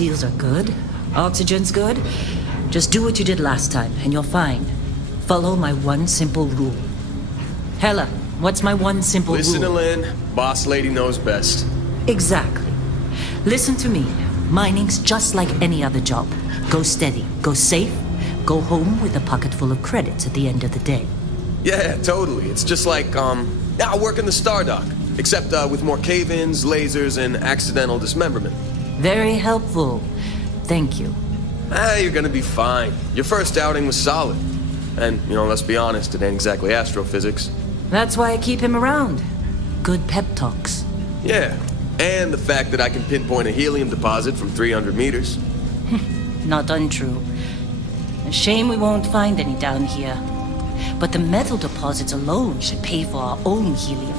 seals are good. Oxygen's good. Just do what you did last time, and you're fine. Follow my one simple rule. Hella, what's my one simple rule? Listen to Lynn. Boss lady knows best. Exactly. Listen to me. Mining's just like any other job. Go steady, go safe, go home with a pocket full of credits at the end of the day. Yeah, totally. It's just like, now working the Stardock. Except with more cave-ins, lasers, and accidental dismemberment. Very helpful. Thank you. You're gonna be fine. Your first outing was solid. And, let's be honest, it ain't exactly astrophysics. That's why I keep him around. Good pep talks. Yeah, and the fact that I can pinpoint a helium deposit from 300 meters. Not untrue. A shame we won't find any down here. But the metal deposits alone should pay for our own helium.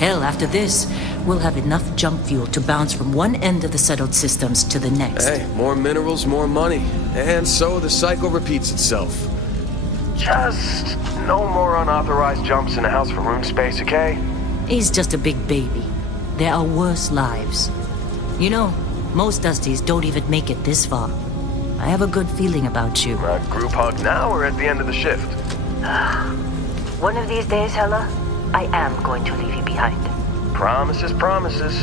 Hell, after this, we'll have enough junk fuel to bounce from one end of the settled systems to the next. Hey, more minerals, more money. And so the cycle repeats itself. Just no more unauthorized jumps in the house for room space, okay? He's just a big baby. There are worse lives. Most Dusties don't even make it this far. I have a good feeling about you. Group hug now or at the end of the shift? One of these days, Hella, I am going to leave you behind. Promises, promises.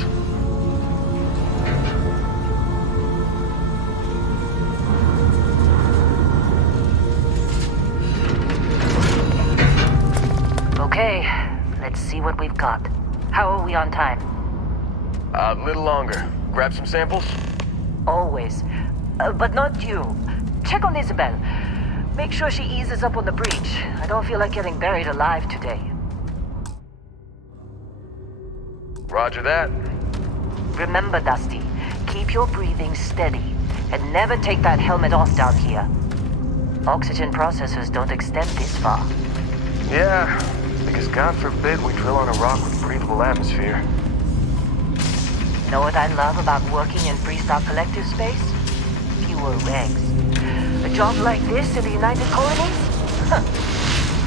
Okay, let's see what we've got. How are we on time? A little longer. Grab some samples? Always. But not you. Check on Isabel. Make sure she eases up on the breach. I don't feel like getting buried alive today. Roger that. Remember, Dusty, keep your breathing steady and never take that helmet off down here. Oxygen processors don't extend this far. Yeah, because God forbid we drill on a rock with breathable atmosphere. Know what I love about working in Freestar Collective space? Fewer regs. A job like this in the United Colonies?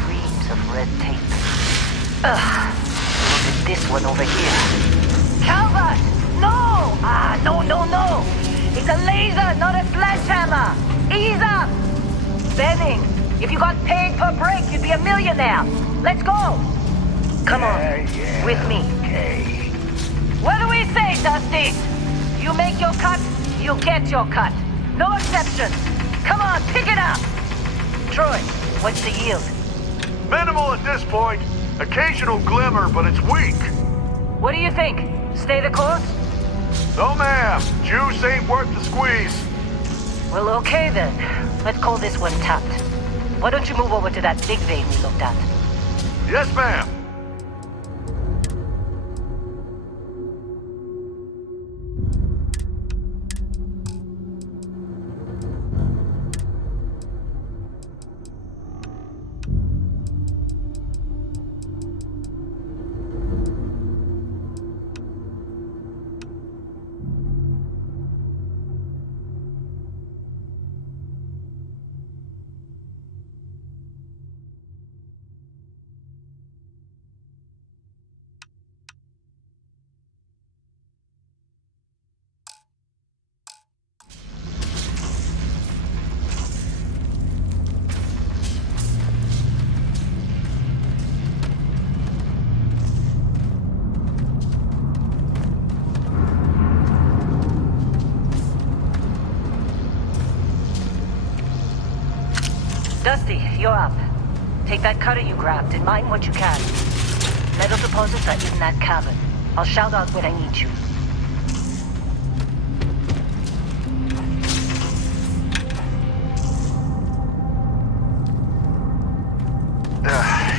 Reams of red tape. Ugh. Look at this one over here. Calvert! No! No! It's a laser, not a sledgehammer! Ease up! Benning, if you got paid per break, you'd be a millionaire. Let's go! Come on, with me. Okay. What do we say, Dusty? You make your cut, you get your cut. No exceptions. Come on, pick it up! Troy, what's the yield? Minimal at this point. Occasional glimmer, but it's weak. What do you think? Stay the course? No, ma'am. Juice ain't worth the squeeze. Well, okay then. Let's call this one tapped. Why don't you move over to that big vein we looked at? Yes, ma'am. Dusty, you're up. Take that cutter you grabbed and mine what you can. Metal deposits are in that cavern. I'll shout out when I need you.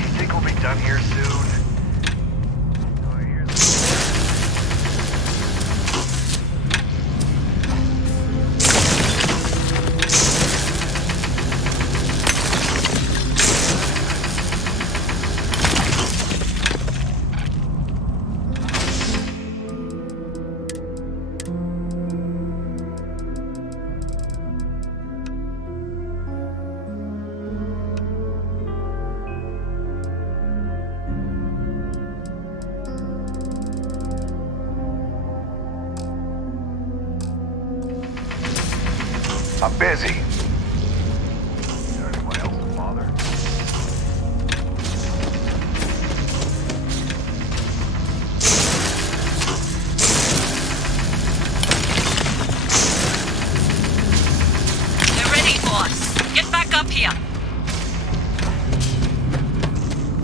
You think we'll be done here soon? I'm busy. Is there anyone else to bother? They're ready, boss. Get back up here.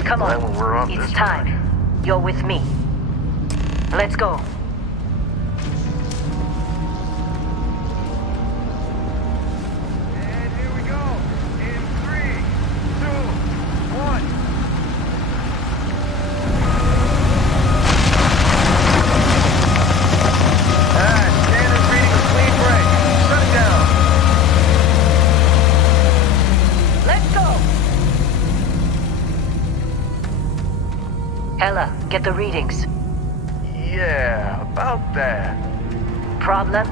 Come on. Well, we're up It's this time. You're with me. Let's go. And here we go. In 3, 2, 1. Standard reading a clean break. Shut it down. Let's go. Ella, get the readings. Yeah, about that. Problem?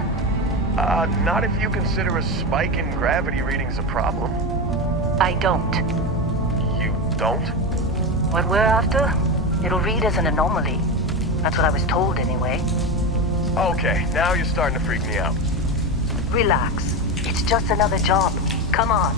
Not if you consider a spike in gravity readings a problem. I don't. You don't? What we're after? It'll read as an anomaly. That's what I was told anyway. Okay, now you're starting to freak me out. Relax. It's just another job. Come on.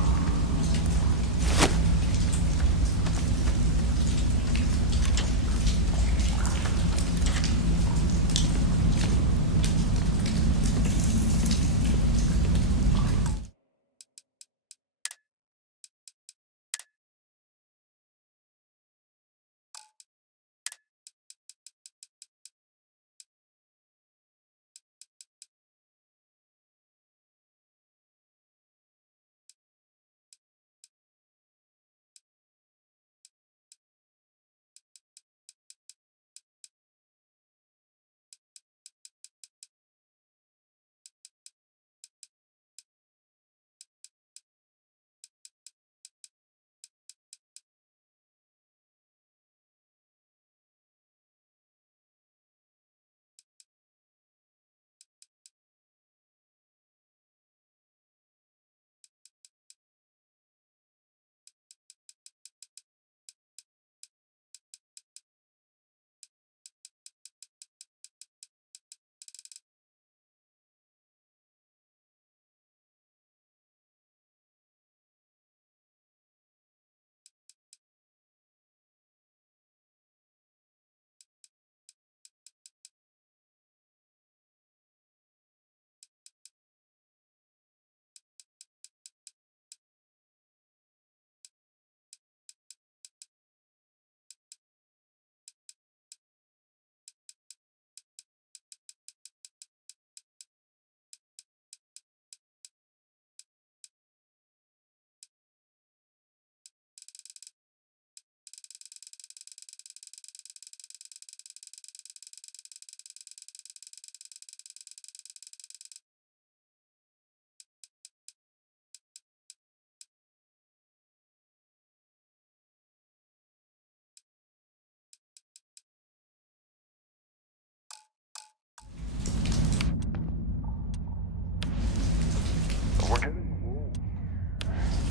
We're good.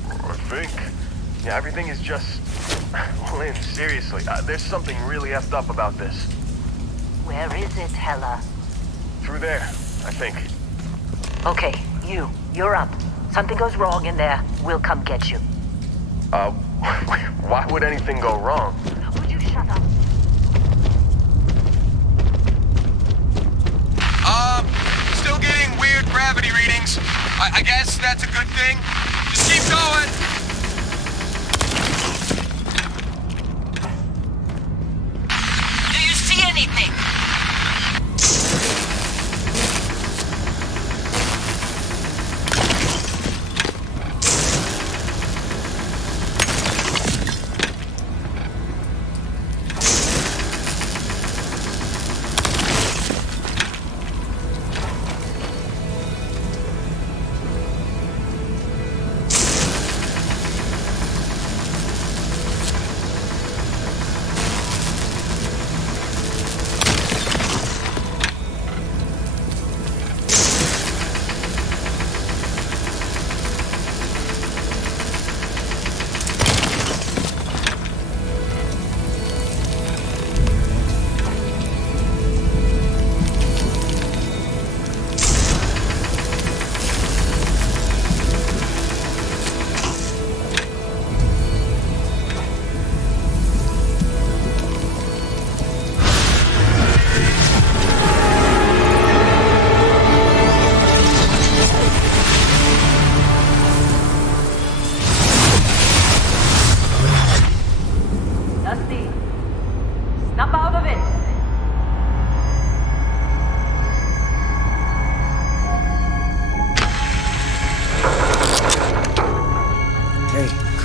I think. Yeah, everything is just... Lynn, seriously, there's something really effed up about this. Where is it, Hella? Through there, I think. Okay, you're up. Something goes wrong in there, we'll come get you. Why would anything go wrong? Would you shut up? Still getting weird gravity readings. I guess that's a good thing. Just keep going. Do you see anything?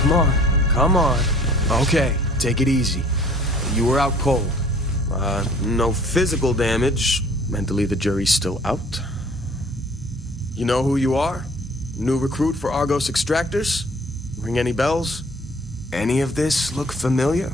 Come on. Okay, take it easy. You were out cold. No physical damage. Mentally, the jury's still out. You know who you are? New recruit for Argos Extractors? Ring any bells? Any of this look familiar?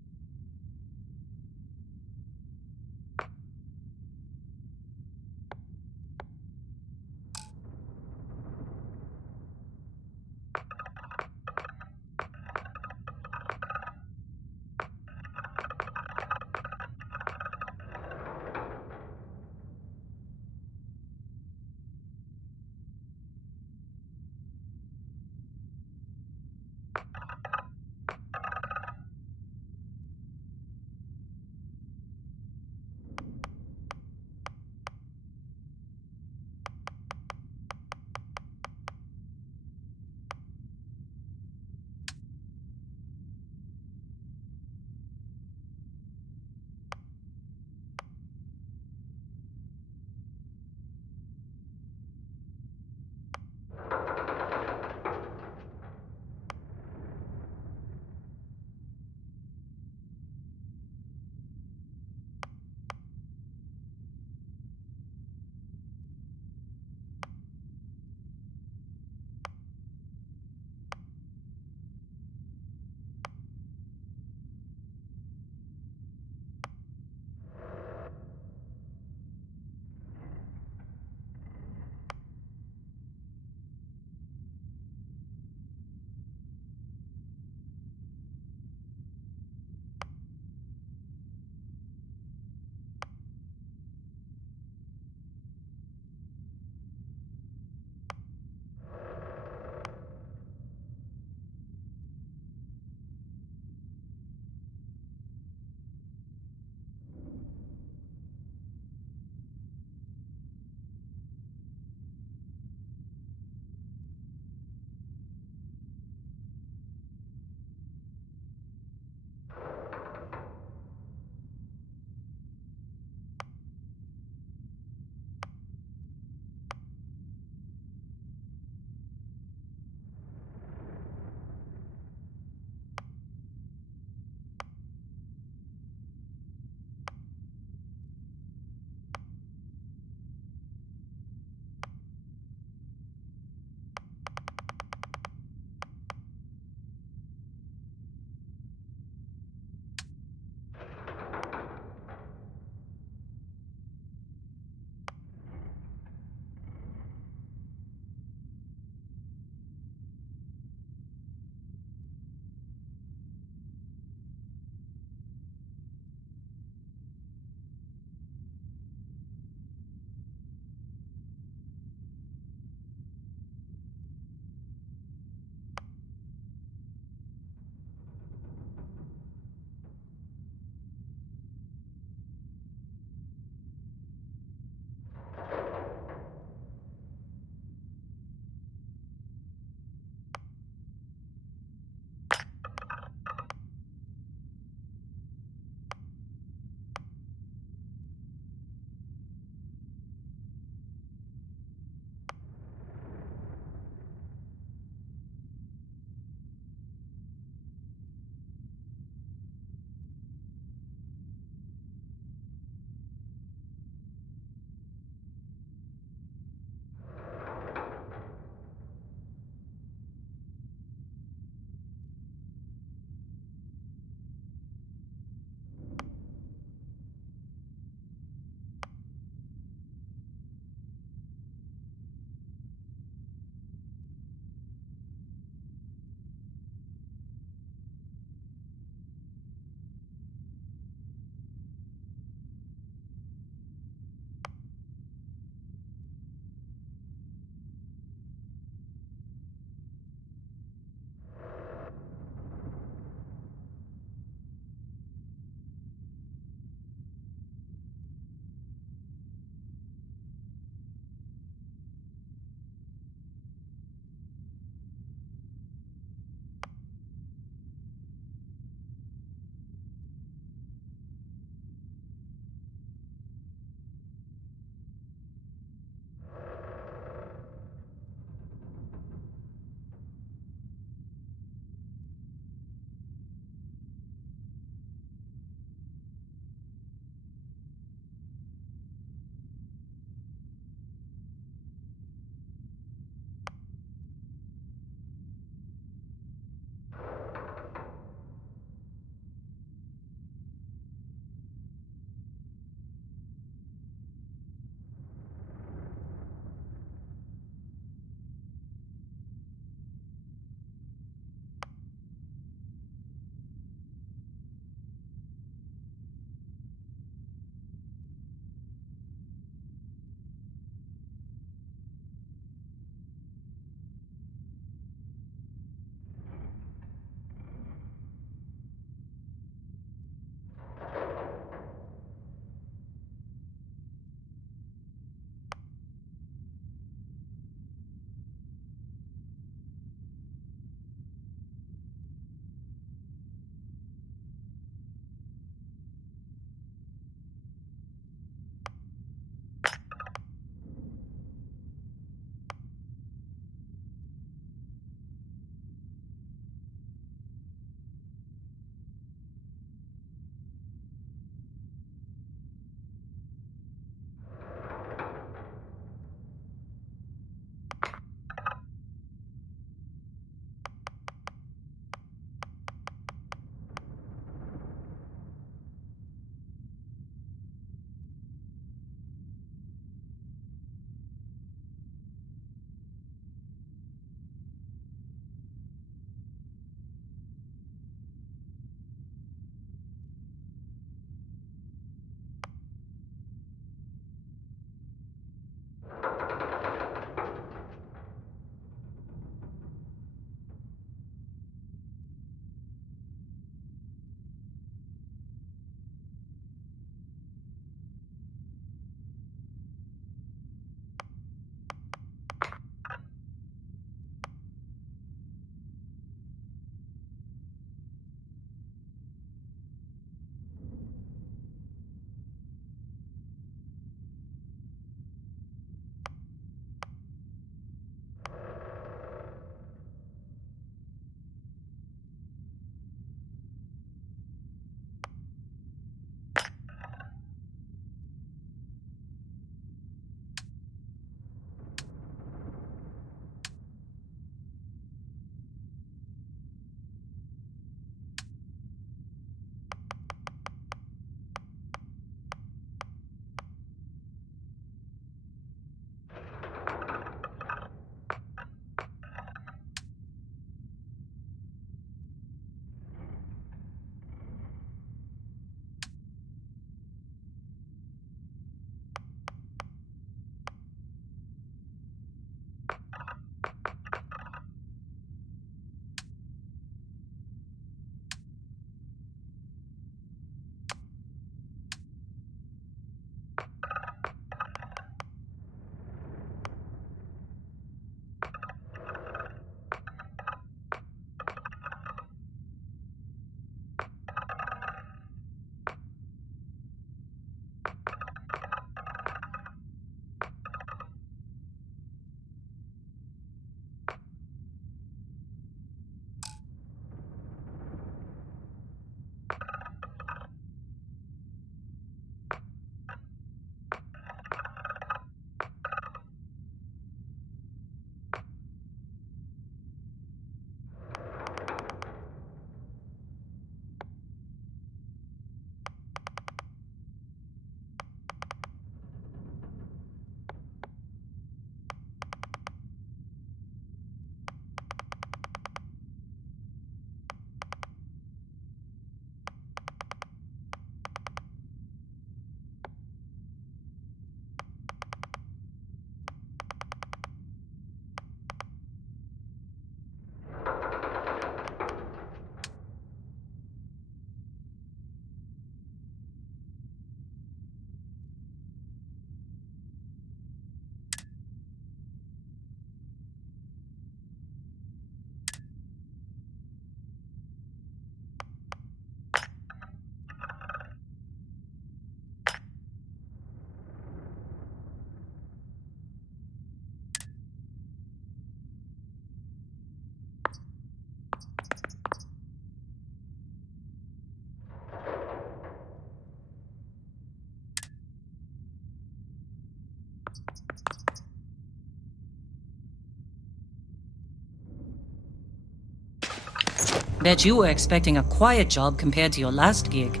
Bet you were expecting a quiet job compared to your last gig.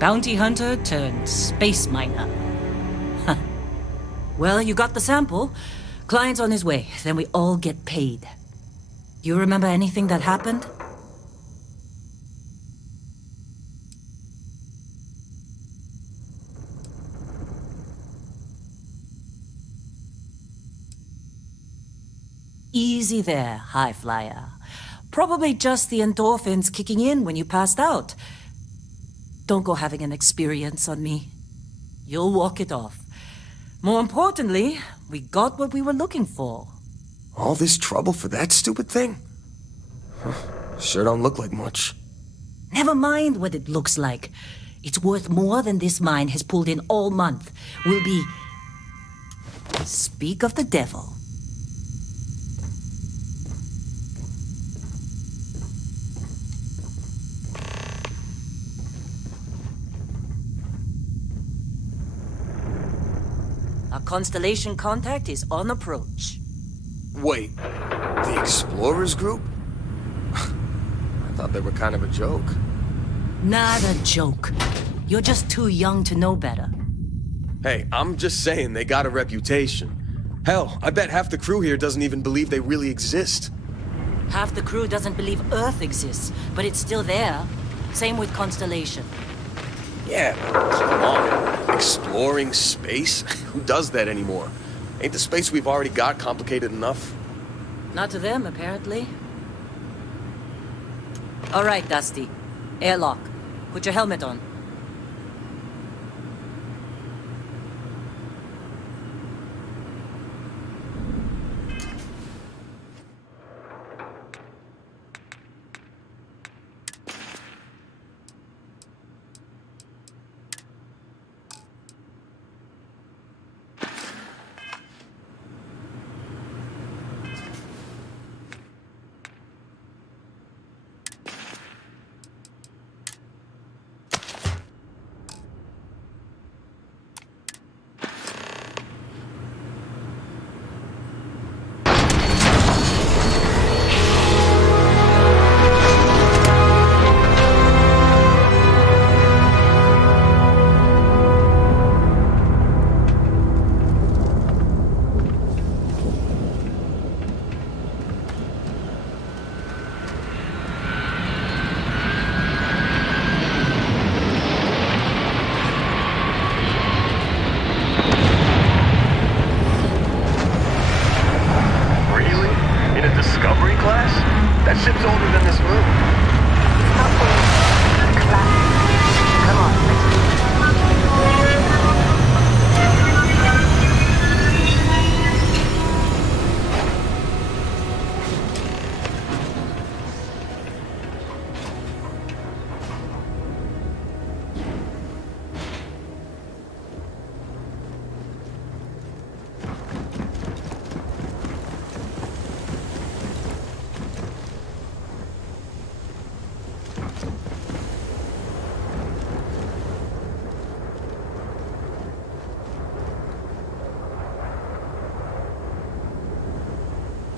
Bounty hunter turned space miner. Huh. Well, you got the sample. Client's on his way, then we all get paid. You remember anything that happened? Easy there, high flyer. Probably just the endorphins kicking in when you passed out. Don't go having an experience on me. You'll walk it off. More importantly, we got what we were looking for. All this trouble for that stupid thing? Sure don't look like much. Never mind what it looks like. It's worth more than this mine has pulled in all month. We'll be... Speak of the devil. Our constellation contact is on approach. Wait, the Explorers group? I thought they were kind of a joke. Not a joke. You're just too young to know better. Hey, I'm just saying they got a reputation. Hell, I bet half the crew here doesn't even believe they really exist. Half the crew doesn't believe Earth exists, but it's still there. Same with Constellation. Yeah, but come on. Exploring space? Who does that anymore? Ain't the space we've already got complicated enough? Not to them, apparently. All right, Dusty. Airlock. Put your helmet on.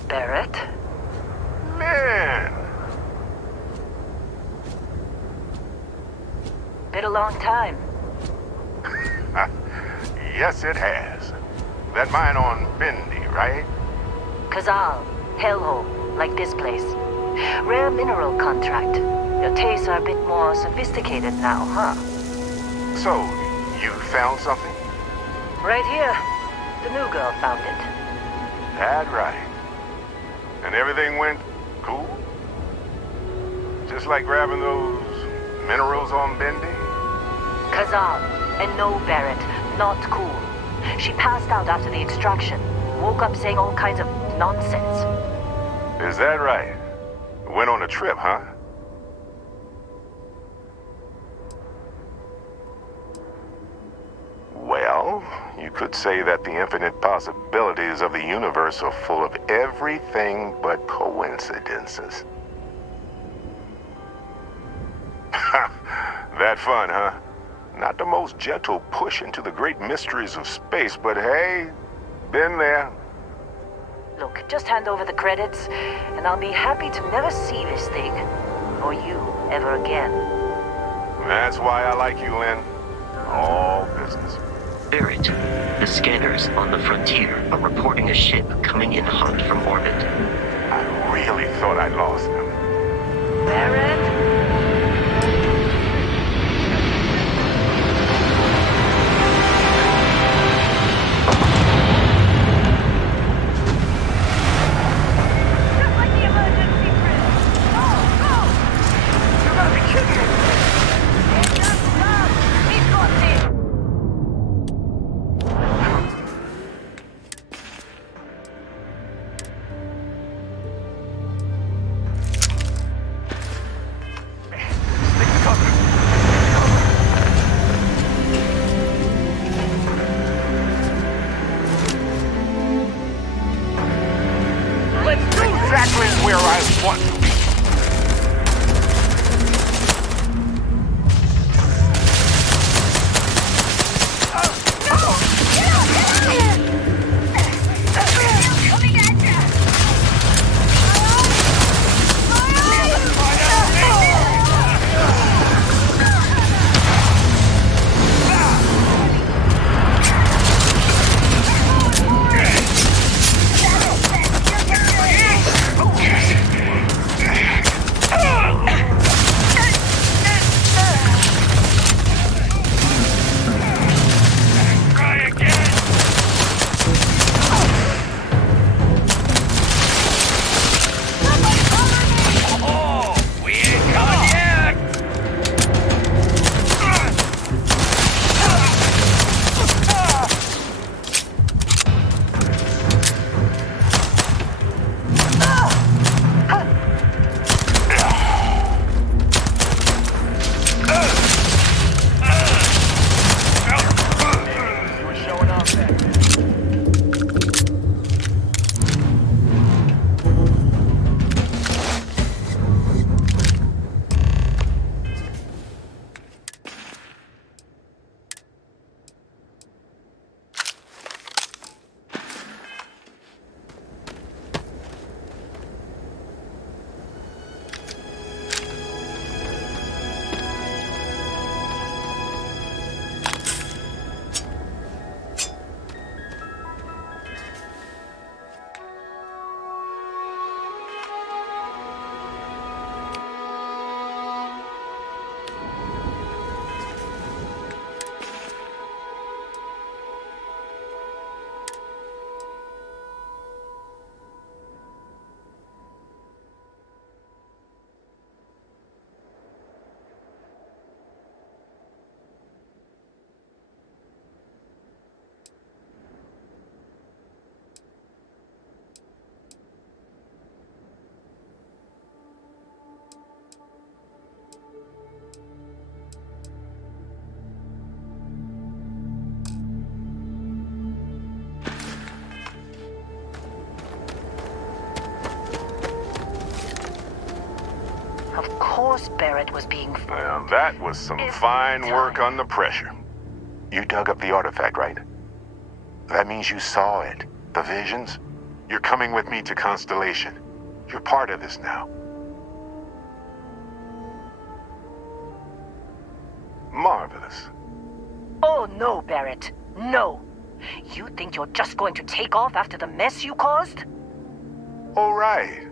Barrett? Man! Been a long time. Yes, it has. That mine on Bendy, right? Kazal, hellhole, like this place. Rare mineral contract. Your tastes are a bit more sophisticated now, huh? So, you found something? Right here. The new girl found it. That right. And everything went cool? Just like grabbing those minerals on Bendy? Kazal, and no Barrett, not cool. She passed out after the extraction. Woke up saying all kinds of nonsense. Is that right? Went on a trip, huh? Well, you could say that the infinite possibilities of the universe are full of everything but coincidences. That fun, huh? Not the most gentle push into the great mysteries of space, but hey, been there. Look, just hand over the credits, and I'll be happy to never see this thing. or you ever again. That's why I like you, Lynn. All business. Barrett, the scanners on the frontier are reporting a ship coming in hot from orbit. I really thought I lost them. Barrett? Exactly where I want to be. Of course Barrett was being... Well, that was some fine work under pressure. You dug up the artifact, right? That means you saw it. The visions? You're coming with me to Constellation. You're part of this now. Marvelous. Oh no, Barrett. No. You think you're just going to take off after the mess you caused? All right.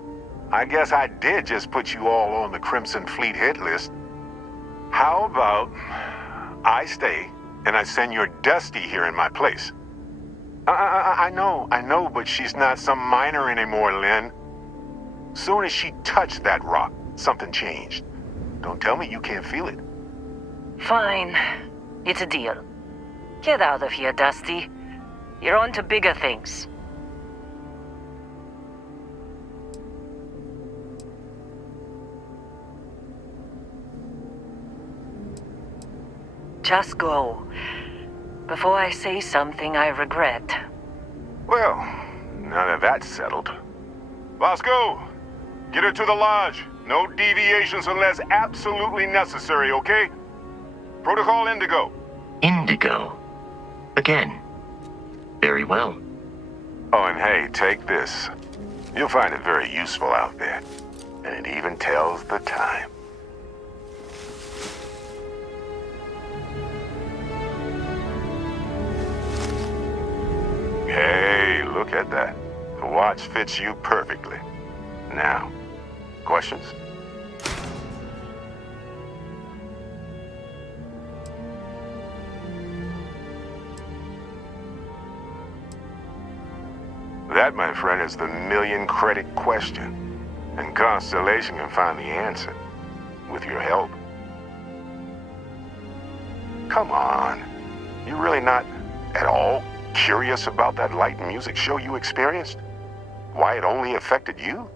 I guess I did just put you all on the Crimson Fleet hit list. How about I stay and I send your Dusty here in my place? I know, but she's not some miner anymore, Lynn. Soon as she touched that rock, something changed. Don't tell me you can't feel it. Fine. It's a deal. Get out of here, Dusty. You're on to bigger things. Just go. Before I say something I regret. Well, now that that's settled. Bosco, get her to the lodge. No deviations unless absolutely necessary, okay? Protocol Indigo. Indigo. Again. Very well. Oh, and hey, take this. You'll find it very useful out there. And it even tells the time. watch fits you perfectly. Now, questions? That, my friend, is the million credit question. And Constellation can find the answer. With your help. Come on. You're really not at all curious about that light and music show you experienced? Why it only affected you?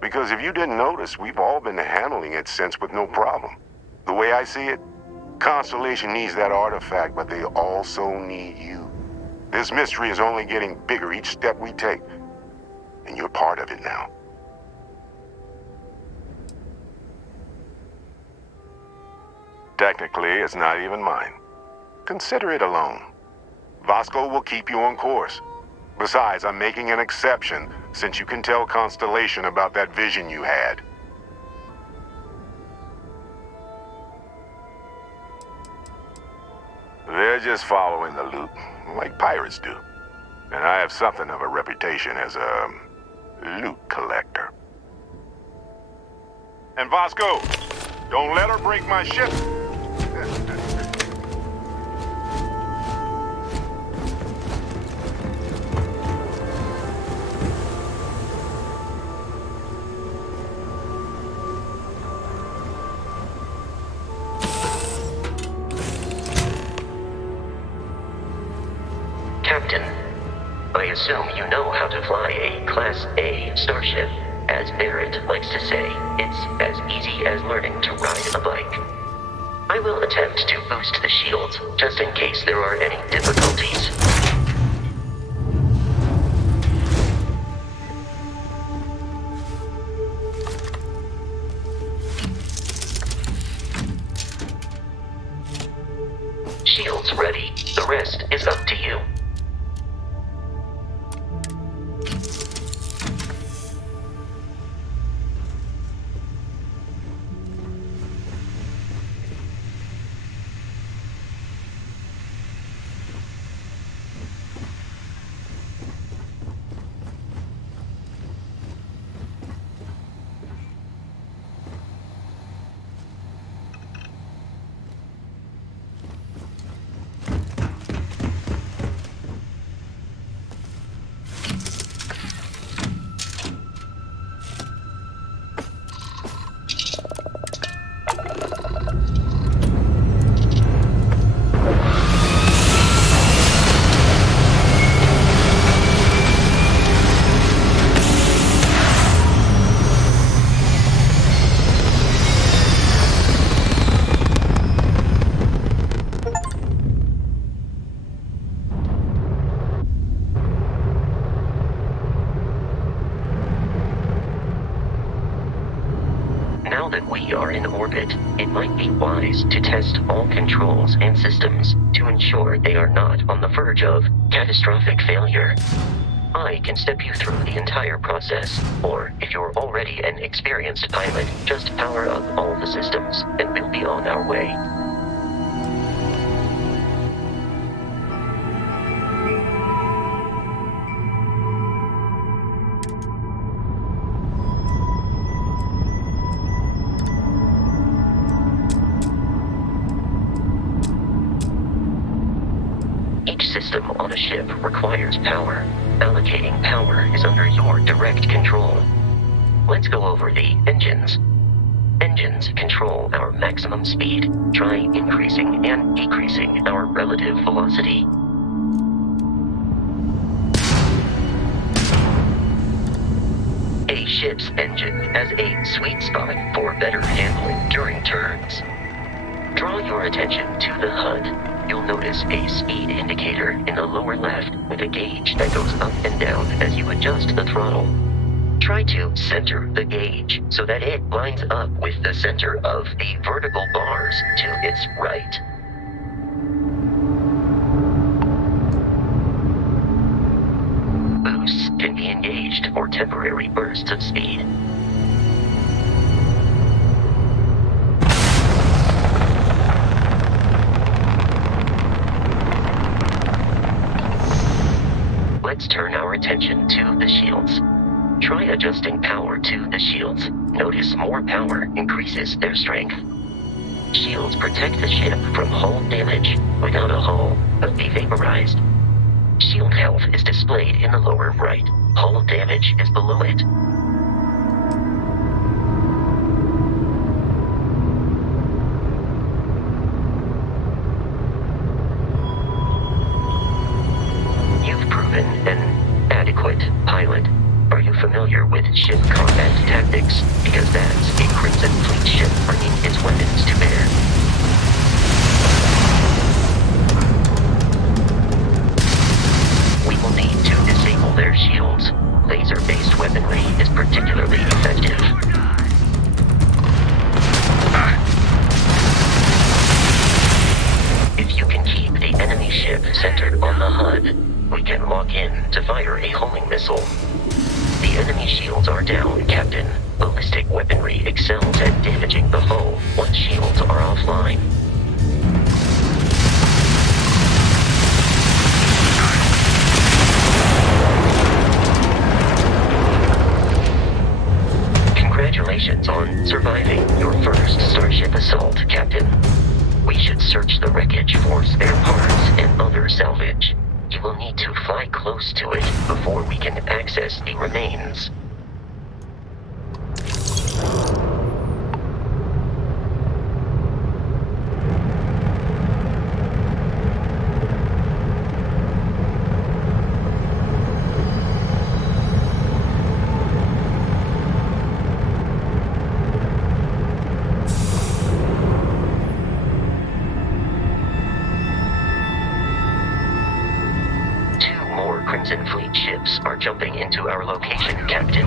Because if you didn't notice, we've all been handling it since with no problem. The way I see it, Constellation needs that artifact, but they also need you. This mystery is only getting bigger each step we take. And you're part of it now. Technically, it's not even mine. Consider it a loan. Vasco will keep you on course. Besides, I'm making an exception since you can tell Constellation about that vision you had. They're just following the loot, like pirates do. And I have something of a reputation as a loot collector. And Vasco, don't let her break my ship. Captain, I assume you know how to fly a Class A starship. As Barrett likes to say, it's as easy as learning to ride a bike. I will attempt to boost the shields, just in case there are any difficulties. Shields ready. The rest is up to you. Now that we are in orbit, it might be wise to test all controls and systems to ensure they are not on the verge of catastrophic failure. I can step you through the entire process, or if you're already an experienced pilot, just power up all the systems, and we'll be on our way. Each system on a ship requires power. Allocating power is under your direct control. Let's go over the engines. Engines control our maximum speed. Try increasing and decreasing our relative velocity. A ship's engine has a sweet spot for better handling during turns. Draw your attention to the HUD. You'll notice a speed indicator in the lower left with a gauge that goes up and down as you adjust the throttle. Try to center the gauge so that it lines up with the center of the vertical bars to its right. Boosts can be engaged for temporary bursts of speed. Let's turn our attention to the shields. adjusting power to the shields. Notice more power increases their strength. Shields protect the ship from hull damage. Without a hull, it'll be vaporized. Shield health is displayed in the lower right. Hull damage is below it. You've proven an adequate pilot. Are you familiar with ship combat tactics? Because that's a Crimson Fleet ship bringing its weapons to bear. We will need to disable their shields. Laser-based weaponry is particularly effective. If you can keep the enemy ship centered on the HUD, we can lock in to fire a homing missile. The enemy shields are down, Captain. Ballistic weaponry excels at damaging the hull once shields are offline. Congratulations on surviving your first Starship assault, Captain. We should search the wreckage for spare parts and other salvage. You will need to fly close to it before we can access the remains. Crimson Fleet ships are jumping into our location, Captain.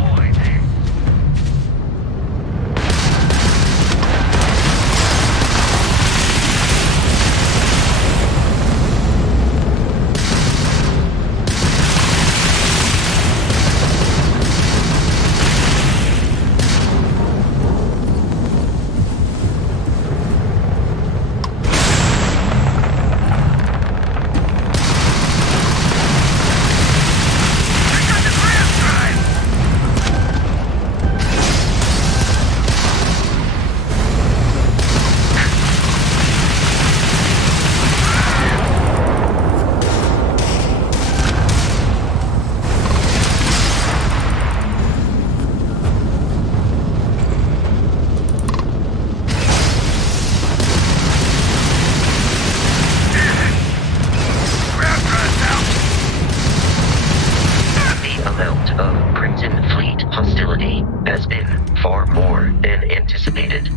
Has been far more than anticipated.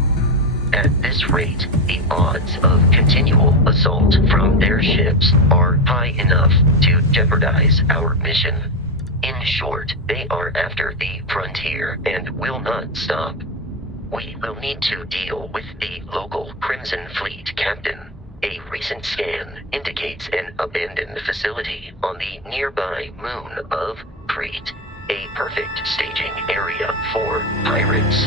At this rate, the odds of continual assault from their ships are high enough to jeopardize our mission. In short, they are after the frontier and will not stop. We will need to deal with the local Crimson Fleet captain. A recent scan indicates an abandoned facility on the nearby moon of Crete. A perfect staging area for pirates.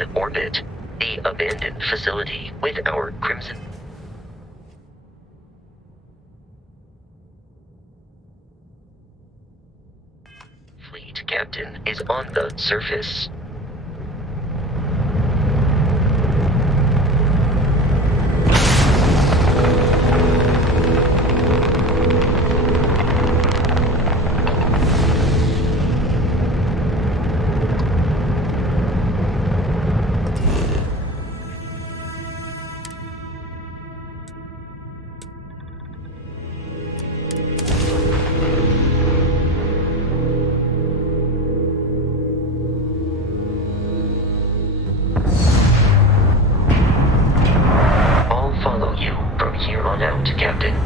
in orbit, the abandoned facility with our Crimson Fleet captain is on the surface. Captain.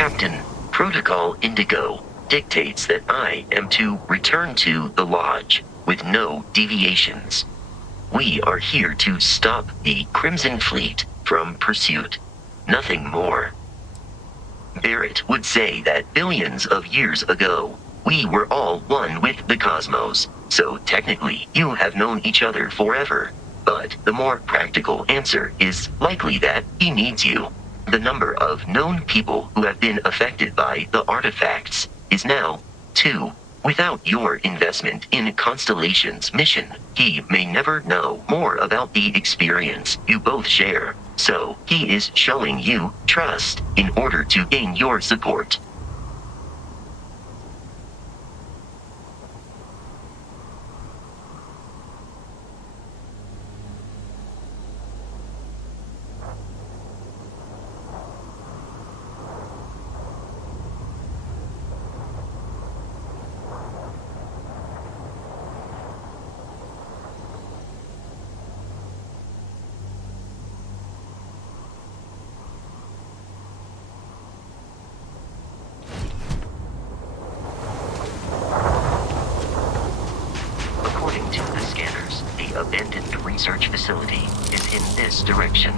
Captain, Protocol Indigo dictates that I am to return to the Lodge with no deviations. We are here to stop the Crimson Fleet from pursuit. Nothing more. Barrett would say that billions of years ago, we were all one with the cosmos, so technically you have known each other forever. But the more practical answer is likely that he needs you. The number of known people who have been affected by the artifacts is now 2. Without your investment in Constellation's mission, he may never know more about the experience you both share. So he is showing you trust in order to gain your support. According to the scanners, the abandoned research facility is in this direction.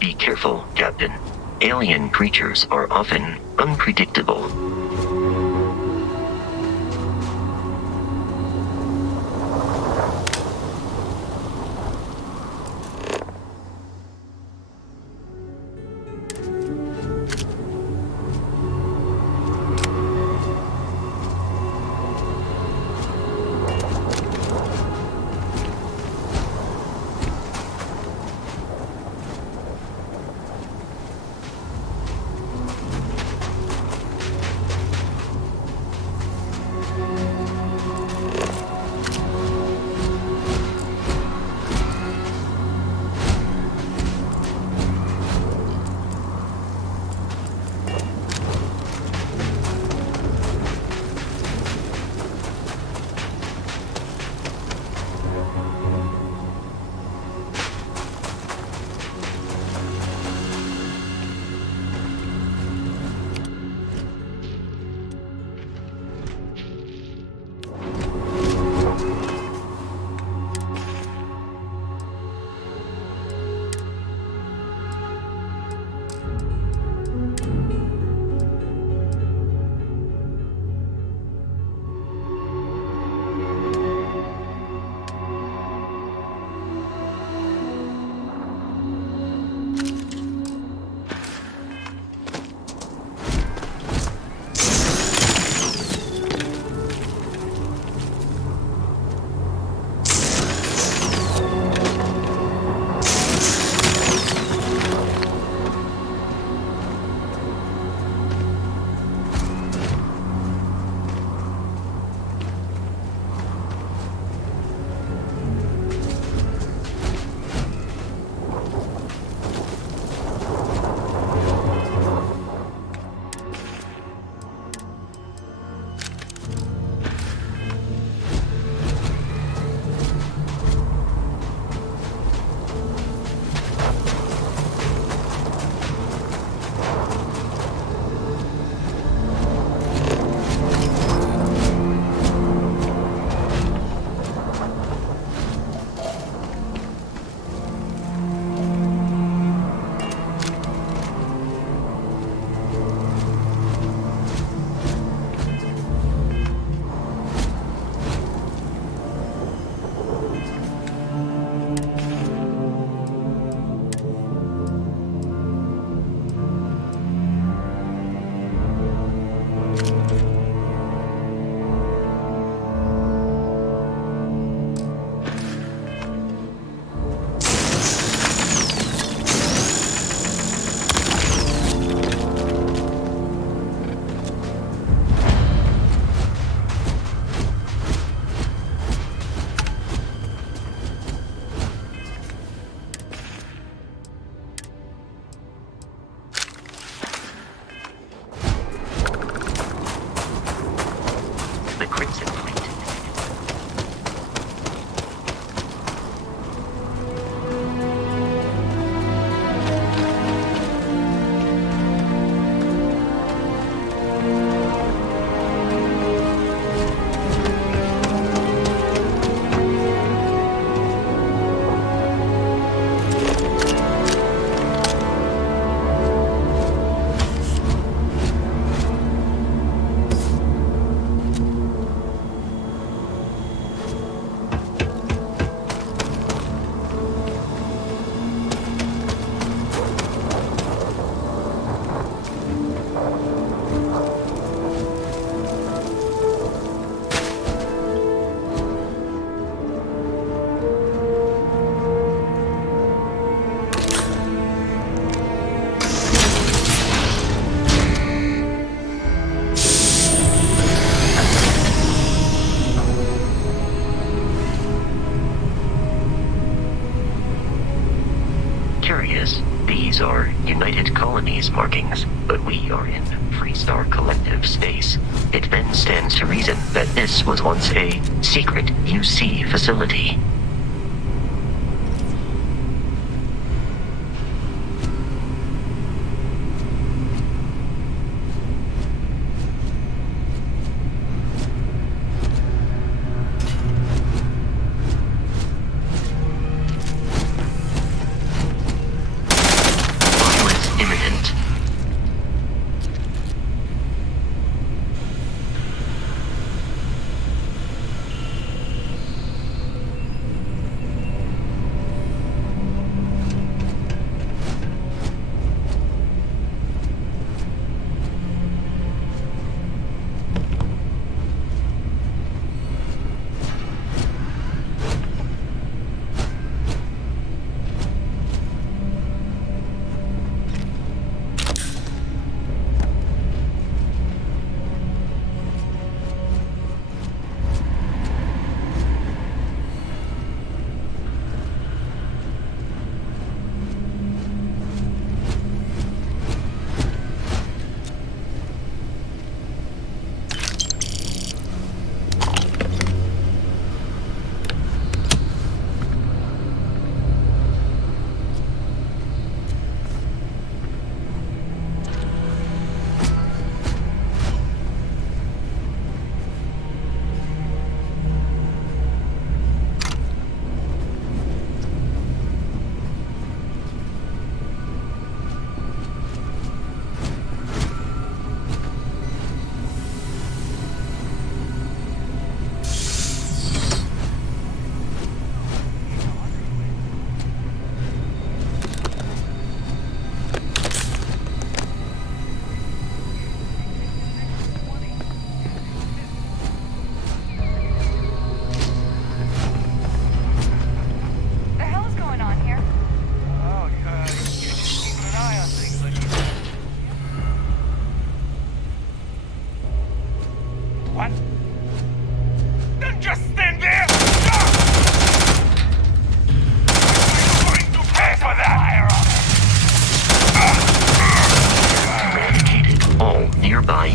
Be careful, Captain. Alien creatures are often unpredictable. Crimson Fleet. Curious, these are United Colonies markings, but we are in Freestar Collective space. It then stands to reason that this was once a secret UC facility.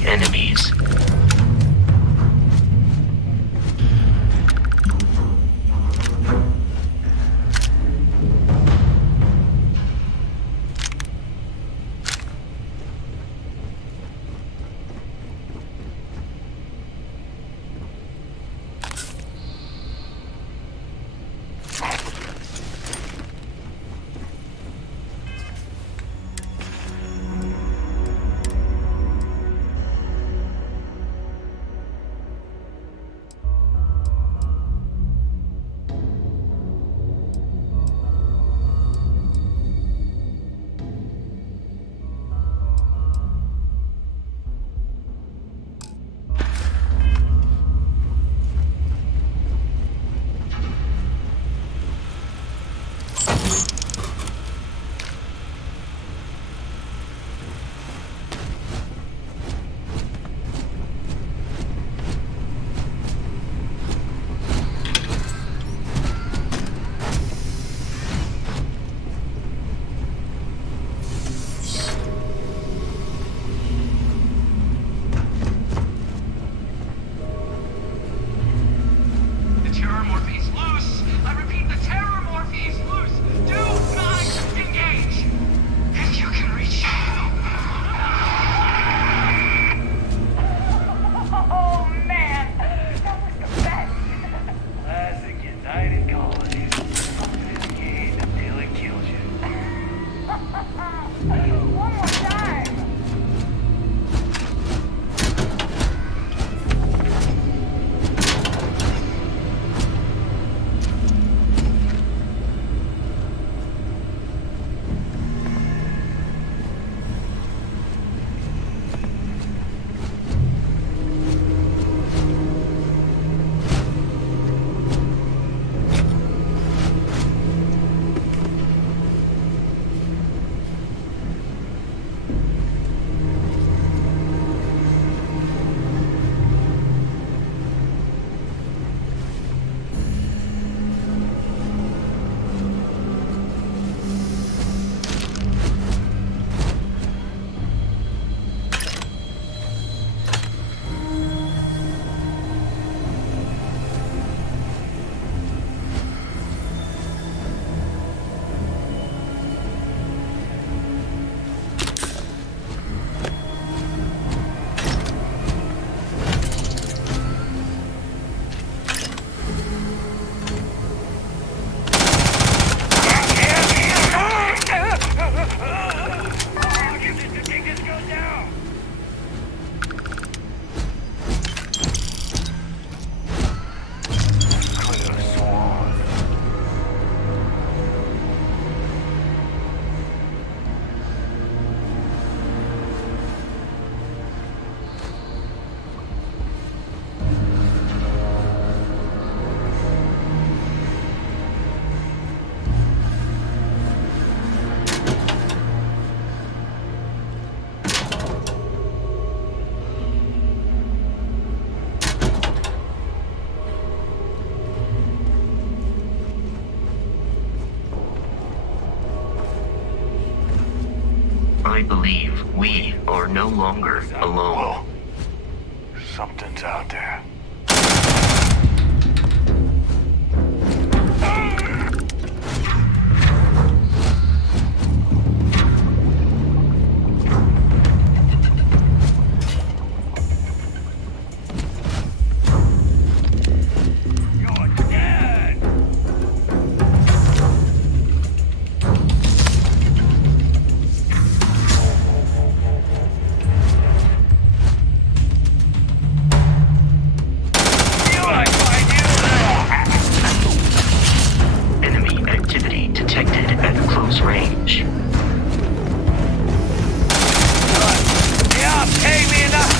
Enemies. I believe we are no longer alone. Whoa. Something's out there. Enemy activity detected at close range. Yeah, pay me enough.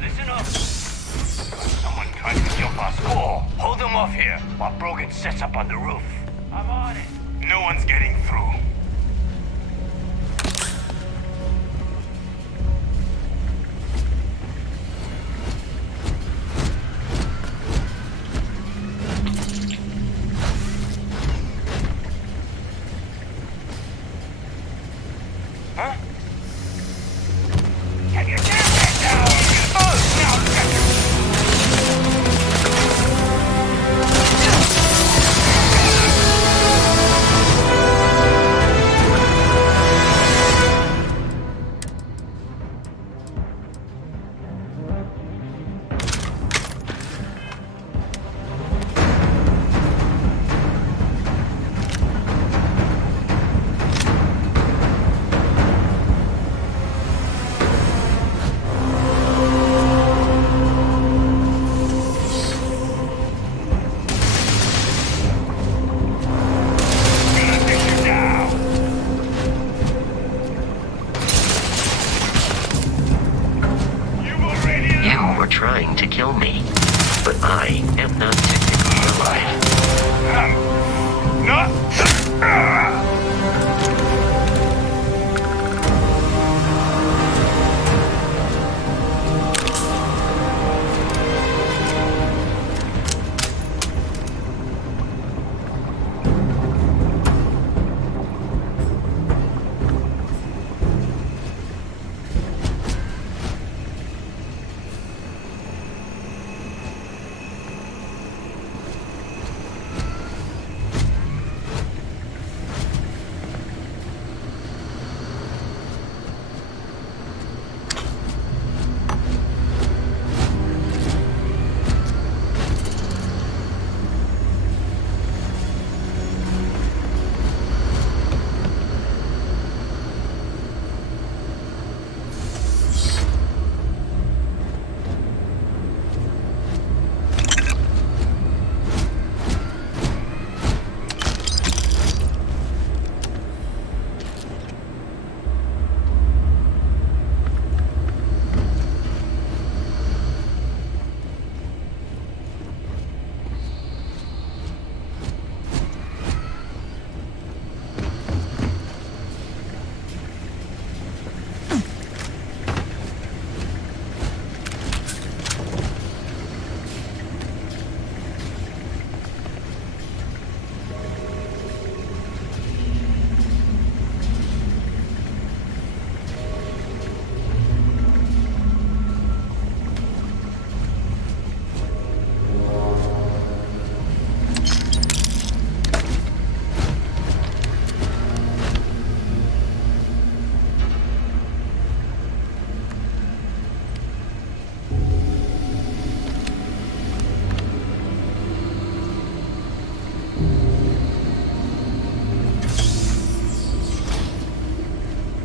Listen up. Someone trying to jump our score. Hold them off here while Brogan sets up on the roof. I'm on it. No one's getting through. Huh? Get your damn head down! Oh, now look at you!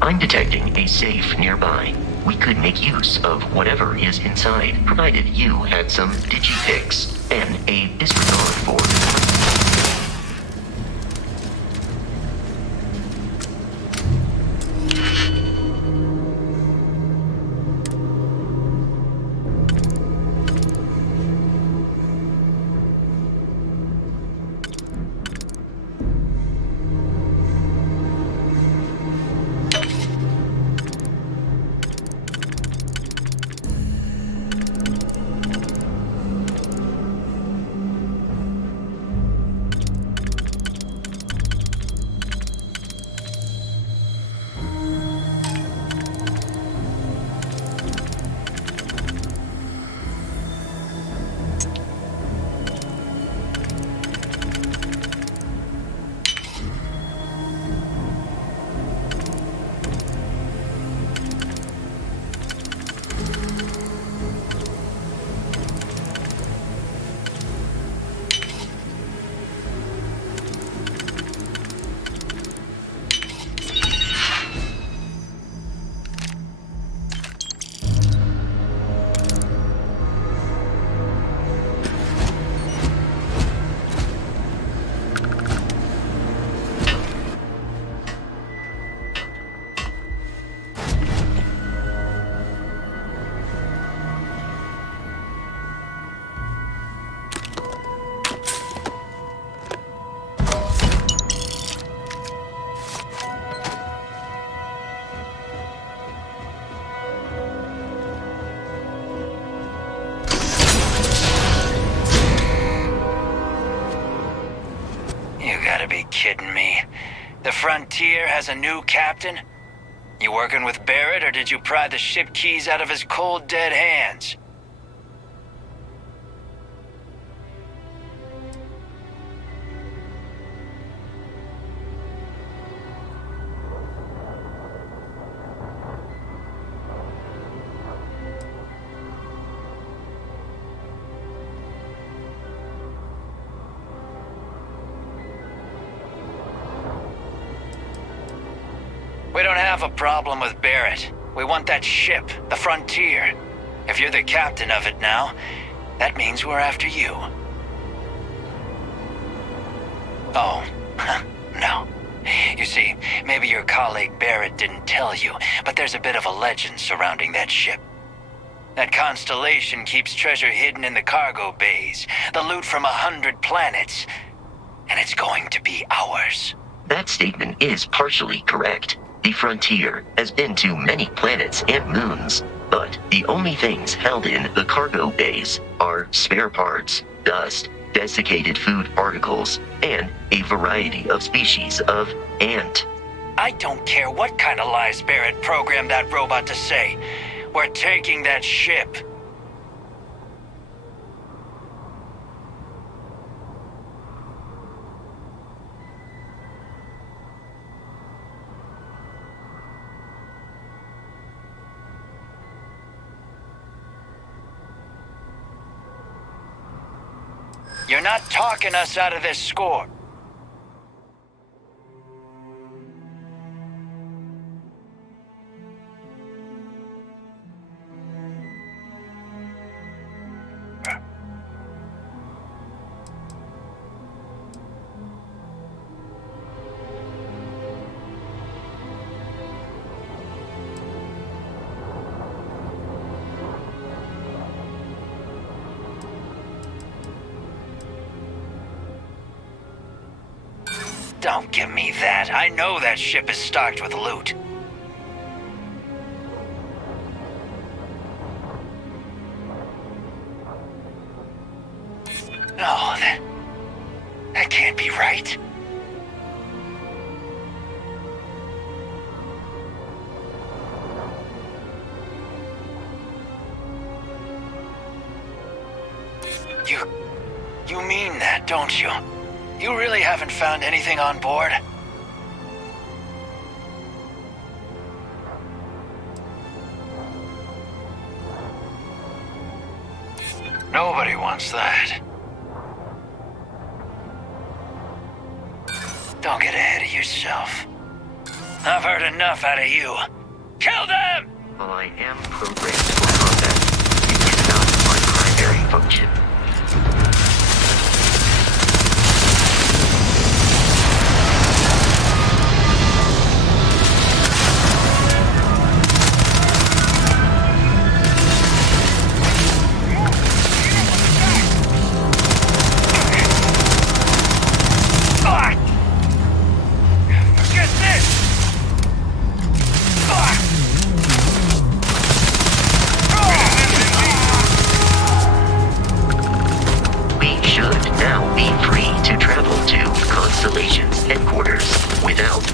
I'm detecting a safe nearby. We could make use of whatever is inside, provided you had some digipics and a disregard for... Kidding me? The Frontier has a new captain? You working with Barrett, or did you pry the ship keys out of his cold, dead hands? We don't have a problem with Barrett. We want that ship, the Frontier. If you're the captain of it now, that means we're after you. Oh, no. You see, maybe your colleague Barrett didn't tell you, but there's a bit of a legend surrounding that ship. That constellation keeps treasure hidden in the cargo bays, the loot from 100 planets, and it's going to be ours. That statement is partially correct. The Frontier has been to many planets and moons, but the only things held in the cargo bays are spare parts, dust, desiccated food particles, and a variety of species of ant. I don't care what kind of lies Barrett programmed that robot to say. We're taking that ship. You're not talking us out of this score. Don't give me that. I know that ship is stocked with loot. No, that can't be right. You mean that, don't you? You really haven't found anything on board? Nobody wants that. Don't get ahead of yourself. I've heard enough out of you. Kill them! While I am programmed for combat, it is not my primary function.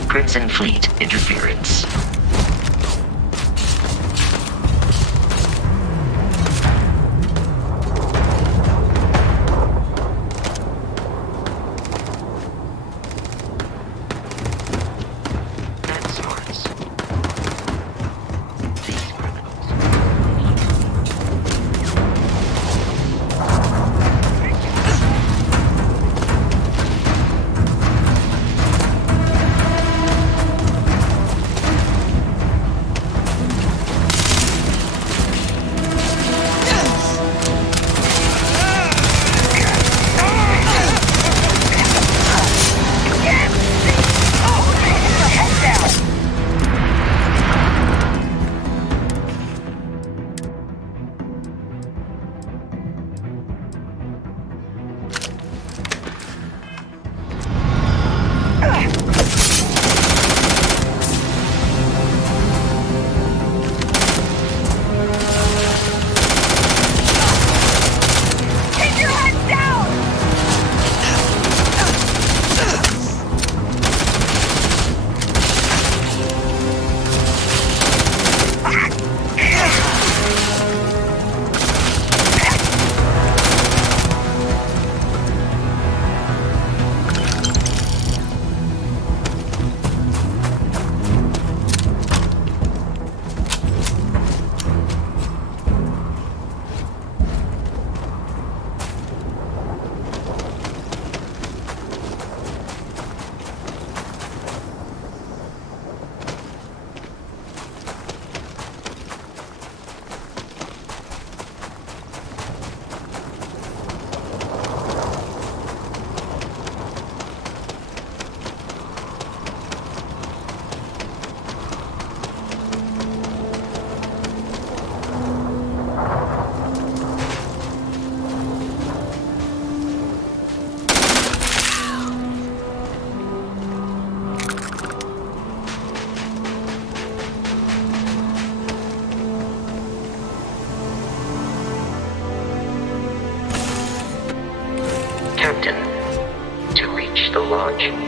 Crimson Fleet interference. That starts. These criminals.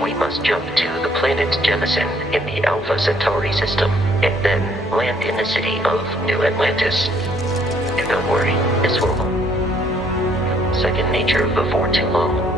We must jump to the planet Jemison in the Alpha Centauri system, and then land in the city of New Atlantis. And don't worry, this will become second nature before too long.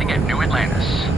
landing at New Atlantis.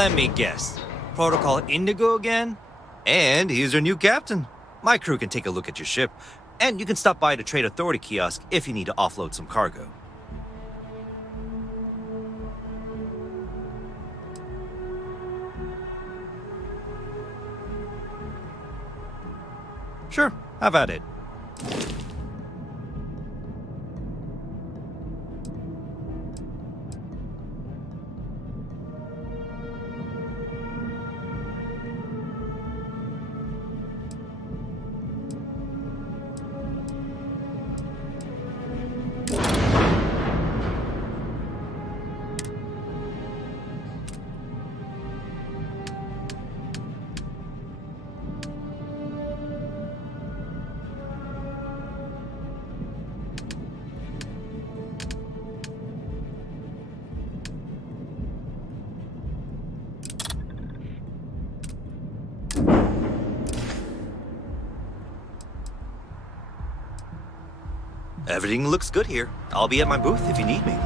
Let me guess. Protocol Indigo again? And he's your new captain. My crew can take a look at your ship, and you can stop by the Trade Authority kiosk if you need to offload some cargo. Sure, have at it. Everything looks good here. I'll be at my booth if you need me.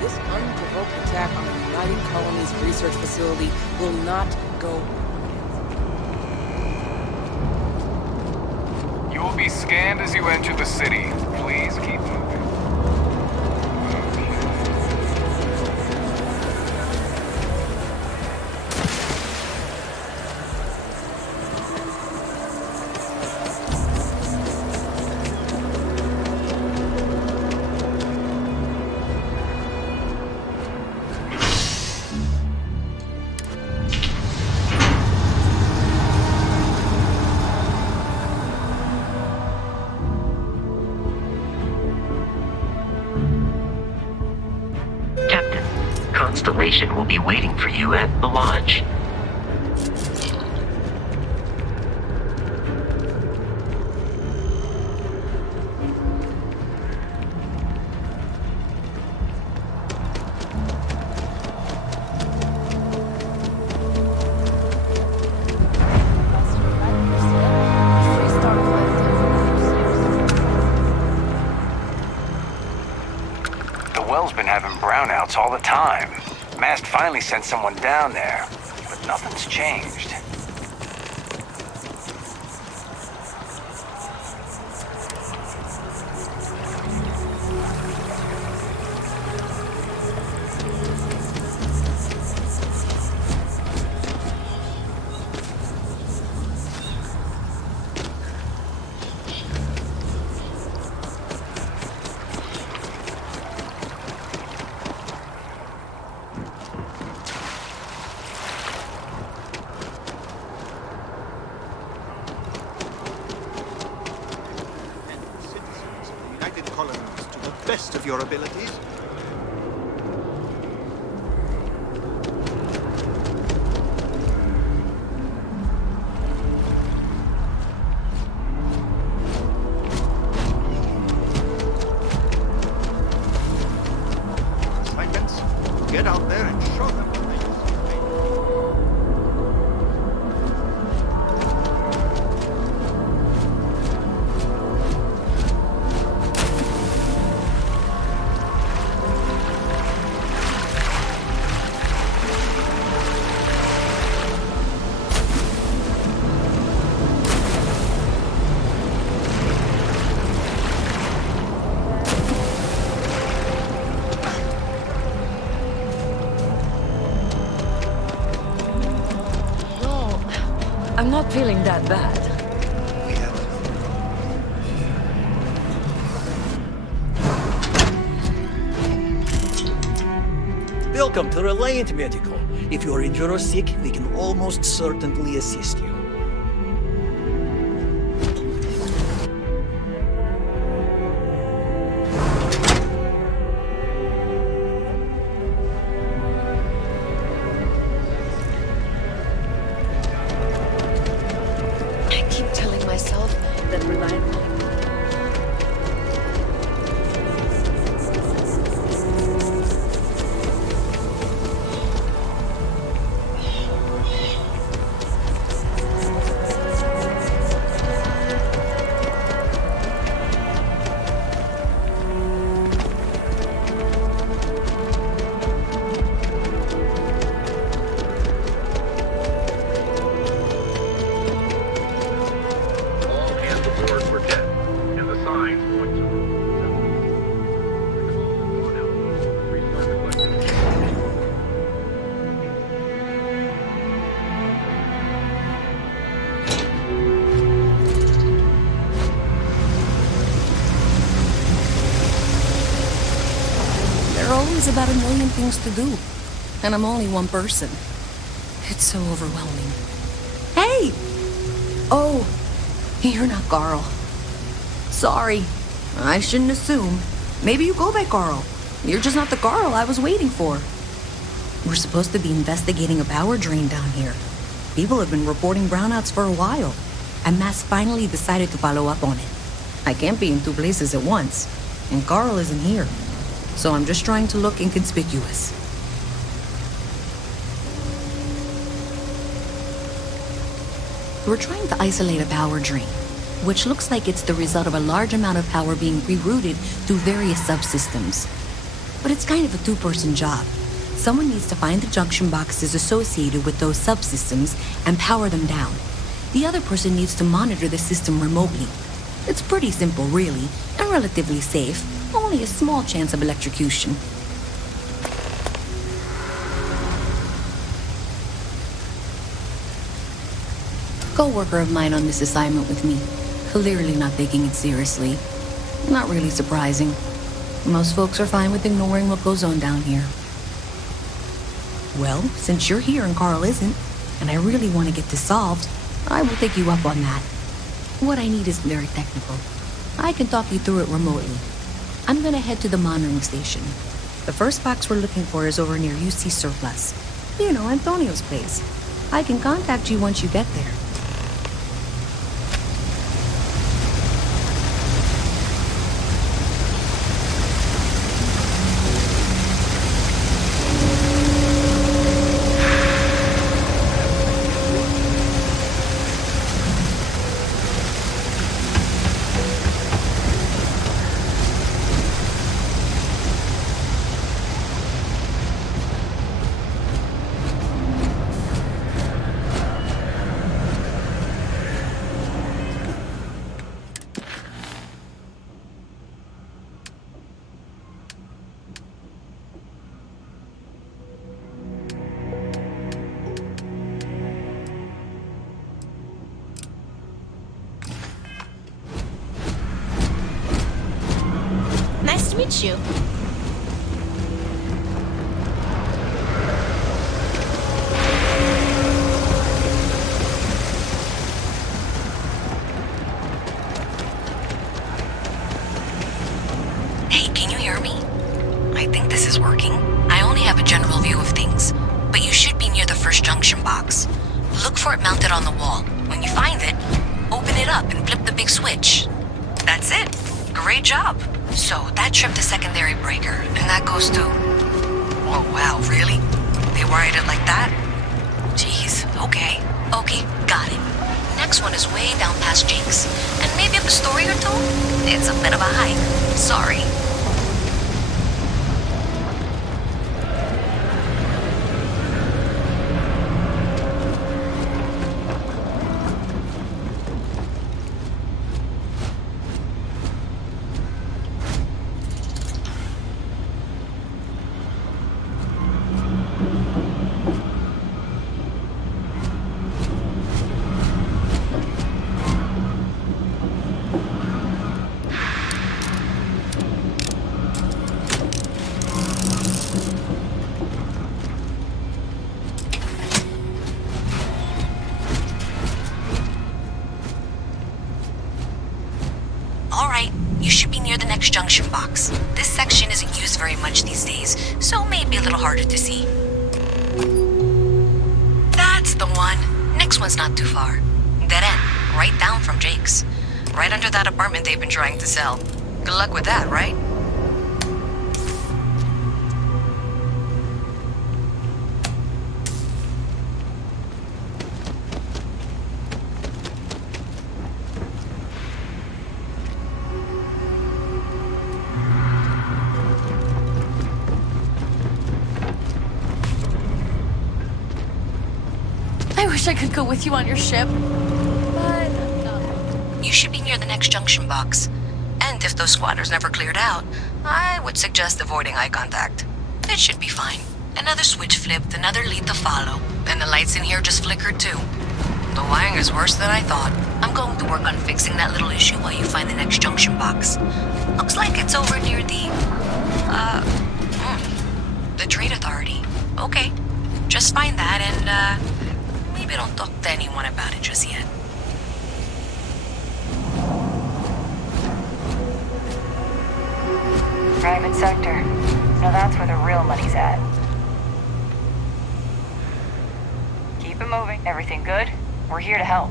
This unprovoked attack on the United Colonies research facility will not go. You will be scanned as you enter the city. Please keep moving. Constellation will be waiting for you at the lodge. The well's been having brownouts all the time. Mast finally sent someone down there, but nothing's changed. To the best of your abilities. Assignments, get out there and show them what they I'm not feeling that bad. Welcome to Reliant Medical. If you're injured or sick, we can almost certainly assist you. I keep telling myself that Reliant... always about a million things to do. And I'm only one person. It's so overwhelming. Hey! Oh, you're not Carl. Sorry. I shouldn't assume. Maybe you go by Carl. You're just not the Carl I was waiting for. We're supposed to be investigating a power drain down here. People have been reporting brownouts for a while, and Mass finally decided to follow up on it. I can't be in two places at once, and Carl isn't here, so I'm just trying to look inconspicuous. We're trying to isolate a power drain, which looks like it's the result of a large amount of power being rerouted through various subsystems. But it's kind of a two-person job. Someone needs to find the junction boxes associated with those subsystems and power them down. The other person needs to monitor the system remotely. It's pretty simple, really, and relatively safe. Only a small chance of electrocution. Co-worker of mine on this assignment with me, clearly not taking it seriously. Not really surprising. Most folks are fine with ignoring what goes on down here. Well, since you're here and Carl isn't, and I really want to get this solved, I will take you up on that. What I need isn't very technical. I can talk you through it remotely. I'm gonna head to the monitoring station. The first box we're looking for is over near UC Surplus. You know, Antonio's place. I can contact you once you get there. Nice to meet you. Hey, can you hear me? I think this is working. I only have a general view of things, but you should be near the first junction box. Look for it mounted on the wall. When you find it, open it up and flip the big switch. That's it. Great job. So that tripped the secondary breaker, and that goes to... Oh, wow, really? They wired it like that? Jeez, okay. Okay, got it. Next one is way down past Jake's, and maybe up a story or two? It's a bit of a hike. Sorry. Alright, you should be near the next junction box. This section isn't used very much these days, so may be a little harder to see. That's the one. Next one's not too far. Dead end, right down from Jake's. Right under that apartment they've been trying to sell. Good luck with that, right? I wish I could go with you on your ship, but You should be near the next junction box. And if those squatters never cleared out, I would suggest avoiding eye contact. It should be fine. Another switch flipped, another lead to follow, and the lights in here just flickered too. The wiring is worse than I thought. I'm going to work on fixing that little issue while you find the next junction box. Looks like it's over near the, The Trade Authority. Okay. Just find that and, maybe don't talk to anyone about it just yet. Private sector. Now that's where the real money's at. Keep it moving. Everything good? We're here to help.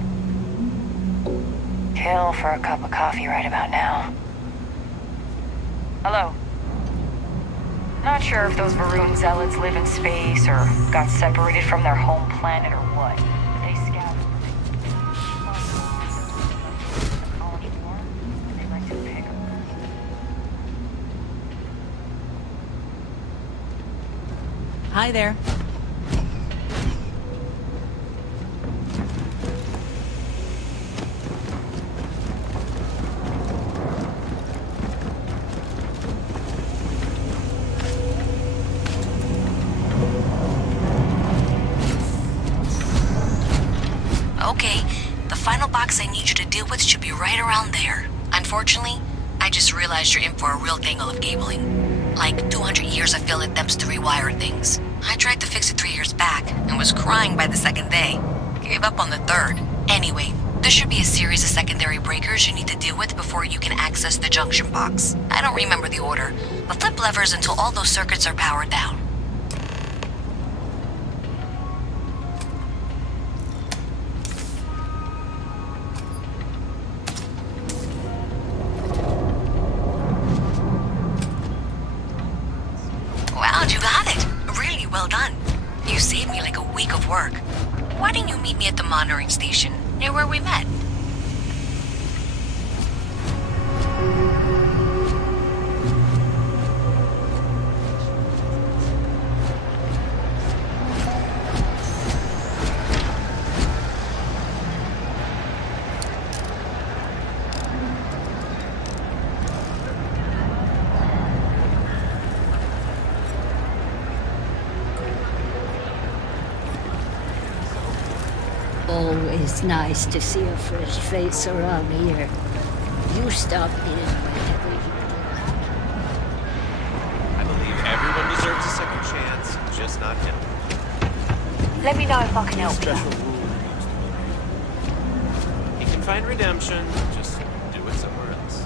Kill for a cup of coffee right about now. Hello. Not sure if those maroon zealots live in space or got separated from their home planet or what. But they scattered. The colony form, and they like to pick them. Hi there. Okay, the final box I need you to deal with should be right around there. Unfortunately, I just realized you're in for a real tangle of cabling. Like 200 years of failed attempts to rewire things. I tried to fix it 3 years back and was crying by the second day. Gave up on the third. Anyway, there should be a series of secondary breakers you need to deal with before you can access the junction box. I don't remember the order, but flip levers until all those circuits are powered down. Wow, you got it! Really well done. You saved me like a week of work. Why didn't you meet me at the monitoring station, near where we met? Always nice to see a fresh face around here. You stop in whenever you I believe everyone deserves a second chance, just not him. Let me know if I can help you. Special rule. He can find redemption, just do it somewhere else.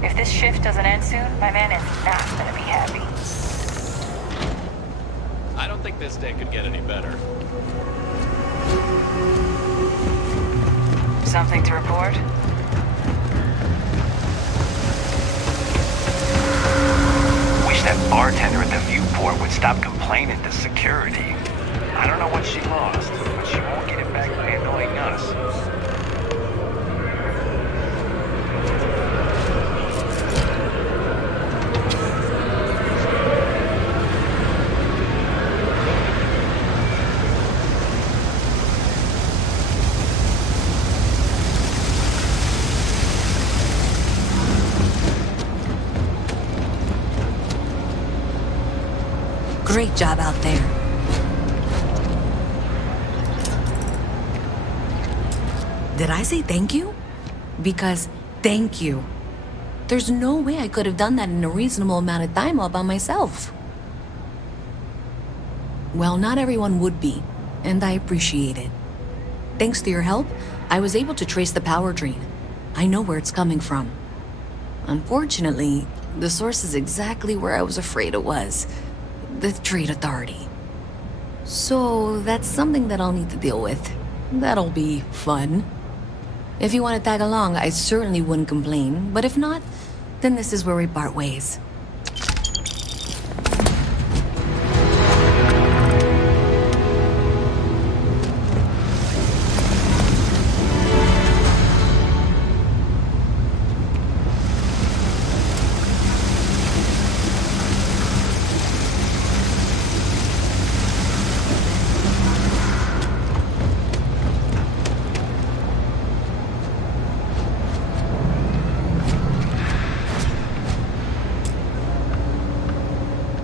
If this shift doesn't end soon, my man is not gonna be happy. I don't think this day could get any better. Something to report? Wish that bartender at the viewport would stop complaining to security. I don't know what she lost, but she won't get it back by annoying us. Great job out there. Did I say thank you? Because thank you. There's no way I could have done that in a reasonable amount of time all by myself. Well, not everyone would be, and I appreciate it. Thanks to your help, I was able to trace the power drain. I know where it's coming from. Unfortunately, the source is exactly where I was afraid it was. The Trade Authority. So that's something that I'll need to deal with. That'll be fun. If you want to tag along, I certainly wouldn't complain, but if not, then this is where we part ways.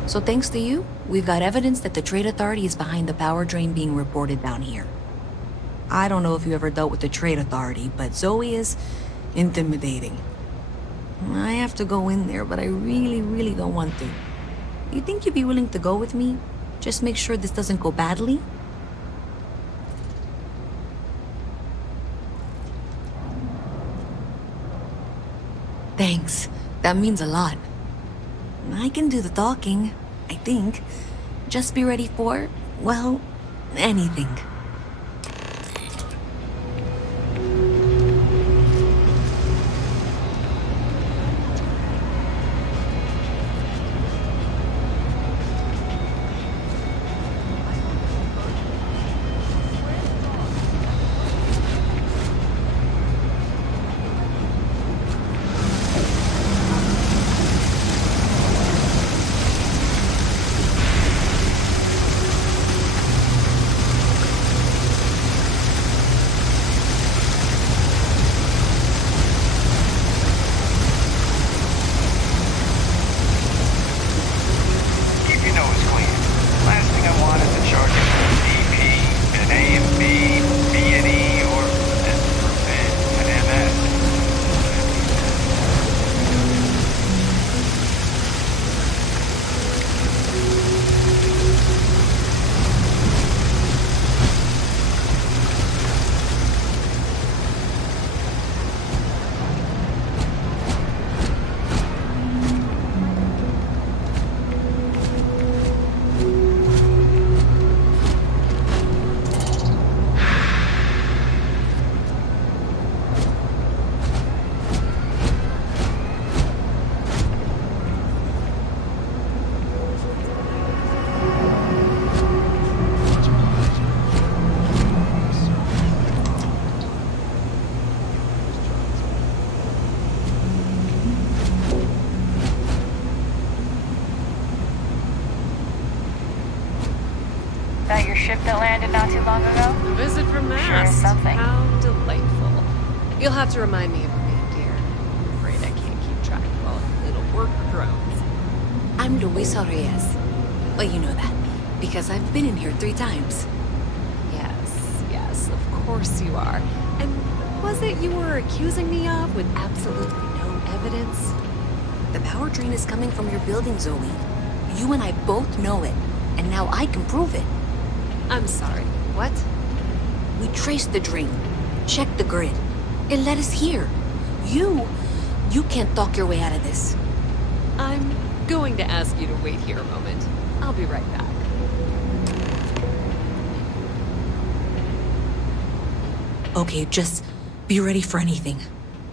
So thanks to you, we've got evidence that the Trade Authority is behind the power drain being reported down here. I don't know if you ever dealt with the Trade Authority, but Zoe is intimidating. I have to go in there, but I really don't want to. You think you'd be willing to go with me? Just make sure this doesn't go badly? Thanks. That means a lot. I can do the talking, I think. Just be ready for, well, anything. That your ship that landed not too long ago? A visit from Mast. Sure is something. How delightful. You'll have to remind me of her name, dear. I'm afraid I can't keep track of all her little work drones. I'm Luisa Reyes. Well, you know that, because I've been in here 3 times. Yes, of course you are. And was it you were accusing me of with absolutely no evidence? The power drain is coming from your building, Zoe. You and I both know it, and now I can prove it. I'm sorry, what? We traced the drain, checked the grid. It led us here. You can't talk your way out of this. I'm going to ask you to wait here a moment. I'll be right back. Okay, just be ready for anything.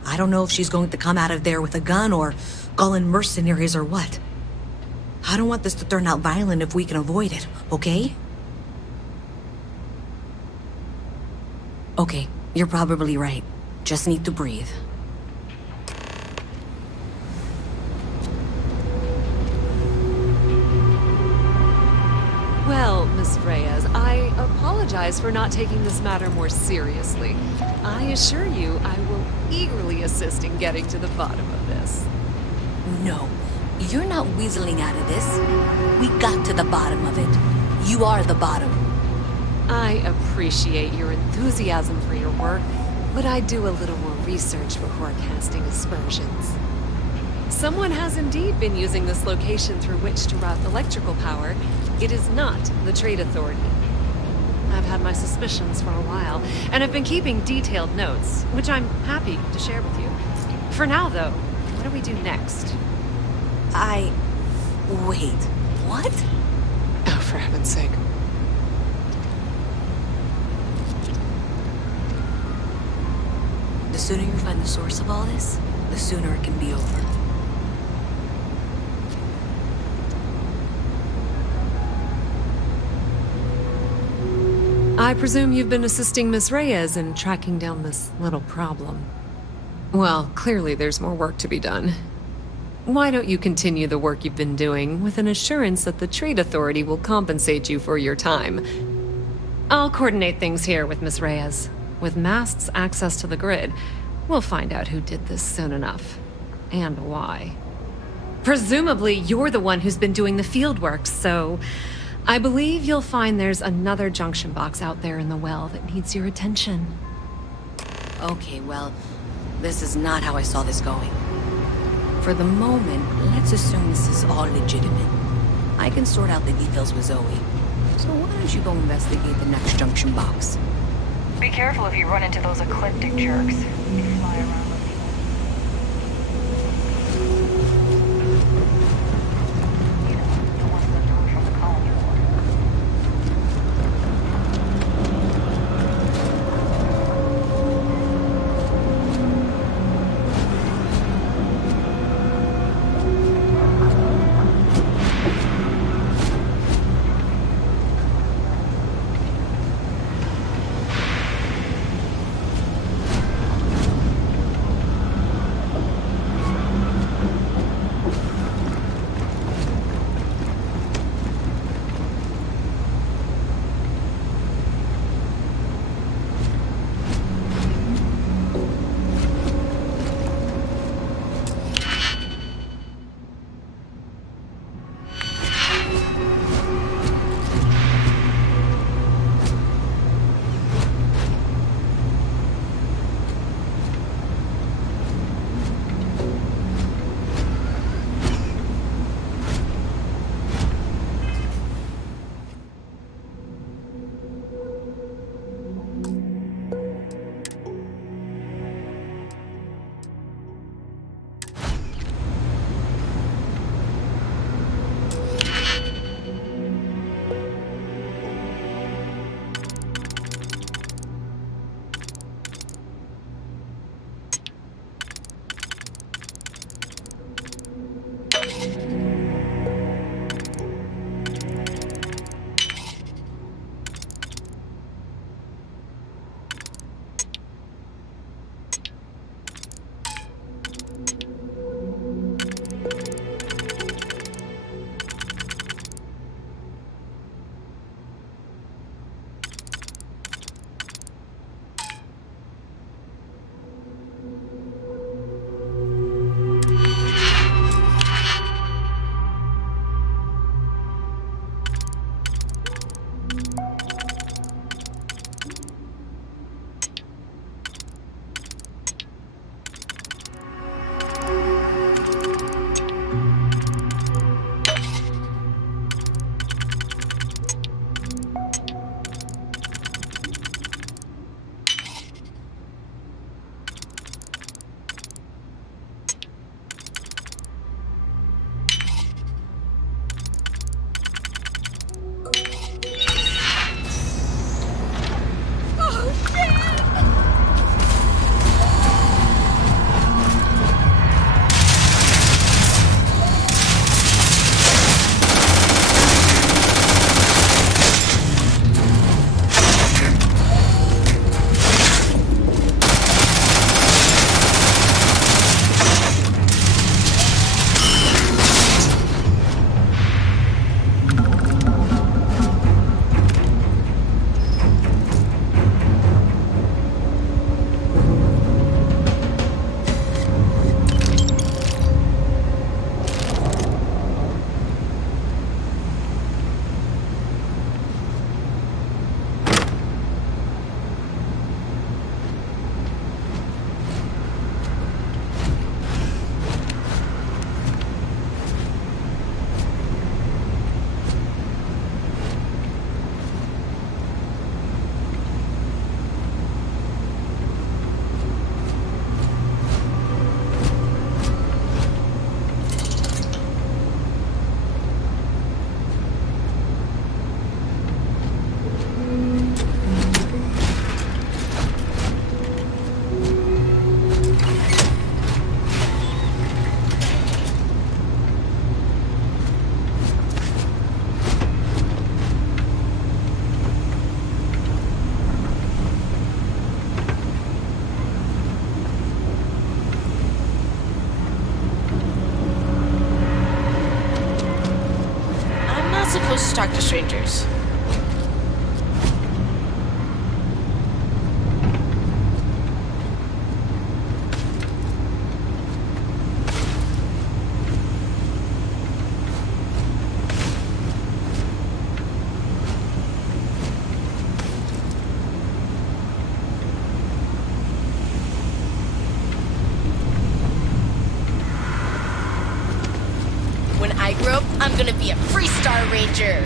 I don't know if she's going to come out of there with a gun or call in mercenaries or what. I don't want this to turn out violent if we can avoid it, okay? Okay, you're probably right. Just need to breathe. Well, Miss Reyes, I apologize for not taking this matter more seriously. I assure you I will eagerly assist in getting to the bottom of this. No, you're not weaseling out of this. We got to the bottom of it. You are the bottom. I appreciate your enthusiasm for your work, but I do a little more research before casting aspersions. Someone has indeed been using this location through which to route electrical power. It is not the Trade Authority. I've had my suspicions for a while, and have been keeping detailed notes, which I'm happy to share with you. For now, though, what do we do next? Wait, what? Oh, for heaven's sake. The sooner you find the source of all this, the sooner it can be over. I presume you've been assisting Miss Reyes in tracking down this little problem. Well, clearly there's more work to be done. Why don't you continue the work you've been doing with an assurance that the Trade Authority will compensate you for your time? I'll coordinate things here with Miss Reyes. With Mast's access to the grid, we'll find out who did this soon enough. And why. Presumably, you're the one who's been doing the field work, so I believe you'll find there's another junction box out there in the well that needs your attention. Okay, well, this is not how I saw this going. For the moment, let's assume this is all legitimate. I can sort out the details with Zoe. So why don't you go investigate the next junction box? Be careful if you run into those ecliptic jerks. They fly around with people. You know, the ones that do it from the colony board. to talk to strangers. When I grow up, I'm gonna be a Freestar Ranger.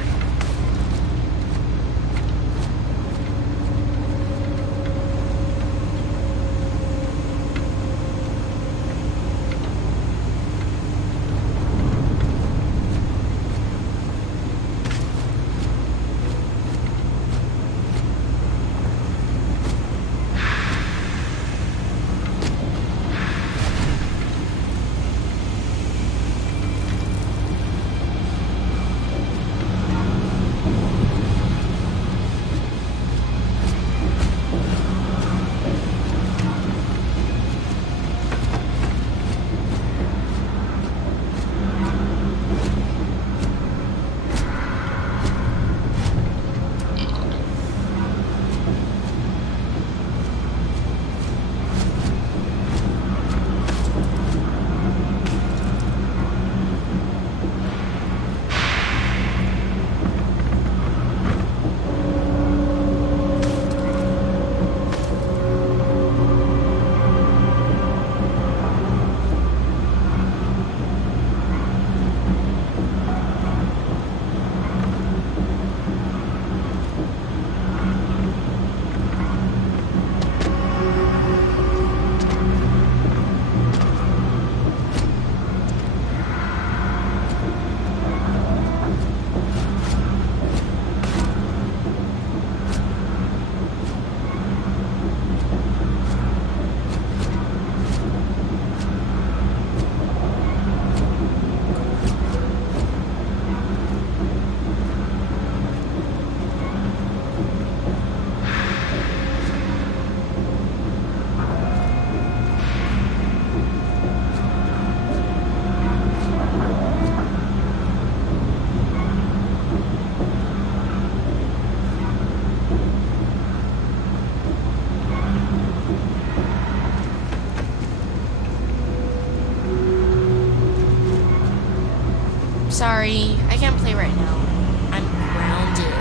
Sorry, I can't play right now. I'm grounded.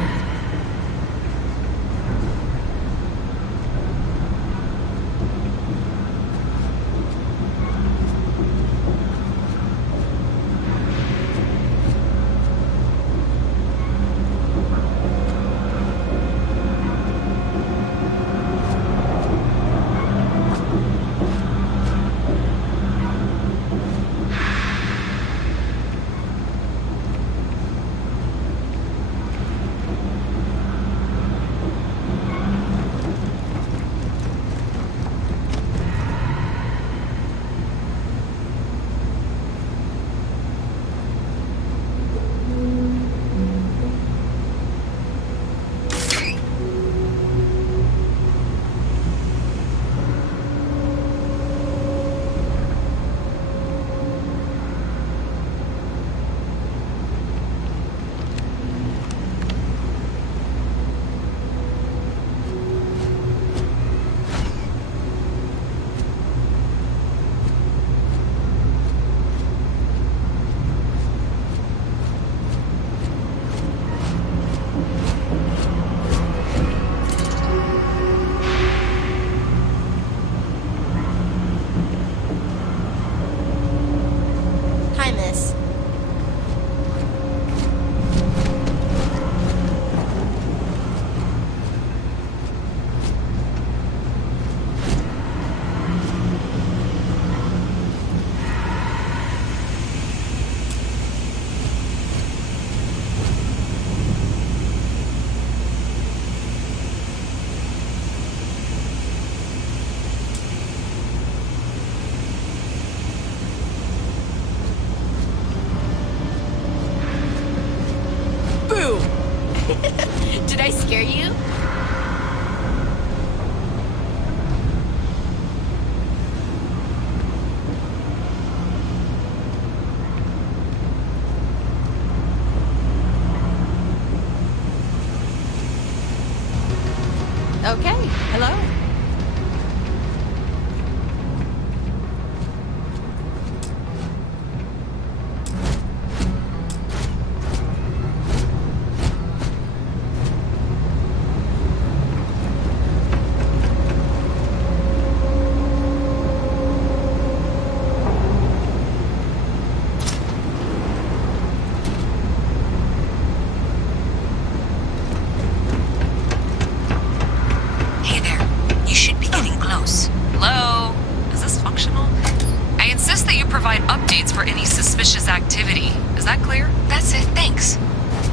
provide updates for any suspicious activity. Is that clear? That's it, thanks.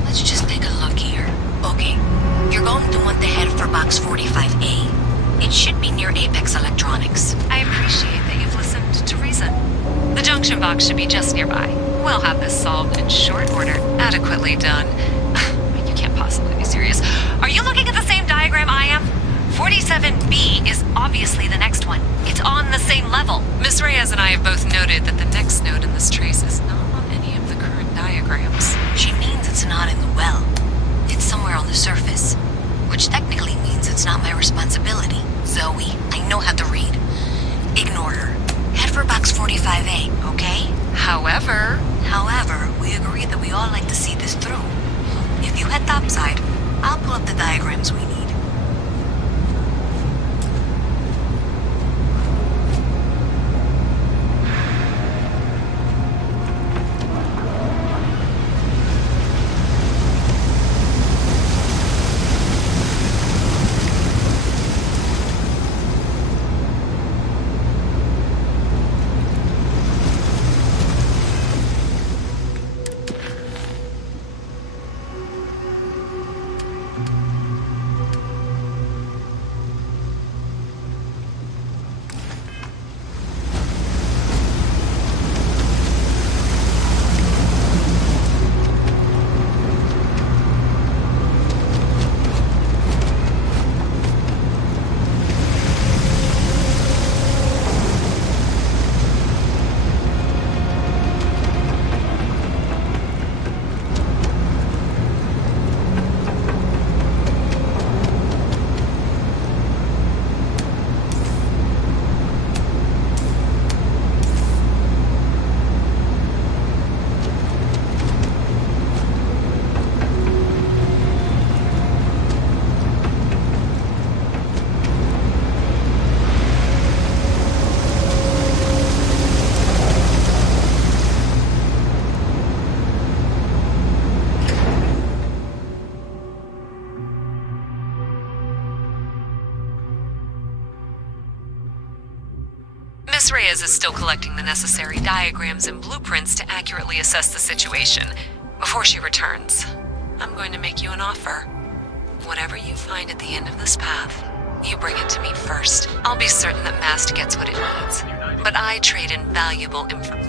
Let's just take a look here. Okay, you're going to want to head for box 45A. It should be near Apex Electronics. I appreciate that you've listened to reason. The junction box should be just nearby. We'll have this solved in short order. Adequately done. You can't possibly be serious. Are you looking at the same diagram I am? 47B is obviously the next one. It's on the same level. Miss Reyes and I have both noted that the next node in this trace is not on any of the current diagrams. She means it's not in the well. It's somewhere on the surface. Which technically means it's not my responsibility. Zoe, I know how to read. Ignore her. Head for box 45A, okay? However, we agreed that we all like to see this through. If you head topside, I'll pull up the diagrams we need. Miss Reyes is still collecting the necessary diagrams and blueprints to accurately assess the situation. Before she returns, I'm going to make you an offer. Whatever you find at the end of this path, you bring it to me first. I'll be certain that MAST gets what it needs, but I trade in valuable information.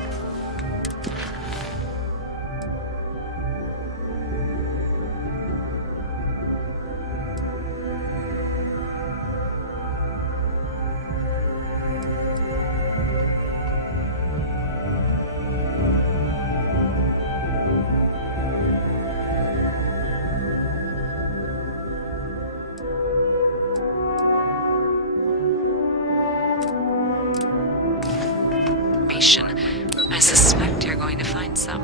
I suspect you're going to find some.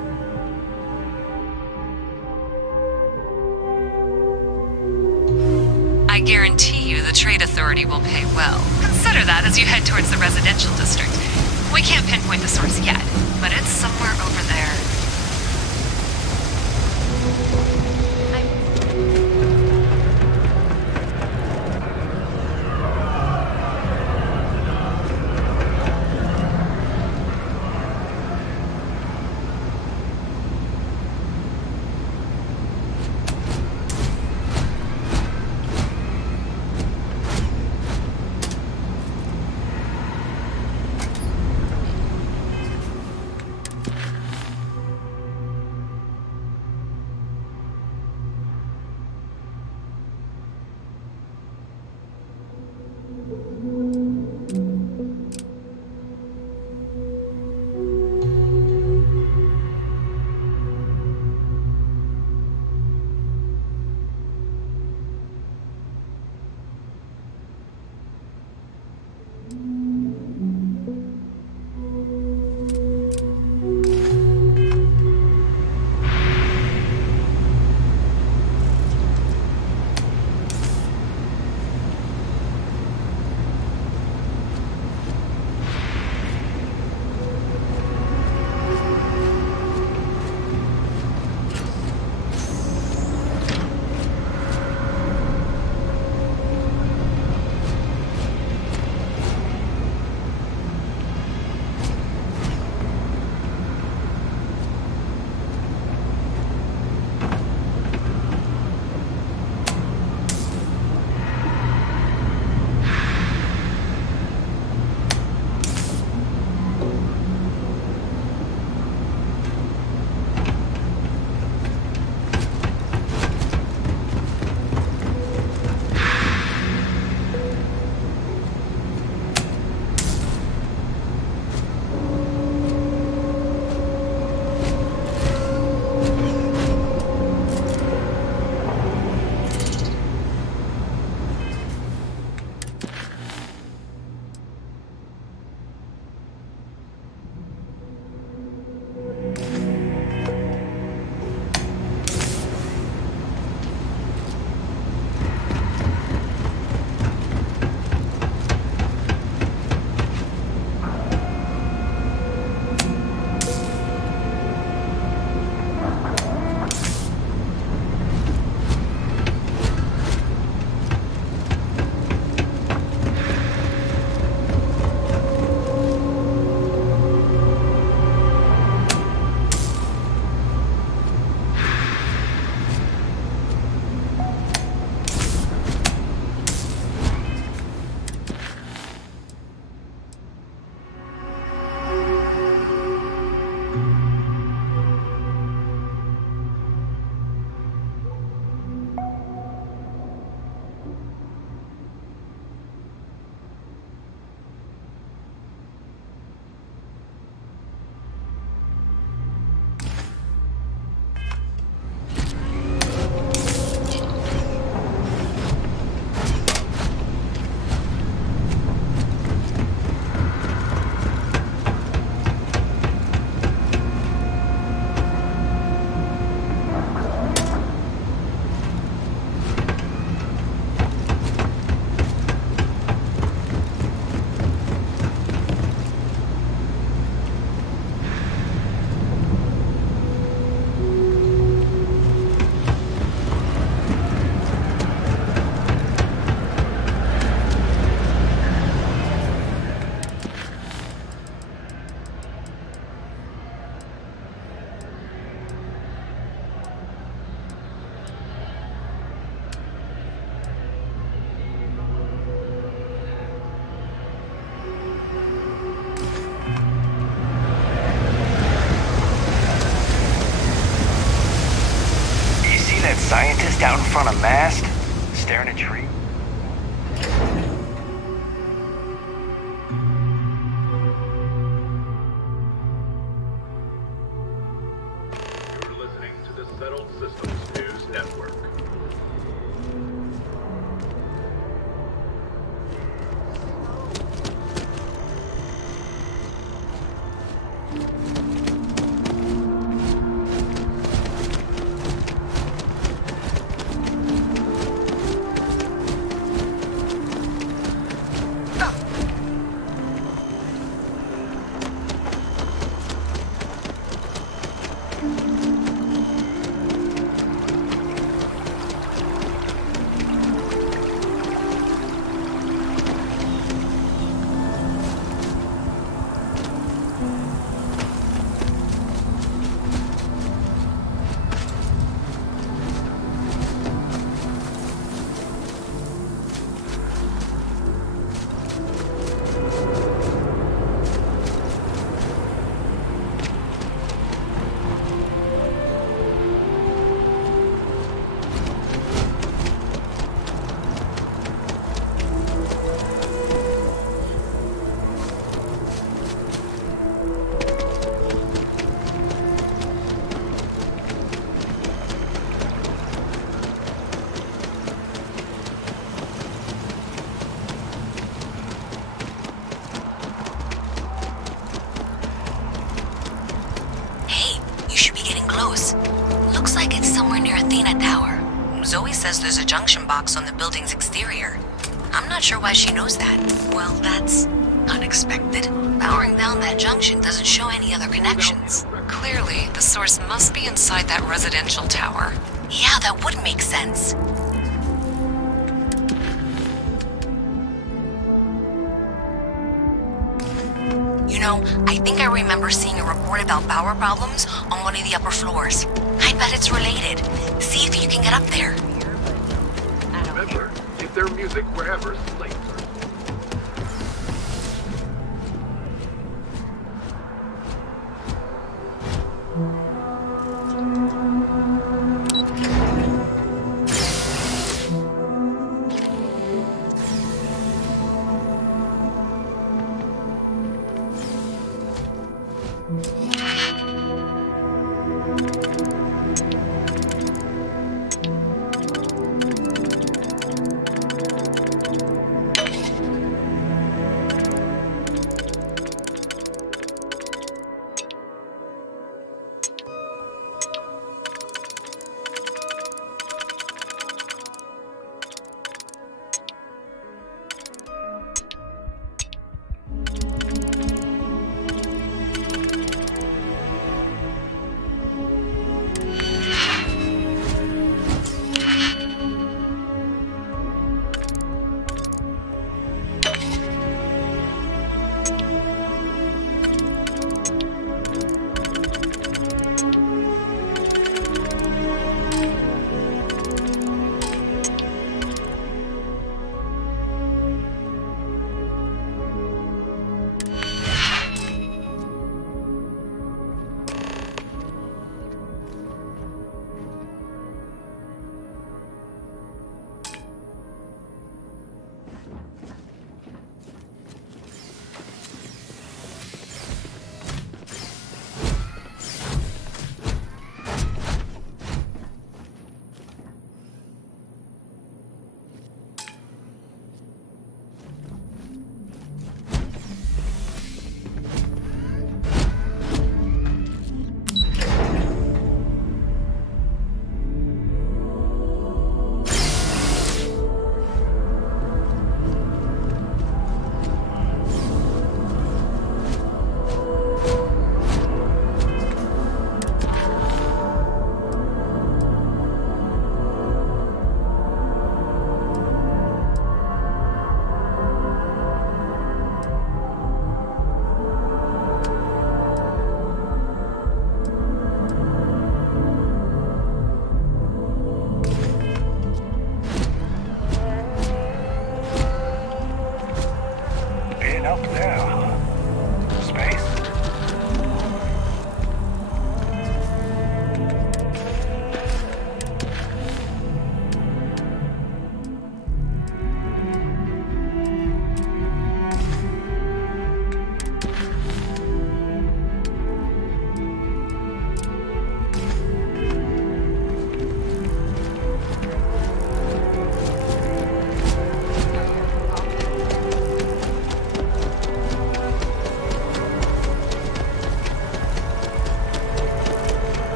I guarantee you the Trade Authority will pay well. Consider that as you head towards the residential district. We can't pinpoint the source yet, but it's somewhere over there. scientist out in front of mast, staring at a tree. You're listening to the Settled Systems News Network. Looks like it's somewhere near Athena Tower. Zoe says there's a junction box on the building's exterior. I'm not sure why she knows that. Well, that's unexpected. Powering down that junction doesn't show any other connections. Clearly, the source must be inside that residential tower. Yeah, that would make sense. You know, I think I remember seeing a report about power problems on one of the upper floors. I bet it's related. See if you can get up there. Remember, keep their music wherever slaves are.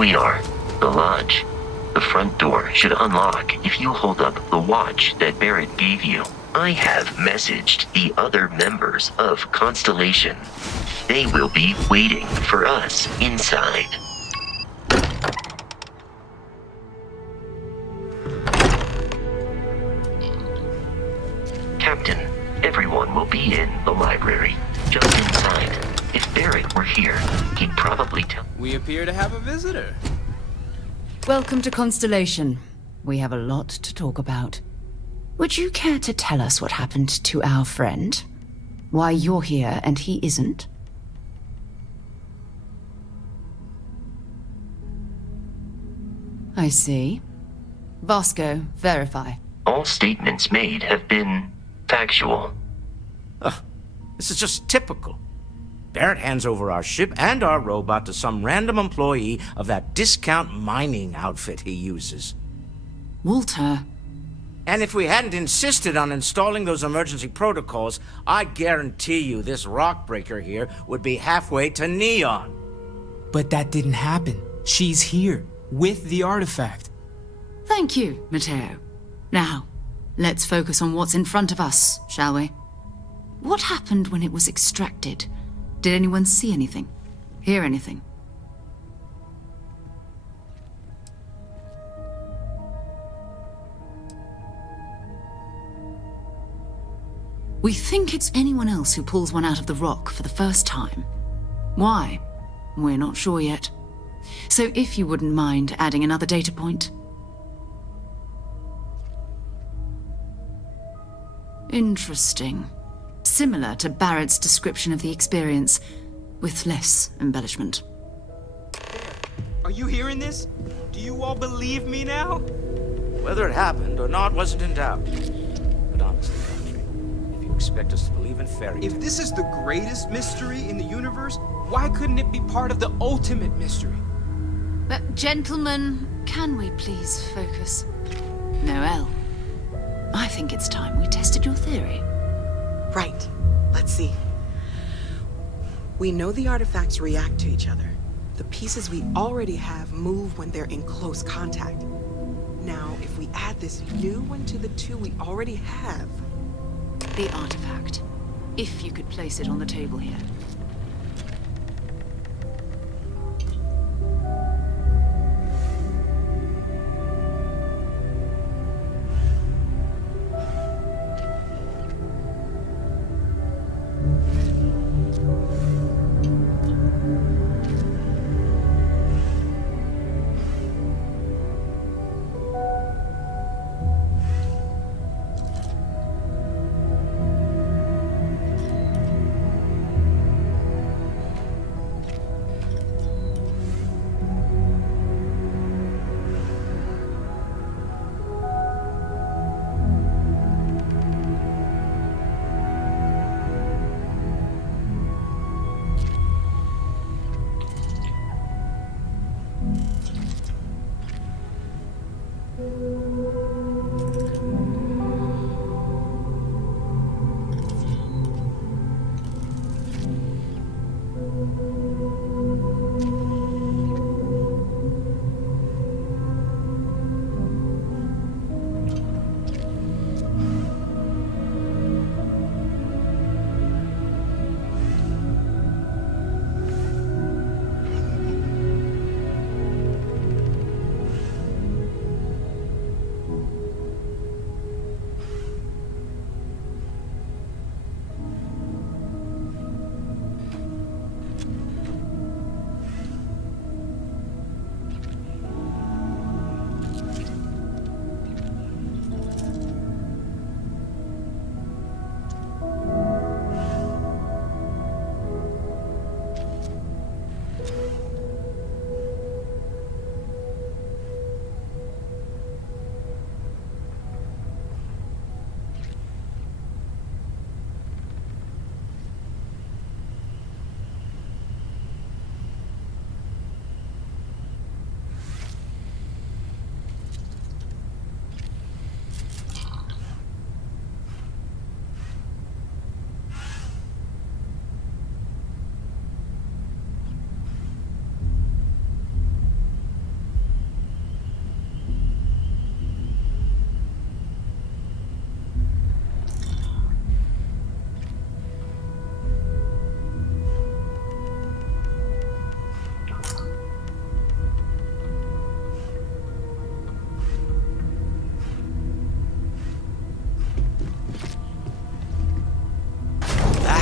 we are. The lodge. The front door should unlock if you hold up the watch that Barrett gave you. I have messaged the other members of Constellation. They will be waiting for us inside. Captain, everyone will be in the library. Just inside. If Barrett were here, he'd probably tell... We appear to have a visitor. Welcome to Constellation. We have a lot to talk about. Would you care to tell us what happened to our friend? Why you're here and he isn't? I see. Vasco, verify. All statements made have been factual. This is just typical. Barrett hands over our ship and our robot to some random employee of that discount mining outfit he uses. Walter. And if we hadn't insisted on installing those emergency protocols, I guarantee you this rock breaker here would be halfway to Neon. But that didn't happen. She's here, with the artifact. Thank you, Matteo. Now, let's focus on what's in front of us, shall we? What happened when it was extracted? Did anyone see anything? Hear anything? We think it's anyone else who pulls one out of the rock for the first time. Why? We're not sure yet. So if you wouldn't mind adding another data point. Interesting. Similar to Barrett's description of the experience, with less embellishment. Are you hearing this? Do you all believe me now? Whether it happened or not wasn't in doubt. But honestly, Country, if you expect us to believe in fairy tales... If this is the greatest mystery in the universe, why couldn't it be part of the ultimate mystery? But gentlemen, can we please focus? Noel, I think it's time we tested your theory. Right. Let's see. We know the artifacts react to each other. The pieces we already have move when they're in close contact. Now, if we add this new one to the two we already have... The artifact. If you could place it on the table here.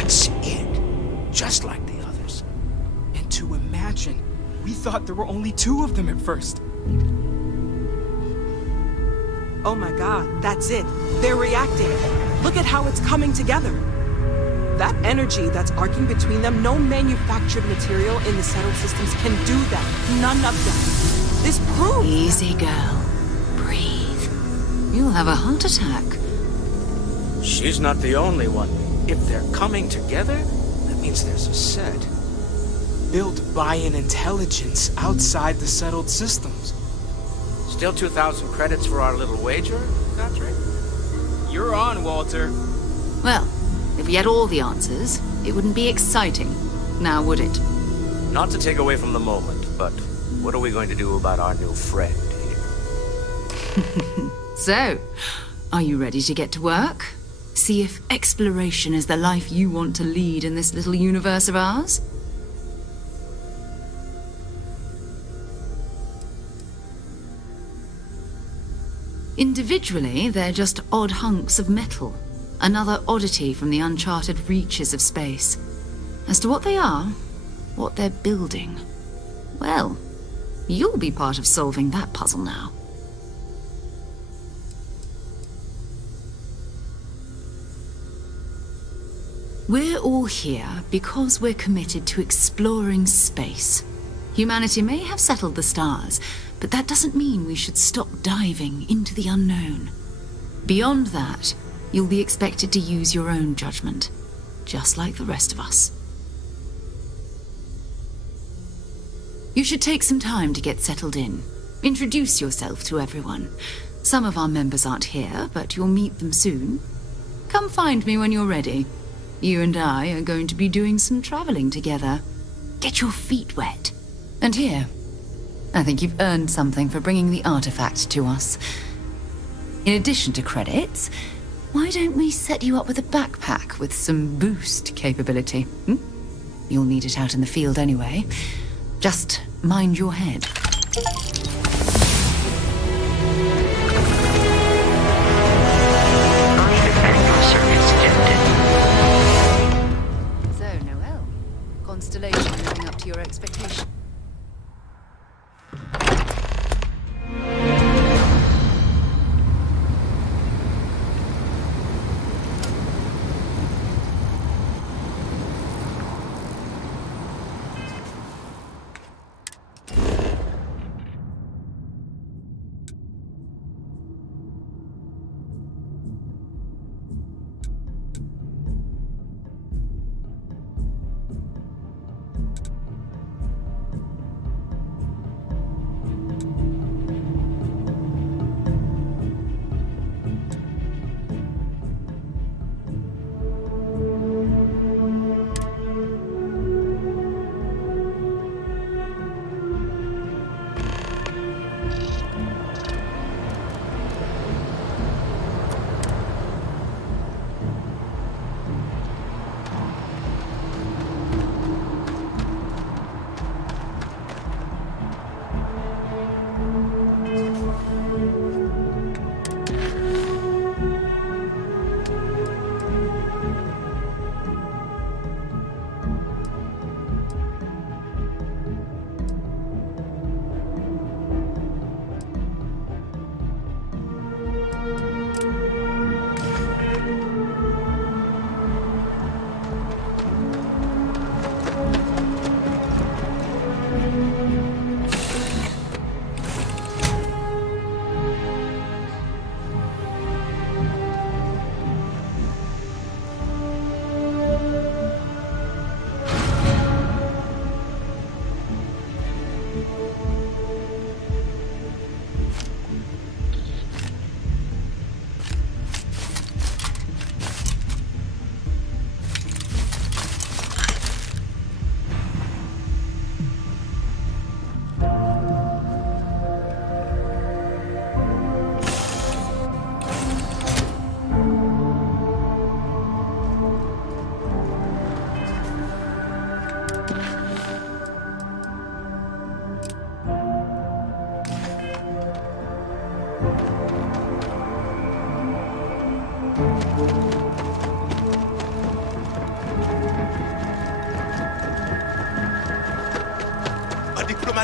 That's it. Just like the others. And to imagine, we thought there were only 2 of them at first. Oh my god, that's it. They're reacting. Look at how it's coming together. That energy that's arcing between them, no manufactured material in the settled systems can do that. None of them. This proves. Easy, girl. Breathe. You'll have a heart attack. She's not the only one. If they're coming together, that means there's a set. Built by an intelligence outside the settled systems. Still 2,000 credits for our little wager, Godfrey? You're on, Walter. Well, if we had all the answers, it wouldn't be exciting, now would it? Not to take away from the moment, but what are we going to do about our new friend here? So, are you ready to get to work? See if exploration is the life you want to lead in this little universe of ours? Individually, they're just odd hunks of metal. Another oddity from the uncharted reaches of space. As to what they are, what they're building, well, you'll be part of solving that puzzle now. We're all here because we're committed to exploring space. Humanity may have settled the stars, but that doesn't mean we should stop diving into the unknown. Beyond that, you'll be expected to use your own judgment, just like the rest of us. You should take some time to get settled in. Introduce yourself to everyone. Some of our members aren't here, but you'll meet them soon. Come find me when you're ready. You and I are going to be doing some traveling together. Get your feet wet. And here, I think you've earned something for bringing the artifact to us. In addition to credits, why don't we set you up with a backpack with some boost capability? You'll need it out in the field anyway. Just mind your head. So, Noel, constellation living up to your expectations?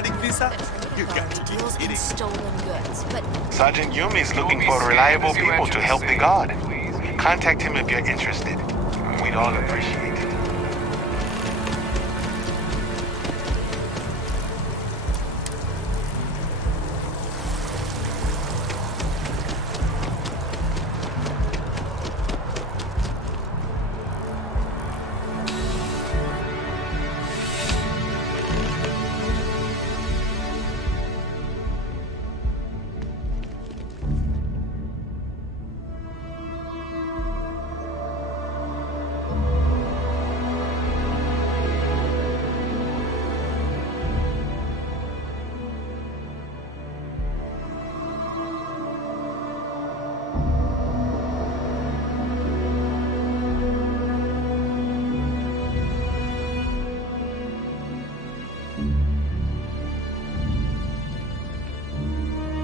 diplomatic visa? You got to be kidding. Stolen goods, but Sergeant Yumi's looking for reliable people to help the guard. Contact him if you're interested. We'd all appreciate it.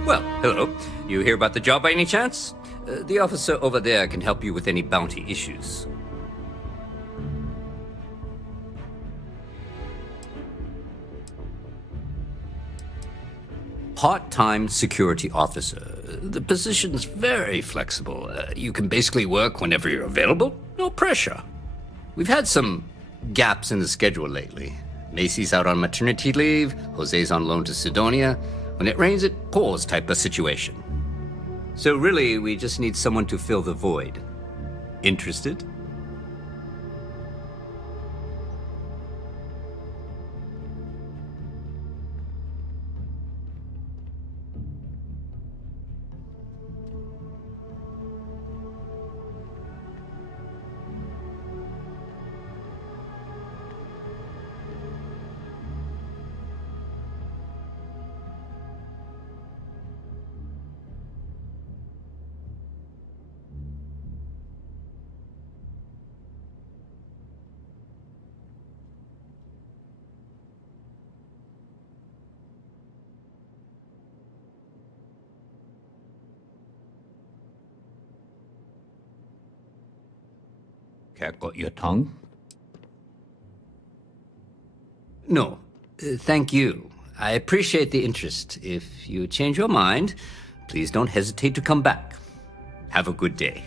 Well, hello. You hear about the job by any chance? The officer over there can help you with any bounty issues. Part-time security officer. The position's very flexible. You can basically work whenever you're available. No pressure. We've had some gaps in the schedule lately. Macy's out on maternity leave. Jose's on loan to Sidonia. When it rains, it pours type of situation. So really, we just need someone to fill the void. Interested? Cat got your tongue? No, thank you. I appreciate the interest. If you change your mind, please don't hesitate to come back. Have a good day.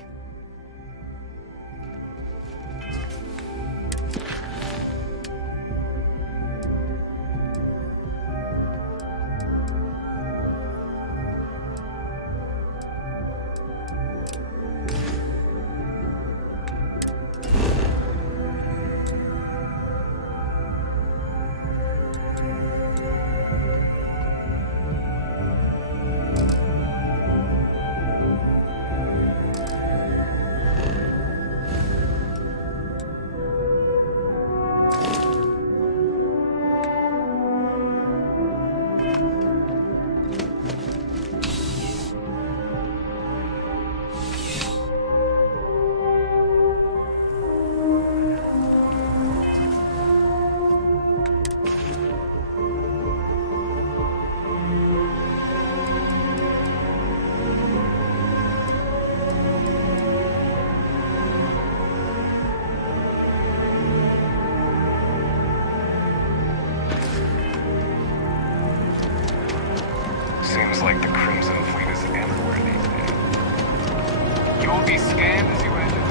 Seems like the Crimson Fleet is everywhere these days. You will be scanned as you enter.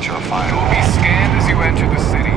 signature file will be scanned as you enter the city.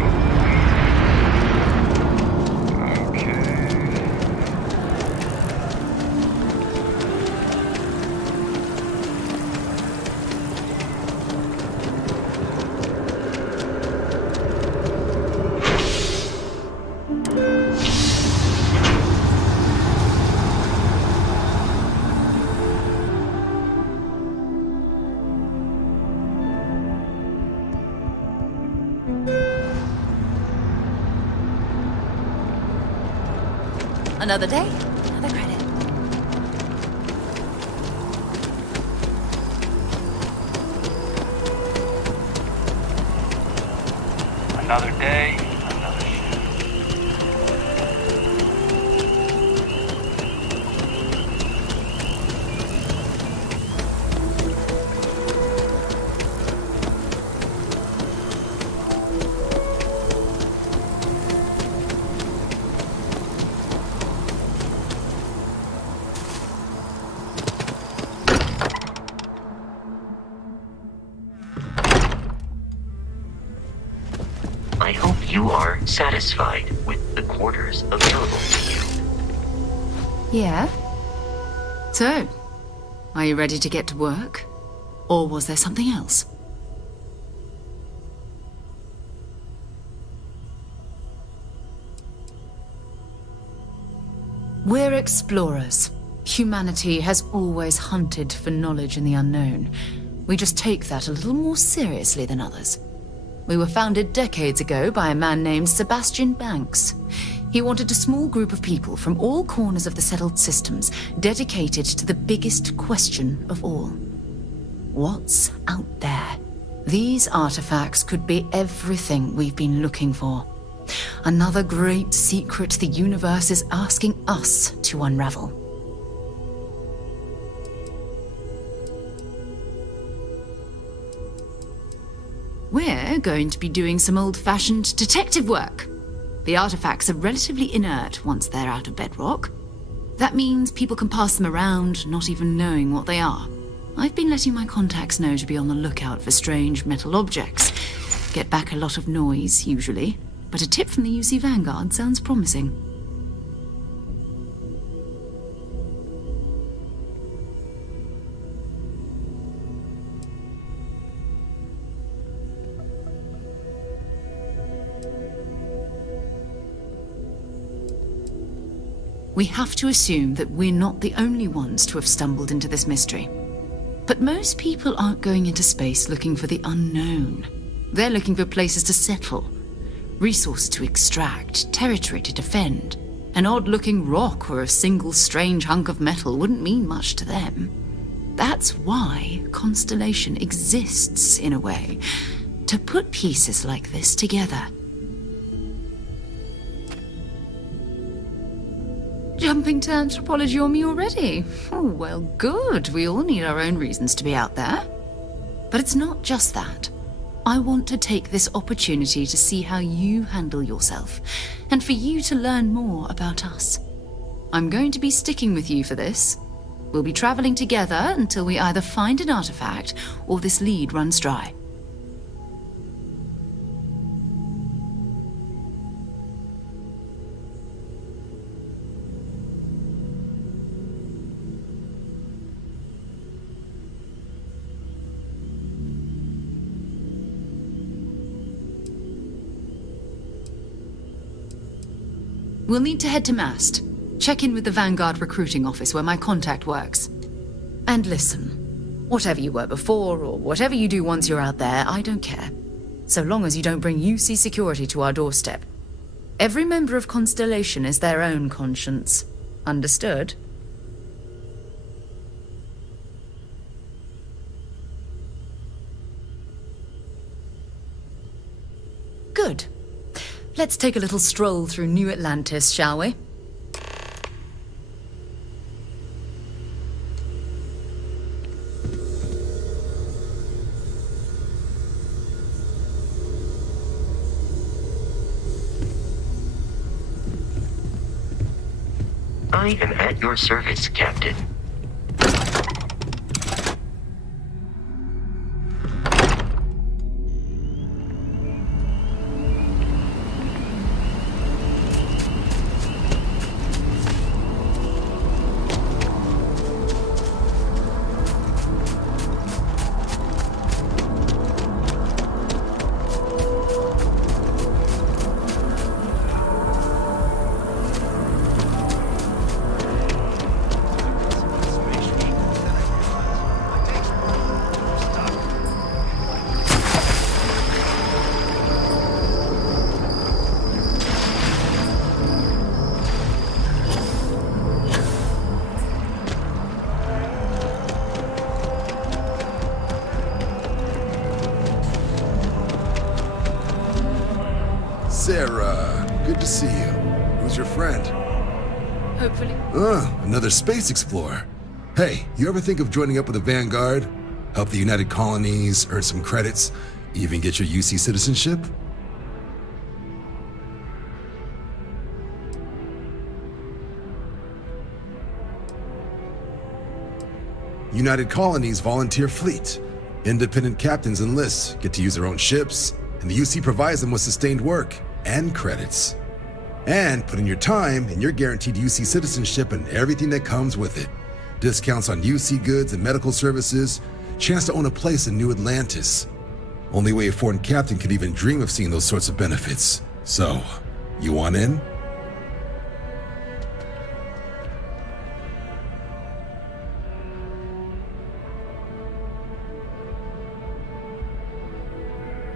Another day, another credit. Another day. I hope you are satisfied with the quarters available to you. Yeah? So, are you ready to get to work? Or was there something else? We're explorers. Humanity has always hunted for knowledge in the unknown. We just take that a little more seriously than others. We were founded decades ago by a man named Sebastian Banks. He wanted a small group of people from all corners of the settled systems dedicated to the biggest question of all. What's out there? These artifacts could be everything we've been looking for. Another great secret the universe is asking us to unravel. We're going to be doing some old-fashioned detective work. The artifacts are relatively inert once they're out of bedrock. That means people can pass them around, not even knowing what they are. I've been letting my contacts know to be on the lookout for strange metal objects. Get back a lot of noise, usually, but a tip from the UC Vanguard sounds promising. We have to assume that we're not the only ones to have stumbled into this mystery. But most people aren't going into space looking for the unknown. They're looking for places to settle, resources to extract, territory to defend. An odd-looking rock or a single strange hunk of metal wouldn't mean much to them. That's why Constellation exists, in a way, to put pieces like this together. Jumping to anthropology on me already? Oh, well, good. We all need our own reasons to be out there. But it's not just that. I want to take this opportunity to see how you handle yourself, and for you to learn more about us. I'm going to be sticking with you for this. We'll be traveling together until we either find an artifact or this lead runs dry. We'll need to head to Mast. Check in with the Vanguard recruiting office where my contact works. And listen, whatever you were before or whatever you do once you're out there, I don't care. So long as you don't bring UC security to our doorstep. Every member of Constellation is their own conscience. Understood? Good. Let's take a little stroll through New Atlantis, shall we? I am at your service, Captain. Sarah, good to see you. Who's your friend? Hopefully. Another space explorer. Hey, you ever think of joining up with the Vanguard? Help the United Colonies, earn some credits, even get your UC citizenship? United Colonies Volunteer Fleet. Independent captains enlist, get to use their own ships, and the UC provides them with sustained work and credits. And put in your time, and you're guaranteed UC citizenship and everything that comes with it. Discounts on UC goods and medical services, chance to own a place in New Atlantis. Only way a foreign captain could even dream of seeing those sorts of benefits. So, you want in?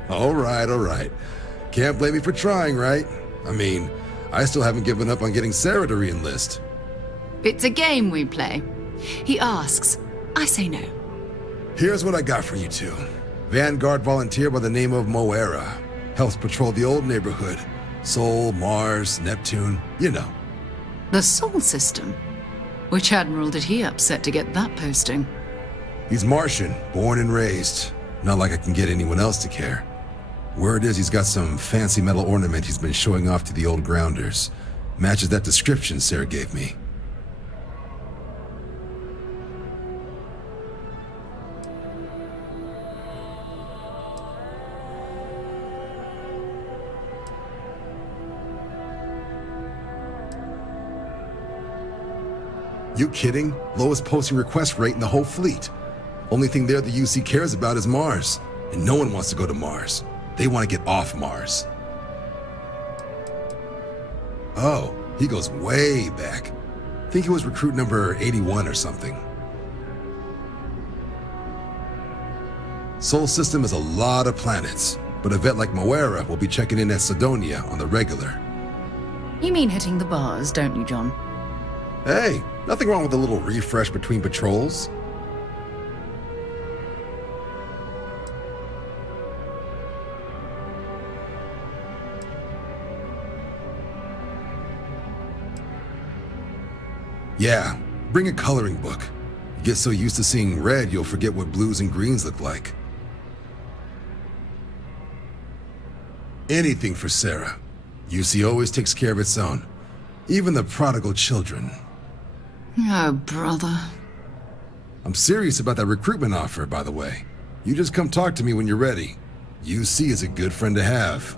All right. Can't blame me for trying, right? I mean, I still haven't given up on getting Sarah to re-enlist. It's a game we play. He asks, I say no. Here's what I got for you two. Vanguard volunteer by the name of Moera. Helps patrol the old neighborhood. Sol, Mars, Neptune, you know. The Sol system? Which admiral did he upset to get that posting? He's Martian, born and raised. Not like I can get anyone else to care. Word is he's got some fancy metal ornament he's been showing off to the old grounders. Matches that description Sarah gave me. You kidding? Lowest posting request rate in the whole fleet. Only thing there the UC cares about is Mars. And no one wants to go to Mars. They want to get off Mars. Oh, he goes way back. Think he was recruit number 81 or something. Sol system is a lot of planets, but a vet like Moera will be checking in at Sidonia on the regular. You mean hitting the bars, don't you, John? Hey, nothing wrong with a little refresh between patrols. Yeah, bring a coloring book. You get so used to seeing red, you'll forget what blues and greens look like. Anything for Sarah. UC always takes care of its own. Even the prodigal children. Oh, brother. I'm serious about that recruitment offer, by the way. You just come talk to me when you're ready. UC is a good friend to have.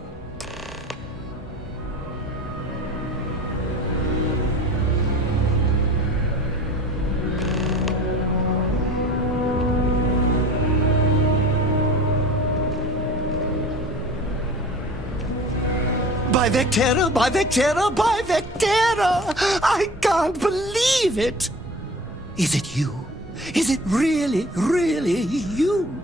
By Vectera, by Vectera, by Vectera! I can't believe it! Is it you? Is it really, really you?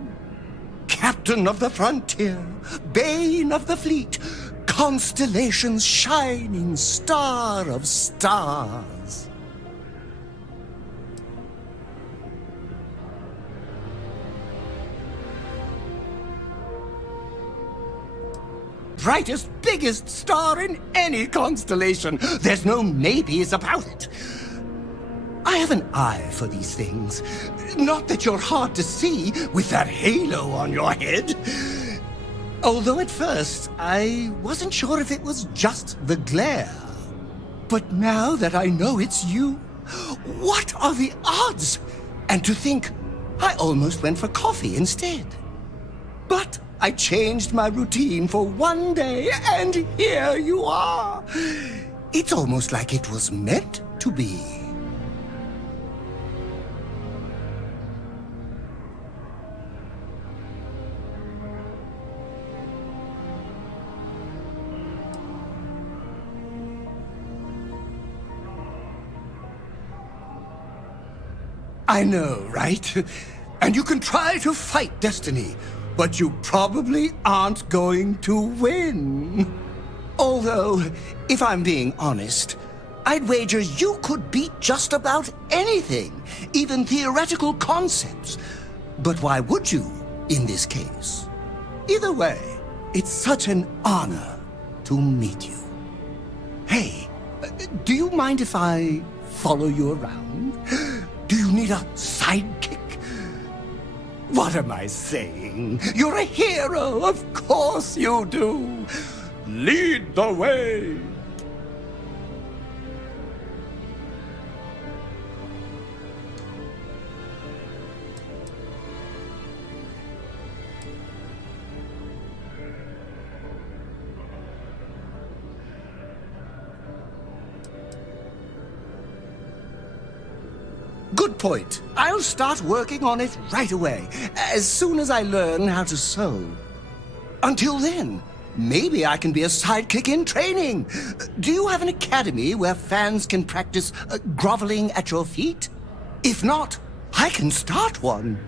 Captain of the frontier, bane of the fleet, constellation's shining star of stars. Brightest, biggest star in any constellation. There's no maybes about it. I have an eye for these things. Not that you're hard to see with that halo on your head. Although at first, I wasn't sure if it was just the glare. But now that I know it's you, what are the odds? And to think, I almost went for coffee instead. But I changed my routine for one day, and here you are. It's almost like it was meant to be. I know, right? And you can try to fight destiny, but you probably aren't going to win. Although, if I'm being honest, I'd wager you could beat just about anything, even theoretical concepts. But why would you, in this case? Either way, it's such an honor to meet you. Hey, do you mind if I follow you around? Do you need a sidekick? What am I saying? You're a hero, of course you do. Lead the way. Good point. I'll start working on it right away, as soon as I learn how to sew. Until then, maybe I can be a sidekick in training. Do you have an academy where fans can practice groveling at your feet? If not, I can start one.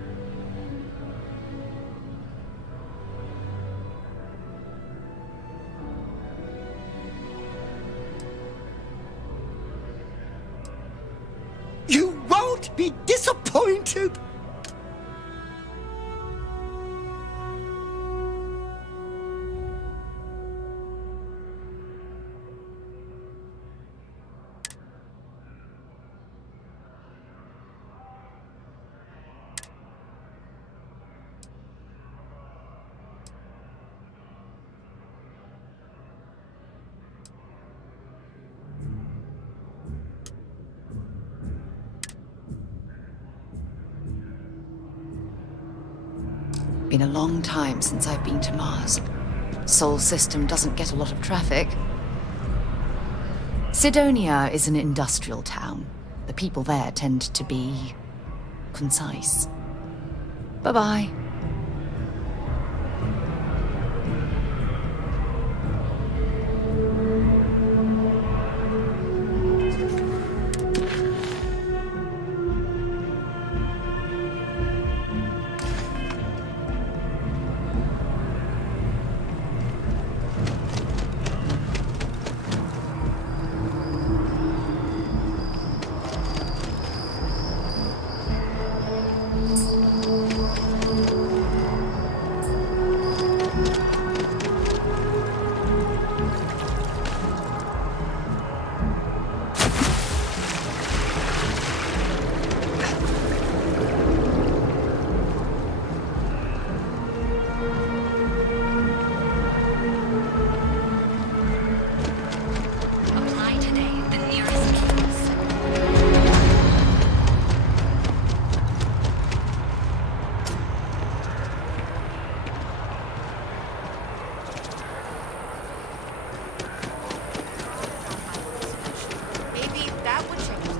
You won't be disappointed. Been a long time since I've been to Mars. Sol system doesn't get a lot of traffic. Sidonia is an industrial town. The people there tend to be concise. Bye-bye.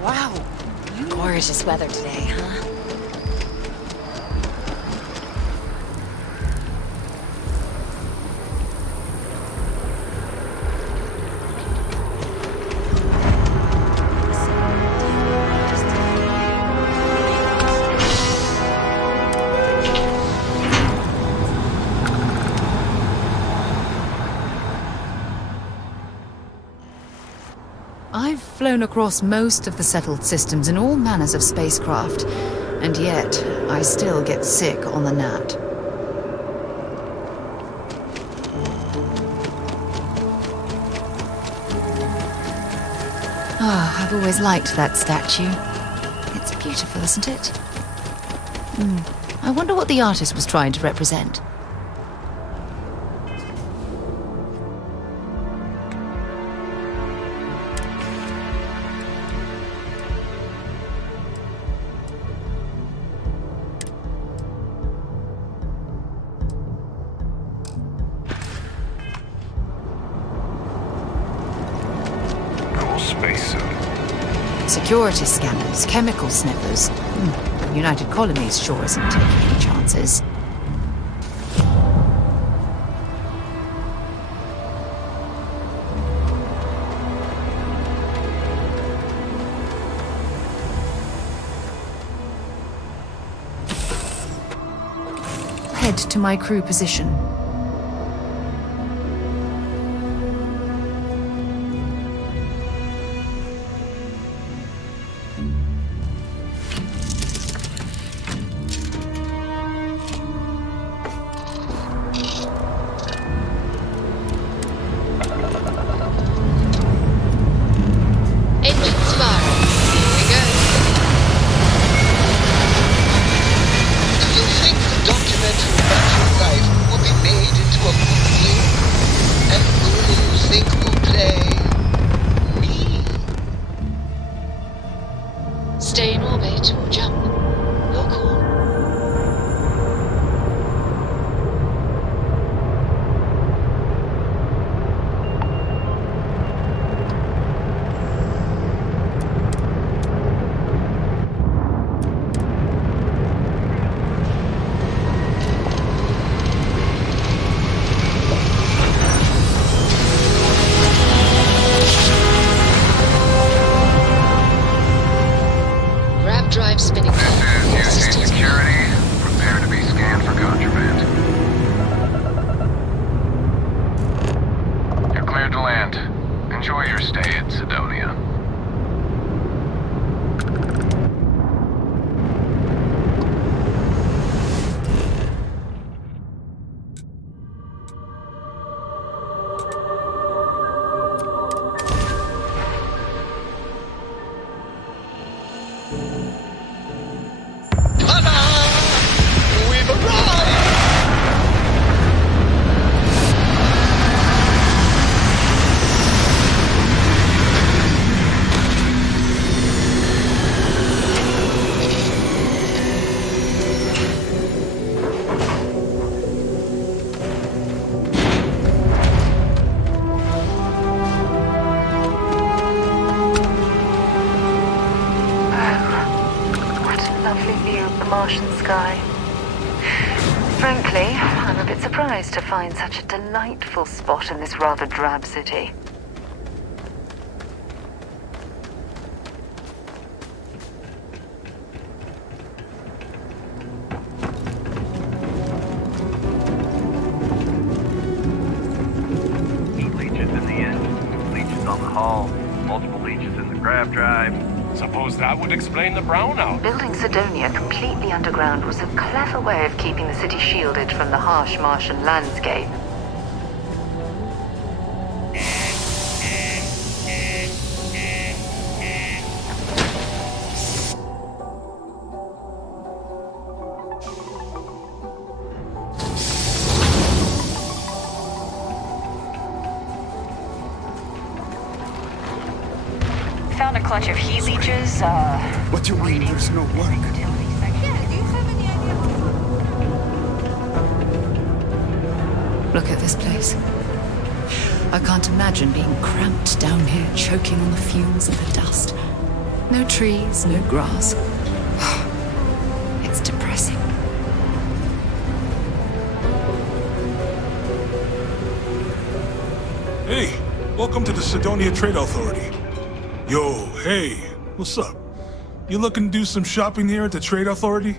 Wow, gorgeous weather today, huh? I've flown across most of the settled systems in all manners of spacecraft, and yet I still get sick on the gnat. Ah, I've always liked that statue. It's beautiful, isn't it? I wonder what the artist was trying to represent. Security scanners, chemical sniffers. United Colonies sure isn't taking any chances. Head to my crew position. Martian sky. Frankly, I'm a bit surprised to find such a delightful spot in this rather drab city. Leeches in the engine, leeches on the hull, multiple leeches in the grav drive. Suppose that would explain the brownout. Building Sidonia completely underground was a clever way of keeping the city shielded from the harsh Martian landscape. Found a clutch of heat leeches, What do you mean there's no work? Look at this place. I can't imagine being cramped down here, choking on the fumes of the dust. No trees, no grass. It's depressing. Hey, welcome to the Sidonia Trade Authority. Yo, hey, what's up? You looking to do some shopping here at the Trade Authority?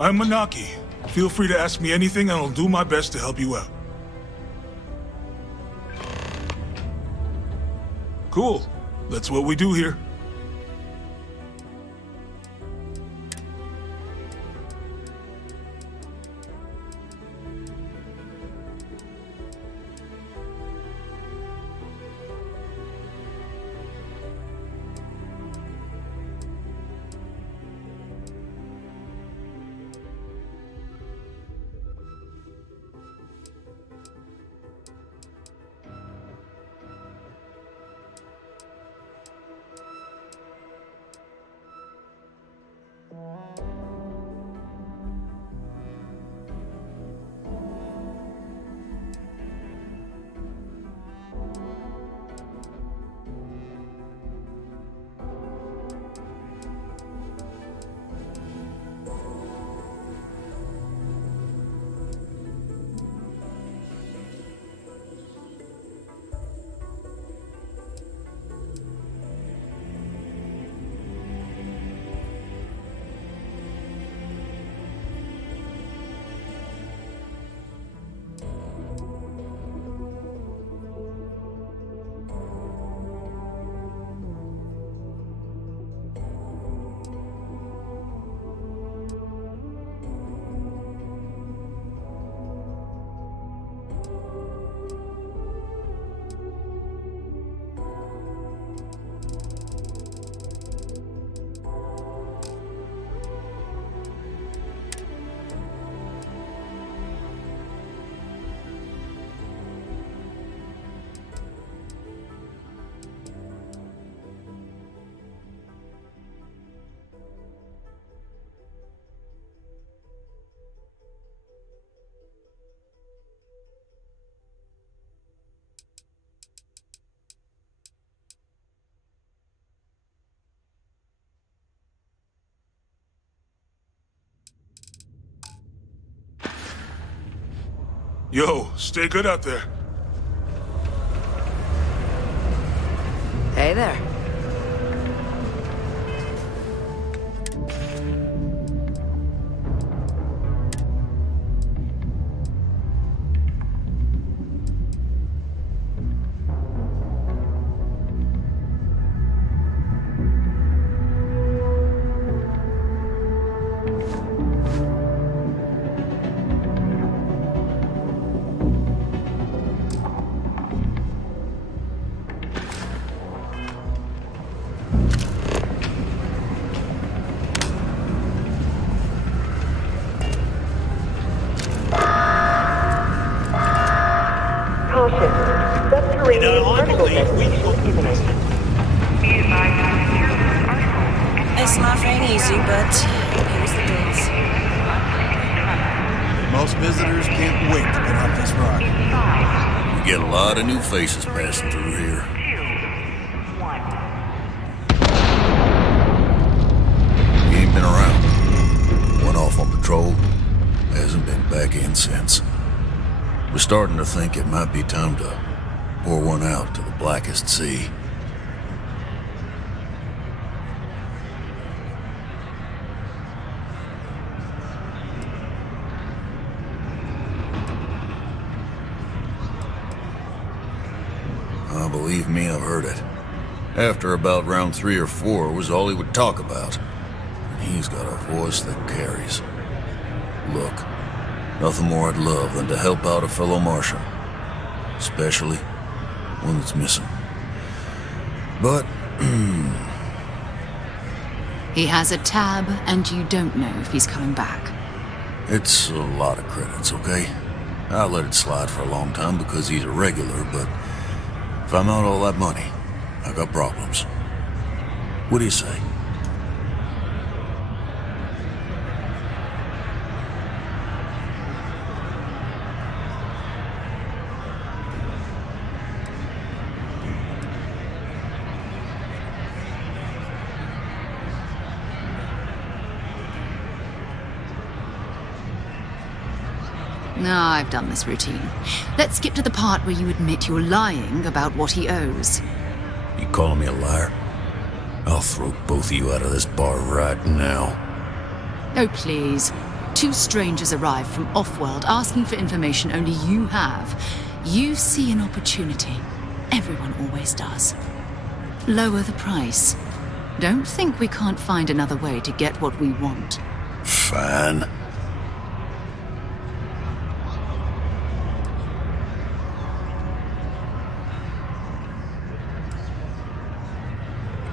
I'm Manaki. Feel free to ask me anything and I'll do my best to help you out. Cool. That's what we do here. Yo, stay good out there. Hey there. It's not very easy, but here's the deals. Most visitors can't wait to get off this rock. We get a lot of new faces passing through here. You ain't been around. One off. making sense. We're starting to think it might be time to pour one out to the blackest sea. Believe me, I've heard it. After about round 3 or 4 was all he would talk about. And he's got a voice that carries. Look, nothing more I'd love than to help out a fellow Martian. Especially one that's missing. But, He has a tab, and you don't know if he's coming back. it's a lot of credits, okay? I let it slide for a long time because he's a regular, but if I'm out all that money, I got problems. What do you say? No, I've done this routine. Let's skip to the part where you admit you're lying about what he owes. You calling me a liar? I'll throw both of you out of this bar right now. Oh, please. 2 strangers arrive from off-world asking for information only you have. You see an opportunity. Everyone always does. Lower the price. Don't think we can't find another way to get what we want. Fine.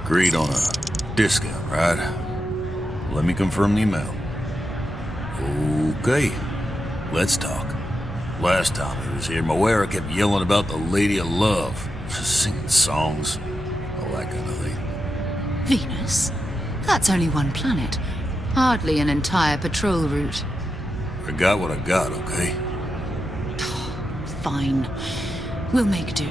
Agreed on a discount, right? Let me confirm the amount. Okay, let's talk. Last time he was here, Moira kept yelling about the Lady of Love, singing songs, all that kind of thing. Venus? That's only one planet. Hardly an entire patrol route. I got what I got, okay? Fine. We'll make do.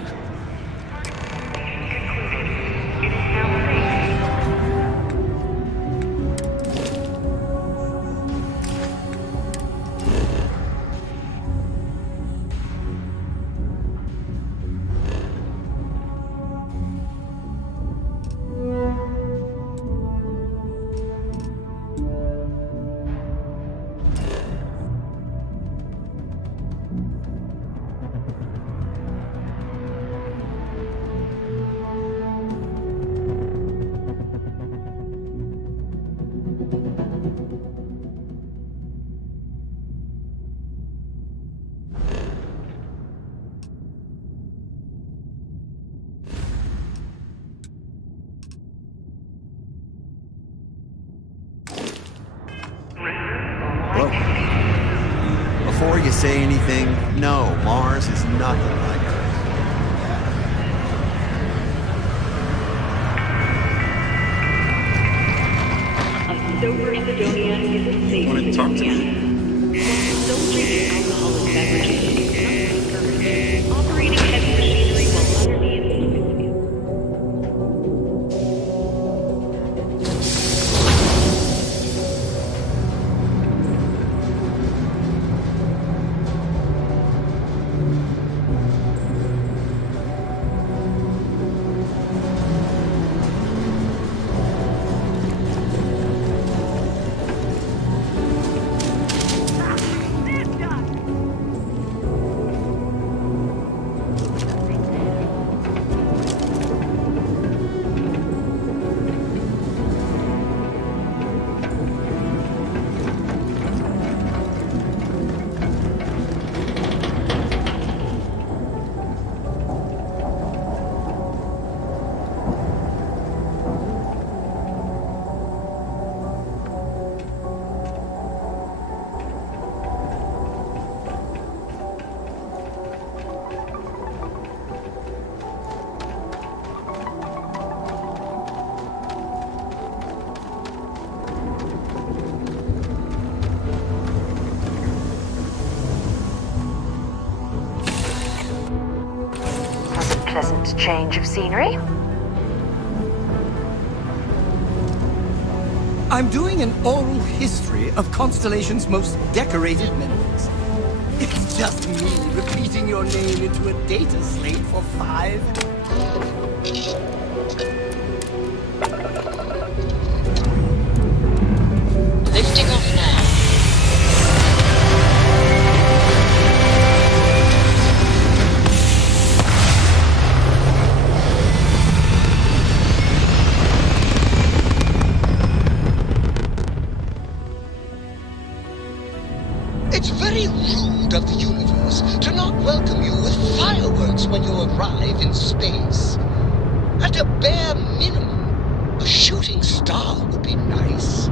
Before you say anything, no, Mars is nothing like Earth. Sober Sidonia is a safe Want to talk to me? Indulging in alcoholic beverages is not encouraged. Operating heavy machinery while under the influence. Pleasant change of scenery. I'm doing an oral history of Constellation's most decorated members. It's just me repeating your name into a data slate for 5. Lifting off now. It's very rude of the universe to not welcome you with fireworks when you arrive in space. At a bare minimum, a shooting star would be nice.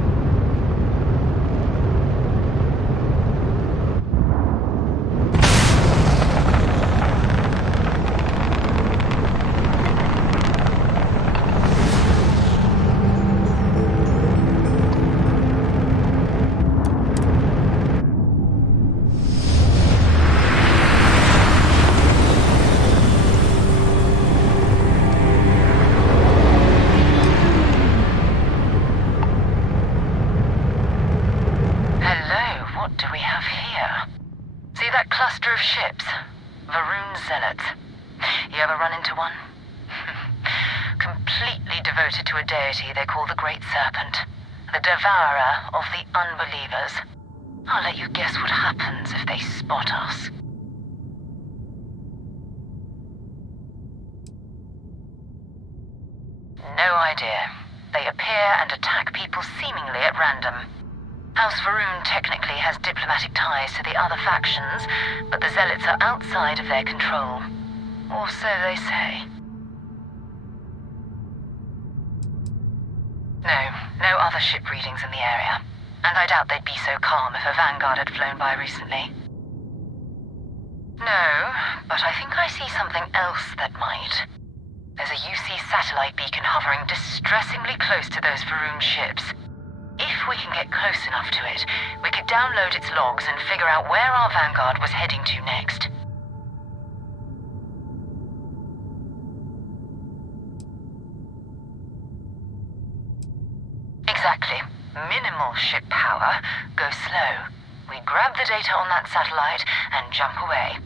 They call the Great Serpent, the devourer of the unbelievers. I'll let you guess what happens if they spot us. No idea. They appear and attack people seemingly at random. House Varun technically has diplomatic ties to the other factions, but the Zealots are outside of their control. Or so they say. No other ship readings in the area. And I doubt they'd be so calm if a Vanguard had flown by recently. No, but I think I see something else that might. There's a UC satellite beacon hovering distressingly close to those Varun ships. If we can get close enough to it, we could download its logs and figure out where our Vanguard was heading to next. Exactly. Minimal ship power, go slow. We grab the data on that satellite and jump away.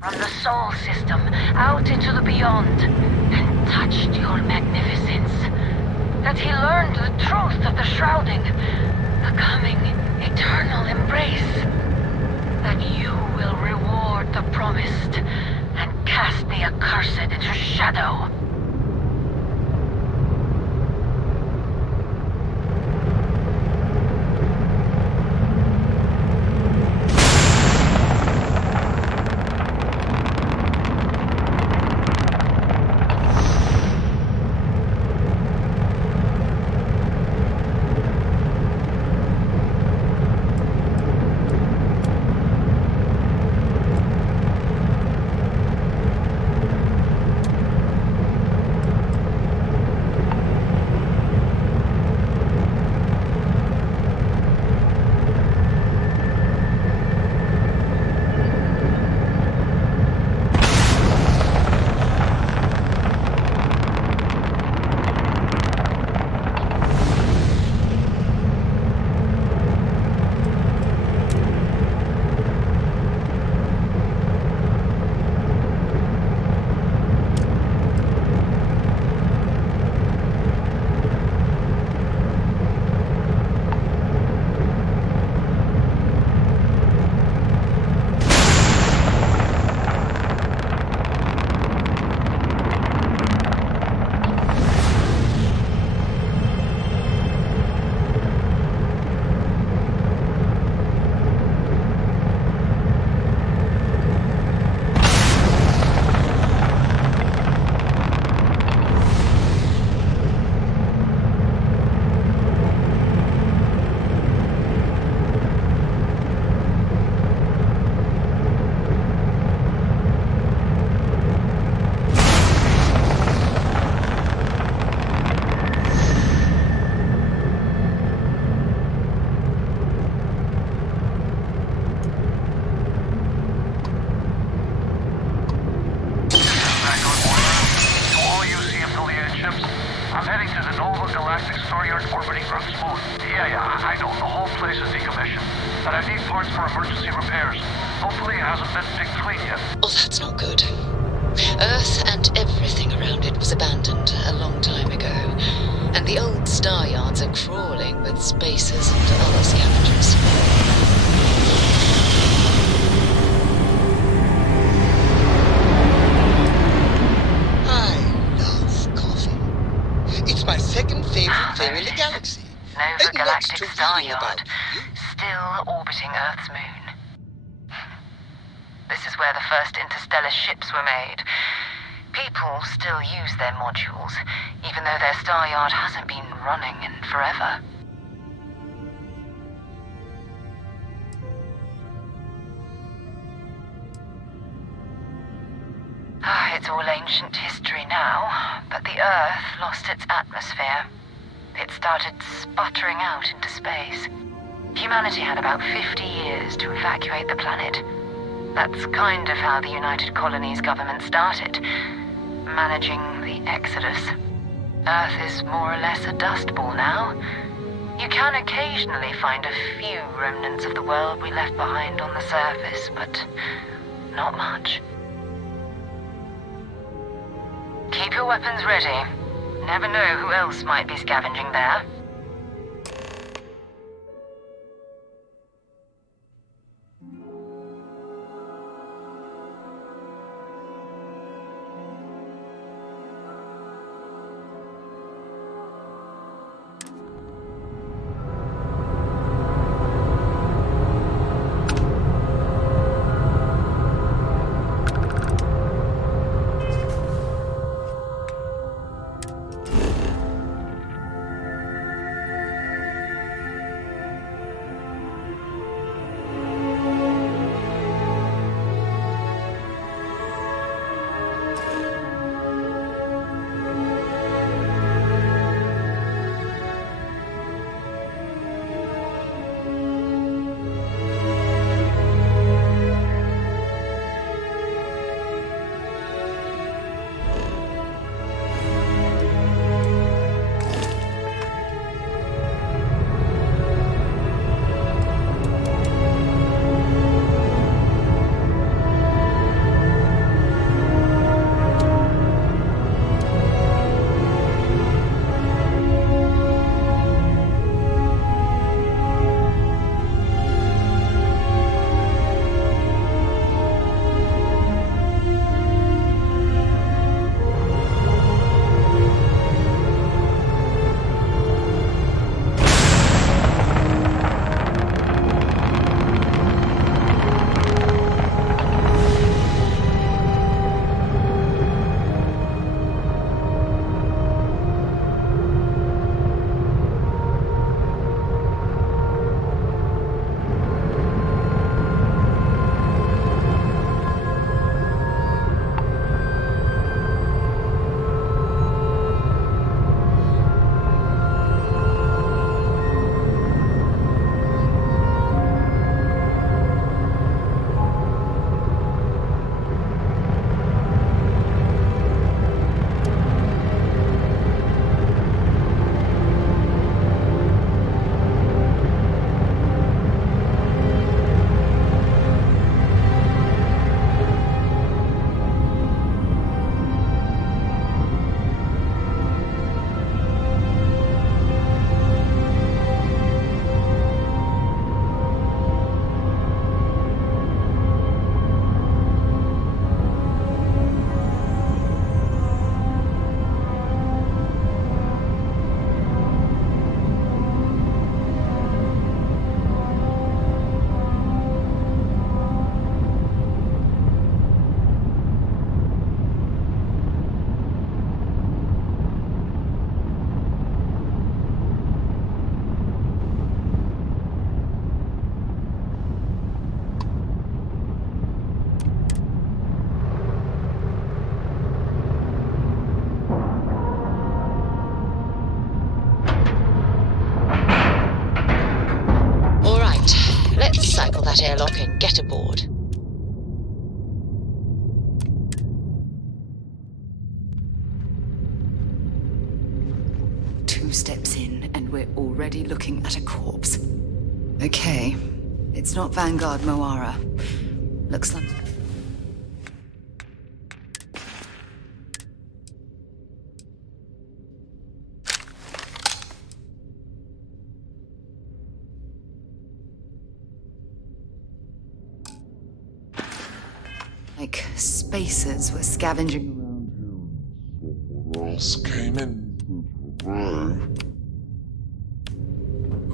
From the Sol system, out into the beyond, and touched your magnificence. That he learned the truth of the shrouding, the coming eternal embrace. That you will reward the promised, and cast the accursed into shadow. signal. The whole place is decommissioned. And I need parts for emergency repairs. Hopefully it hasn't been picked clean yet. Oh, that's not good. Earth and everything around it was abandoned a long time ago. And the old star yards are crawling with spacers and other scavengers. It's my second favorite thing in the galaxy. Nova Galactic Star Yard, still orbiting Earth's moon. This is where the first interstellar ships were made. People still use their modules, even though their star yard hasn't been running in forever. It's all ancient history now, but the Earth lost its atmosphere. It started sputtering out into space. Humanity had about 50 years to evacuate the planet. That's kind of how the United Colonies government started, managing the exodus. Earth is more or less a dust ball now. You can occasionally find a few remnants of the world we left behind on the surface, but not much. Keep your weapons ready. Never know who else might be scavenging there. that airlock and get aboard. Two steps in, and we're already looking at a corpse. Okay. It's not Vanguard Moara. Looks like... like spacers were scavenging around. Came in.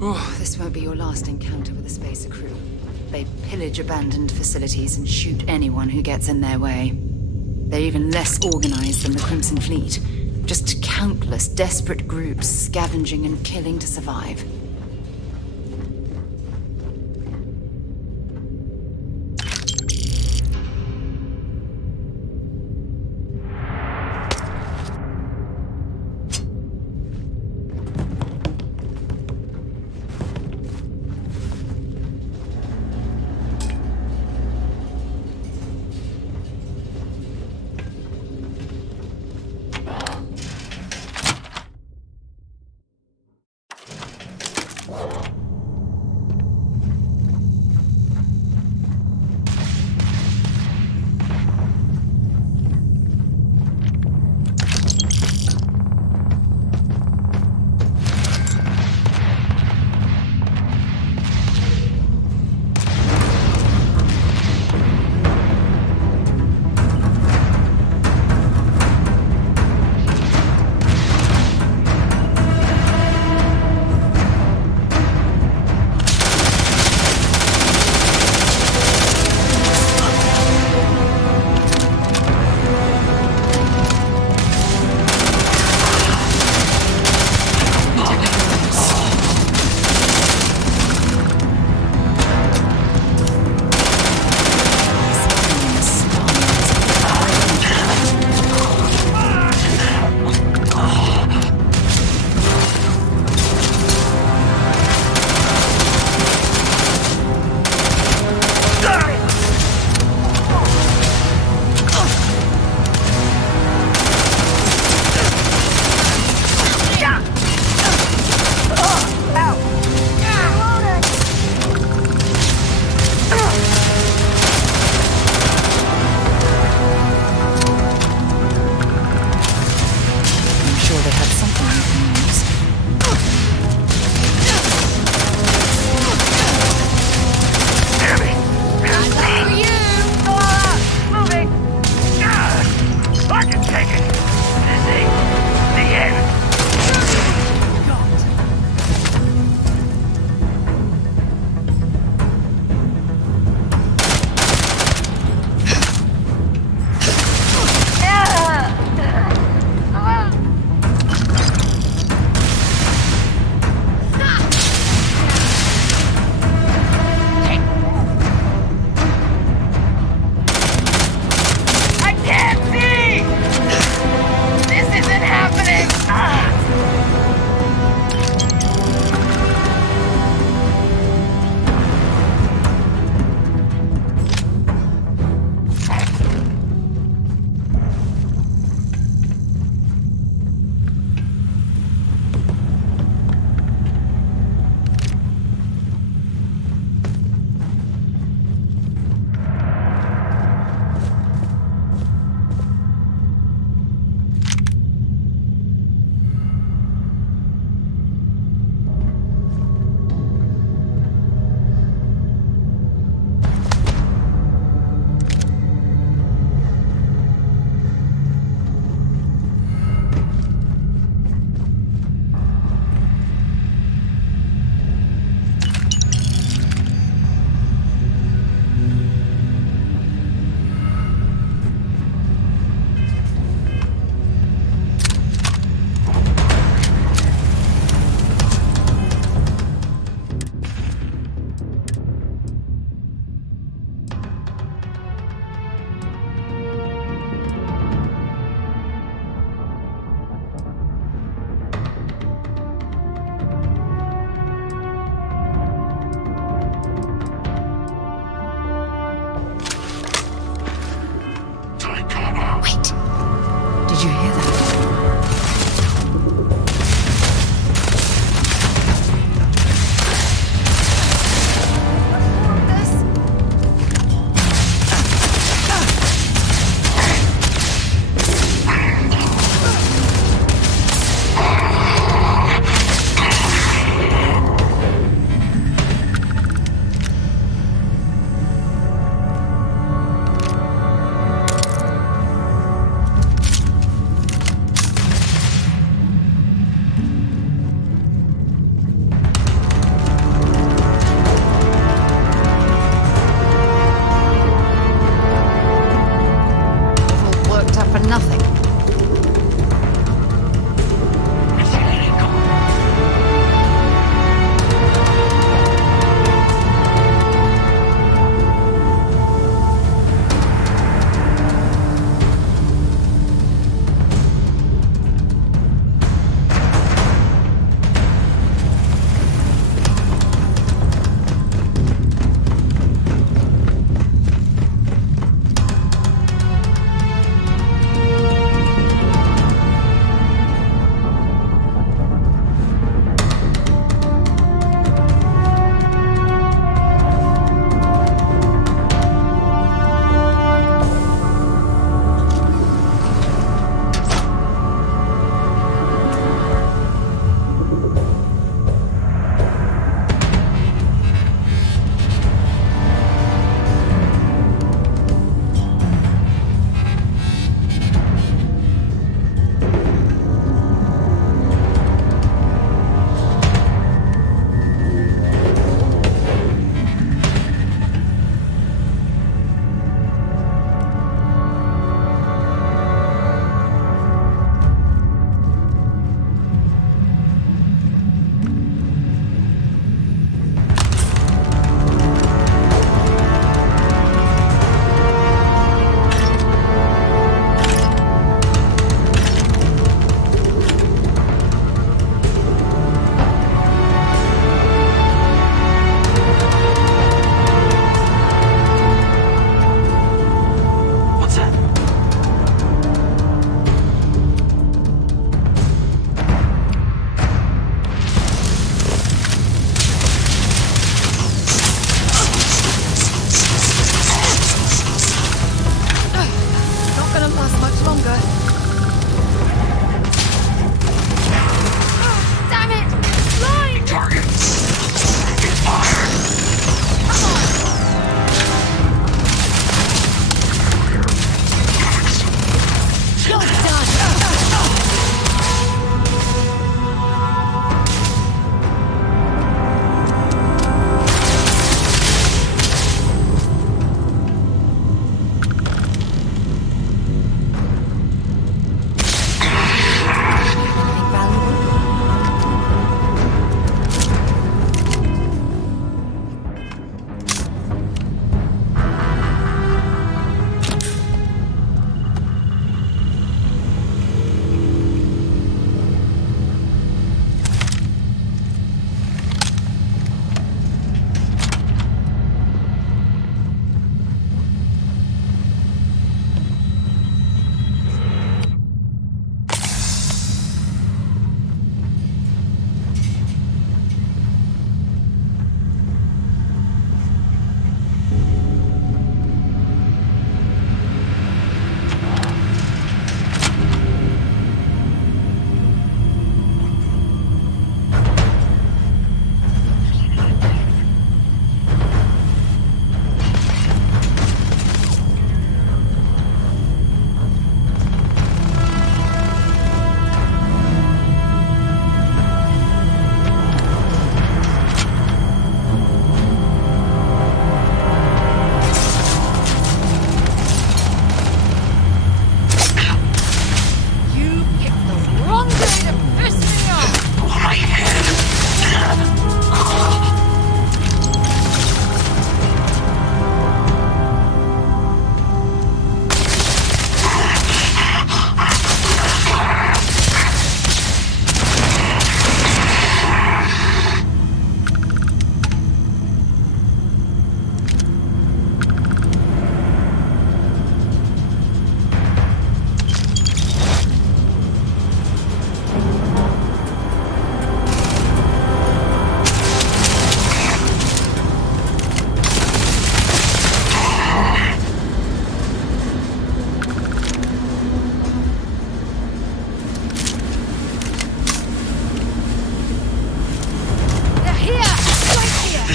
Oh, this won't be your last encounter with the spacer crew. They pillage abandoned facilities and shoot anyone who gets in their way. They're even less organized than the Crimson Fleet. Just countless desperate groups scavenging and killing to survive.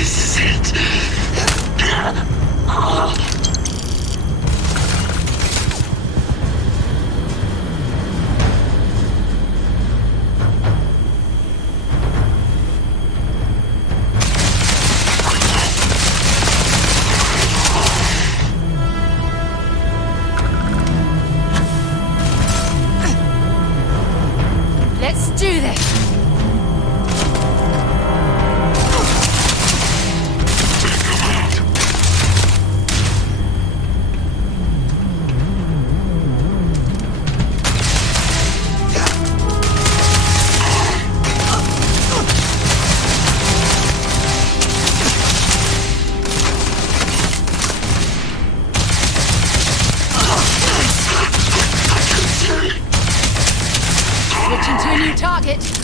This is it. Let's do this. Switching to a new target.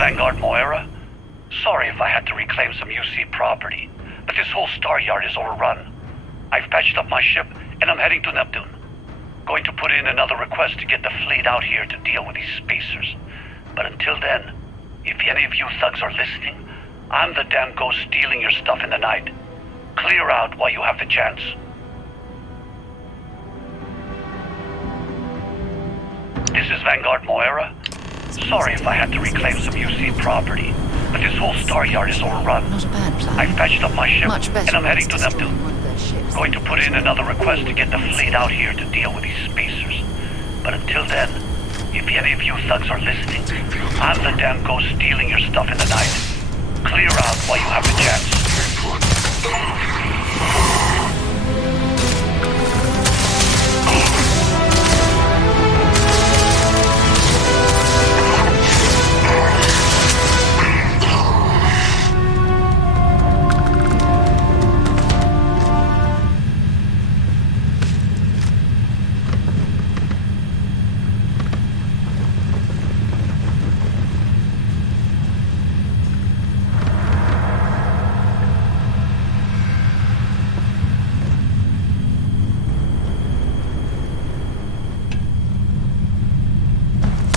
Vanguard Moira? Sorry if I had to reclaim some UC property, but this whole star yard is overrun. I've patched up my ship, and I'm heading to Neptune. Going to put in another request to get the fleet out here to deal with these spacers. But until then, if any of you thugs are listening, I'm the damn ghost stealing your stuff in the night. Clear out while you have the chance. This is Vanguard Moira. Sorry if I had to reclaim some UC property, but this whole star yard is overrun. Not a bad plan. I've patched up my ship, Much better and I'm heading to than Neptune. one of their ships. Going to put in another request to get the fleet out here to deal with these spacers. But until then, if any of you thugs are listening, I'm the damn ghost stealing your stuff in the night. Clear out while you have the chance.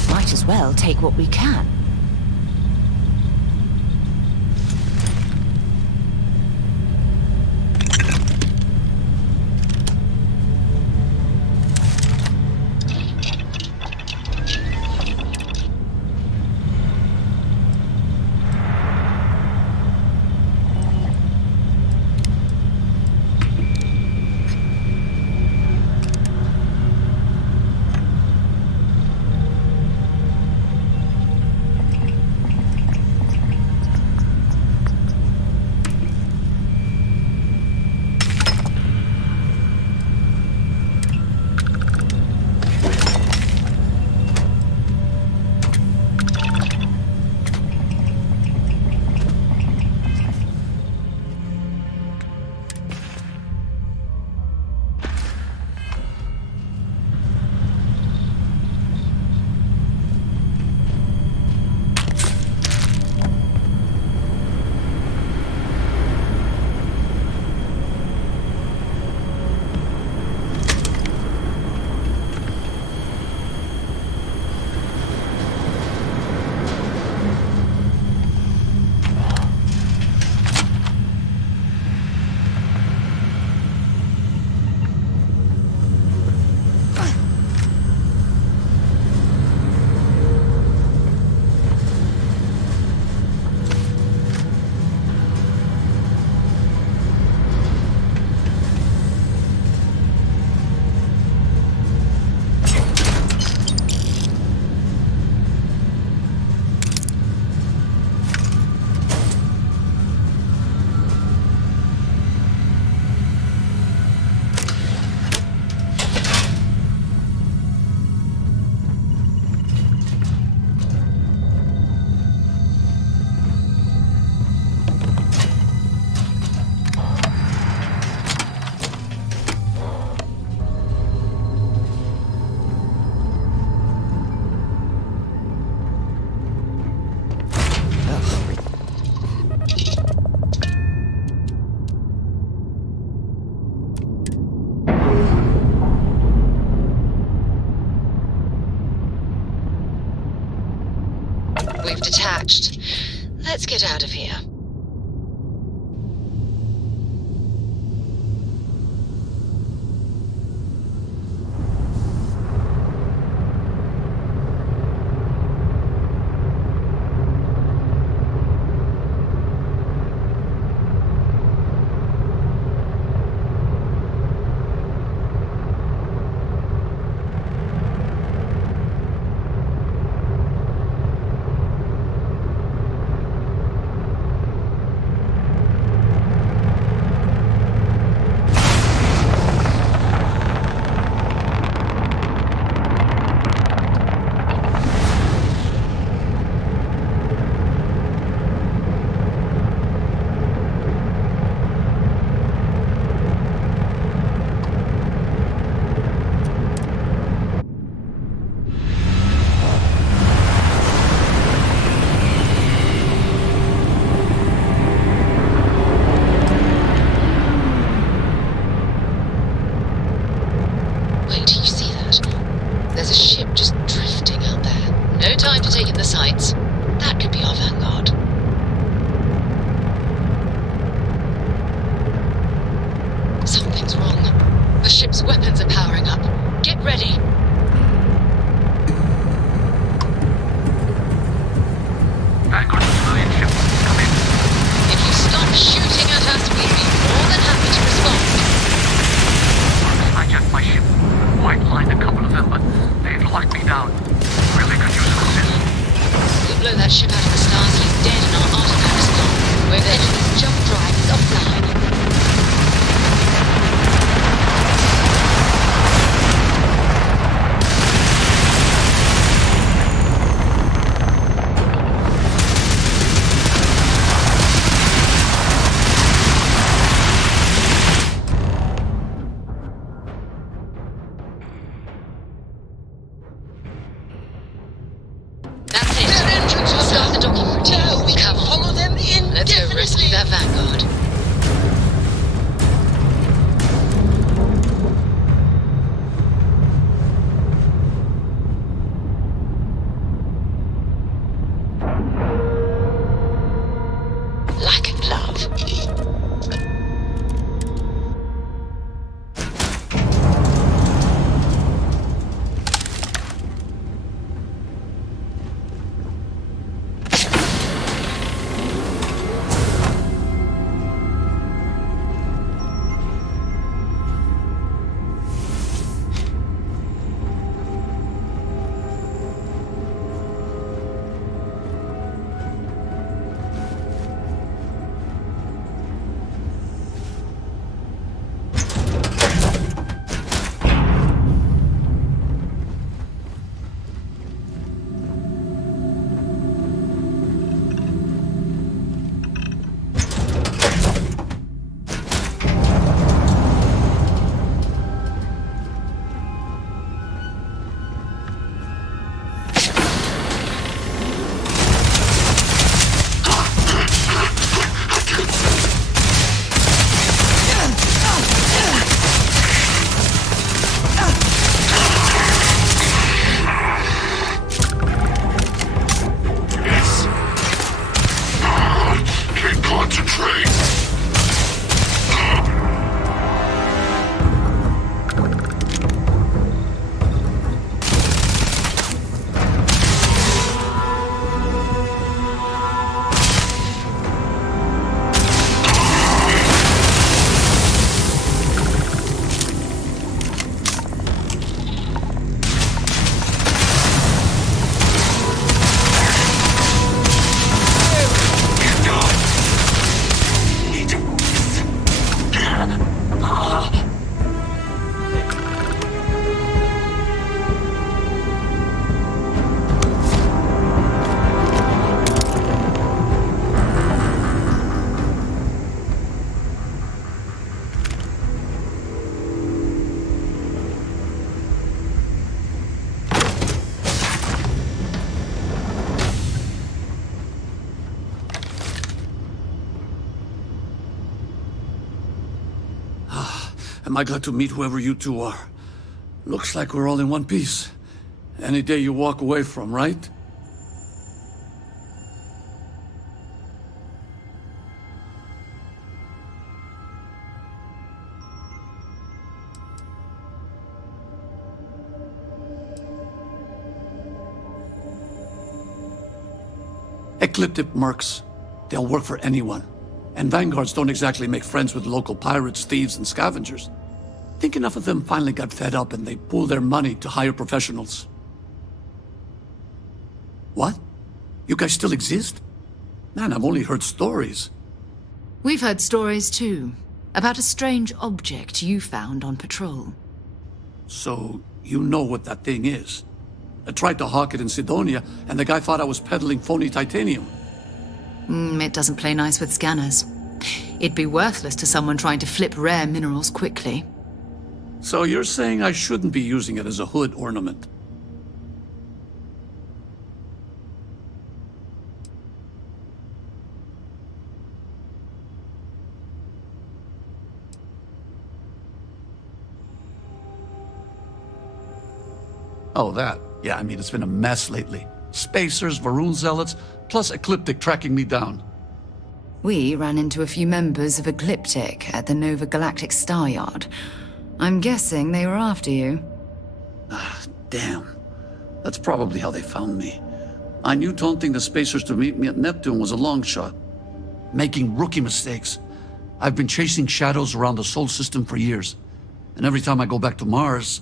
Might as well take what we can. We've detached. Let's get out of here. Am I glad to meet whoever you two are. Looks like we're all in one piece. Any day you walk away from, right? Ecliptic mercs. They'll work for anyone. And vanguards don't exactly make friends with local pirates, thieves, and scavengers. Think enough of them finally got fed up and they pool their money to hire professionals. What? You guys still exist? Man, I've only heard stories. We've heard stories too, about a strange object you found on patrol. So, you know what that thing is? I tried to hawk it in Sidonia, and the guy thought I was peddling phony titanium. It doesn't play nice with scanners. It'd be worthless to someone trying to flip rare minerals quickly. So you're saying I shouldn't be using it as a hood ornament? Oh, that. Yeah, I mean, it's been a mess lately. Spacers, Varun zealots, plus Ecliptic tracking me down. We ran into a few members of Ecliptic at the Nova Galactic Star Yard. I'm guessing they were after you. Ah, damn. That's probably how they found me. I knew taunting the Spacers to meet me at Neptune was a long shot. Making rookie mistakes. I've been chasing shadows around the Sol system for years. And every time I go back to Mars...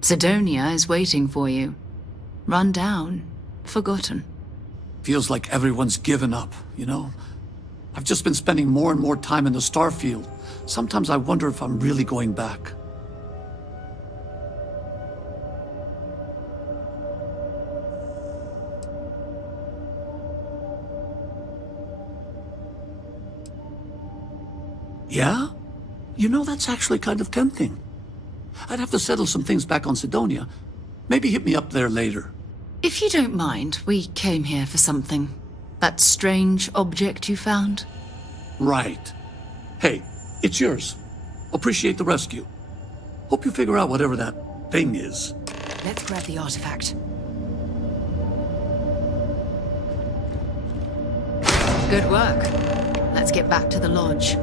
Sidonia is waiting for you. Run down. Forgotten. Feels like everyone's given up, you know? I've just been spending more and more time in the Starfield. Sometimes I wonder if I'm really going back. Yeah? You know, that's actually kind of tempting. I'd have to settle some things back on Sidonia. Maybe hit me up there later. If you don't mind, we came here for something. That strange object you found? Right. Hey, it's yours. Appreciate the rescue. Hope you figure out whatever that thing is. Let's grab the artifact. Good work. Let's get back to the lodge.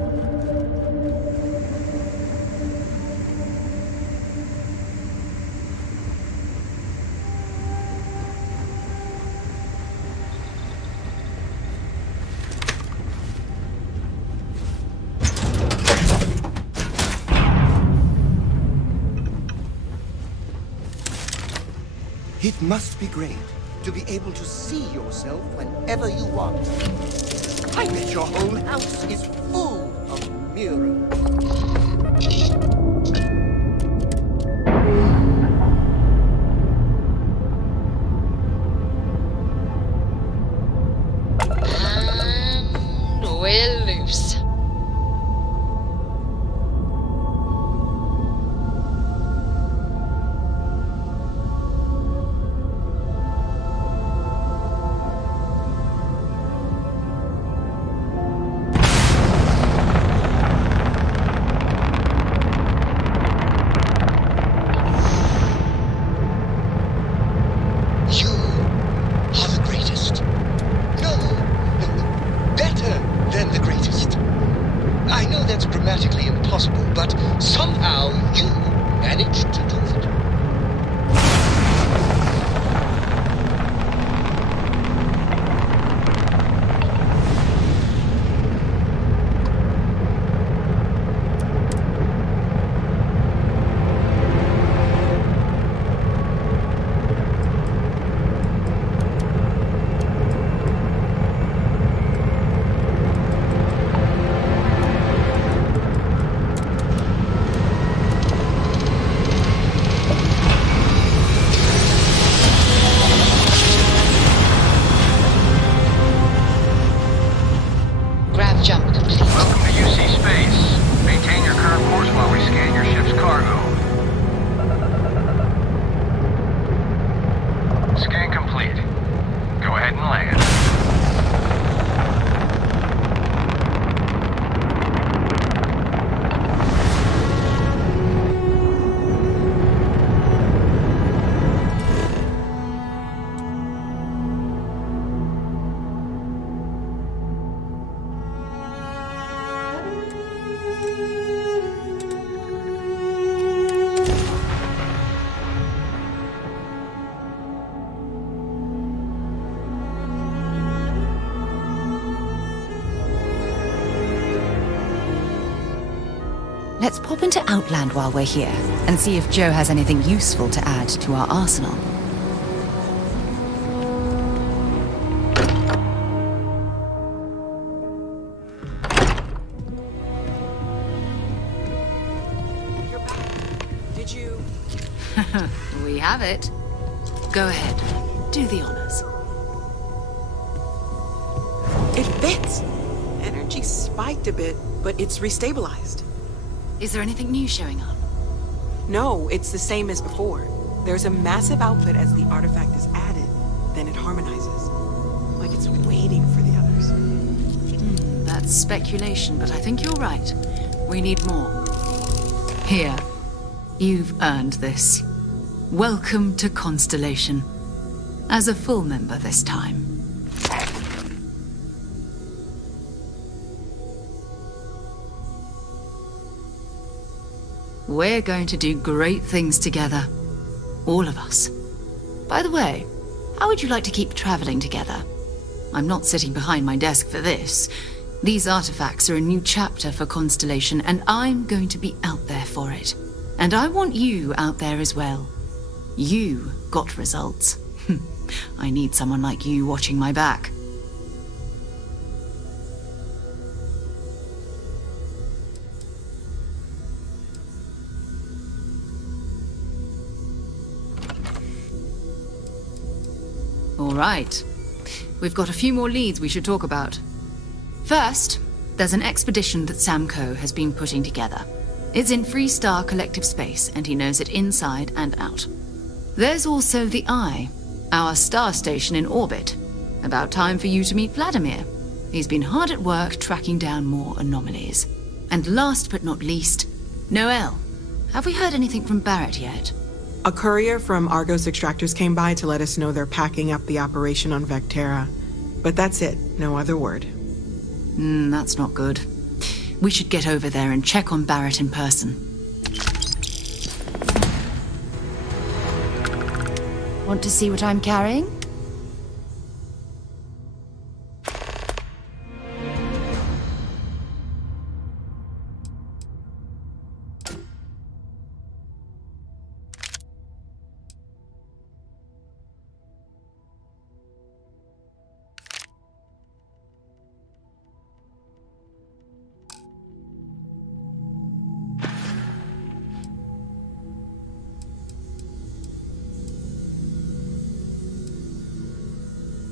It must be great to be able to see yourself whenever you want. I bet your whole house is full of mirrors. And we're loose. Let's pop into Outland while we're here and see if Joe has anything useful to add to our arsenal. Did you? We have it. Go ahead. Do the honors. It fits. Energy spiked a bit, but it's restabilized. Is there anything new showing up? No, it's the same as before. There's a massive output as the artifact is added, then it harmonizes. Like it's waiting for the others. That's speculation, but I think you're right. We need more. Here. You've earned this. Welcome to Constellation. As a full member this time. We're going to do great things together. All of us. By the way, how would you like to keep traveling together? I'm not sitting behind my desk for this. These artifacts are a new chapter for Constellation, and I'm going to be out there for it. And I want you out there as well. You got results. I need someone like you watching my back. All right. We've got a few more leads we should talk about. First, there's an expedition that Samco has been putting together. It's in Freestar Collective Space, and he knows it inside and out. There's also the Eye, our star station in orbit. About time for you to meet Vladimir. He's been hard at work tracking down more anomalies. And last but not least, Noel. Have we heard anything from Barrett yet? A courier from Argos Extractors came by to let us know they're packing up the operation on Vectera. But that's it, no other word. That's not good. We should get over there and check on Barrett in person. Want to see what I'm carrying?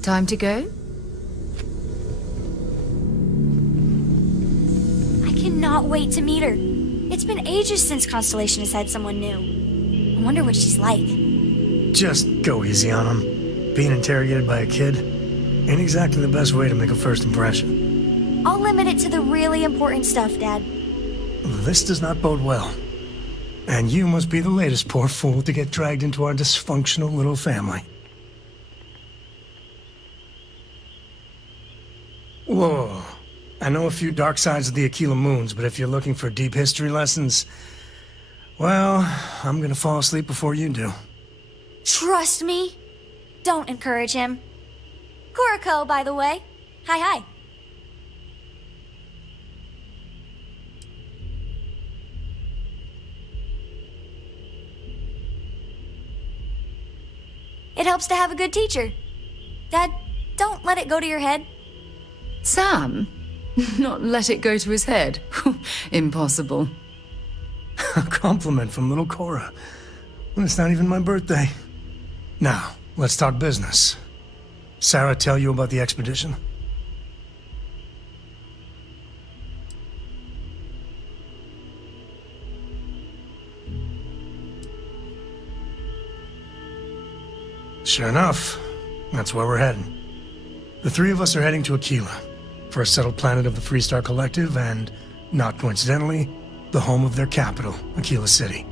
Time to go? I cannot wait to meet her. It's been ages since Constellation has had someone new. I wonder what she's like. Just go easy on him. Being interrogated by a kid ain't exactly the best way to make a first impression. I'll limit it to the really important stuff, Dad. This does not bode well. And you must be the latest poor fool to get dragged into our dysfunctional little family. Whoa. I know a few dark sides of the Aquila Moons, but if you're looking for deep history lessons, well, I'm gonna fall asleep before you do. Trust me. Don't encourage him. Kuriko, by the way. Hi. It helps to have a good teacher. Dad, don't let it go to your head. Sam? Not let it go to his head? Impossible. A compliment from little Cora. Well, it's not even my birthday. Now, let's talk business. Sarah tell you about the expedition? Sure enough, that's where we're heading. The three of us are heading to Aquila, first settled planet of the Freestar Collective and, not coincidentally, the home of their capital, Aquila City.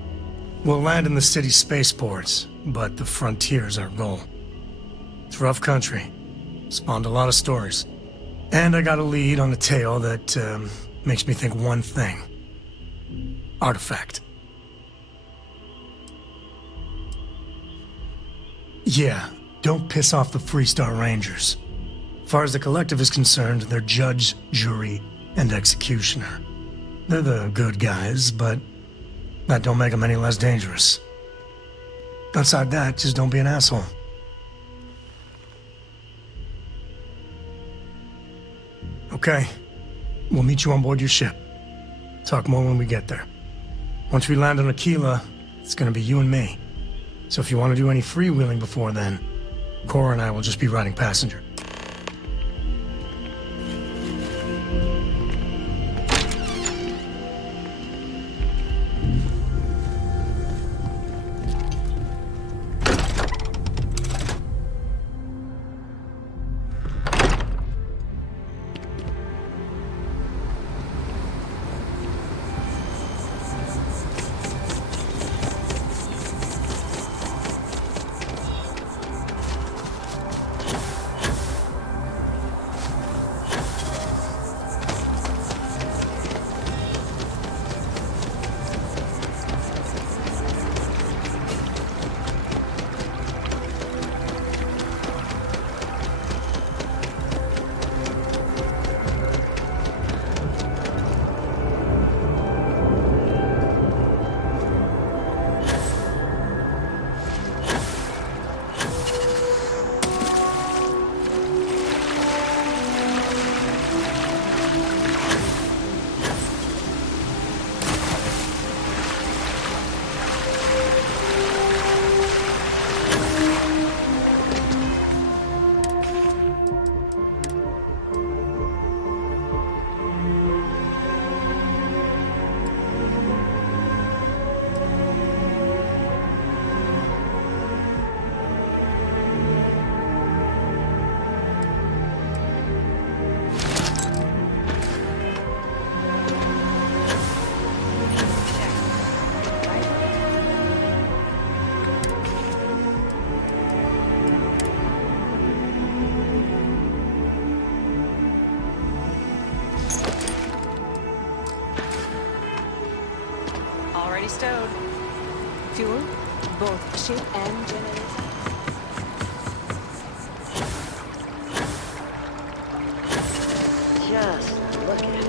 We'll land in the city's spaceports, but the frontier's our goal. It's rough country. Spawned a lot of stories. And I got a lead on a tale that makes me think one thing. Artifact. Yeah, don't piss off the Freestar Rangers. As far as the Collective is concerned, they're judge, jury, and executioner. They're the good guys, but that don't make them any less dangerous. Outside that, just don't be an asshole. Okay. We'll meet you on board your ship. Talk more when we get there. Once we land on Aquila, it's gonna be you and me. So if you want to do any freewheeling before then, Cora and I will just be riding passenger. Already stowed. Fuel, both ship and generator. Just look at it.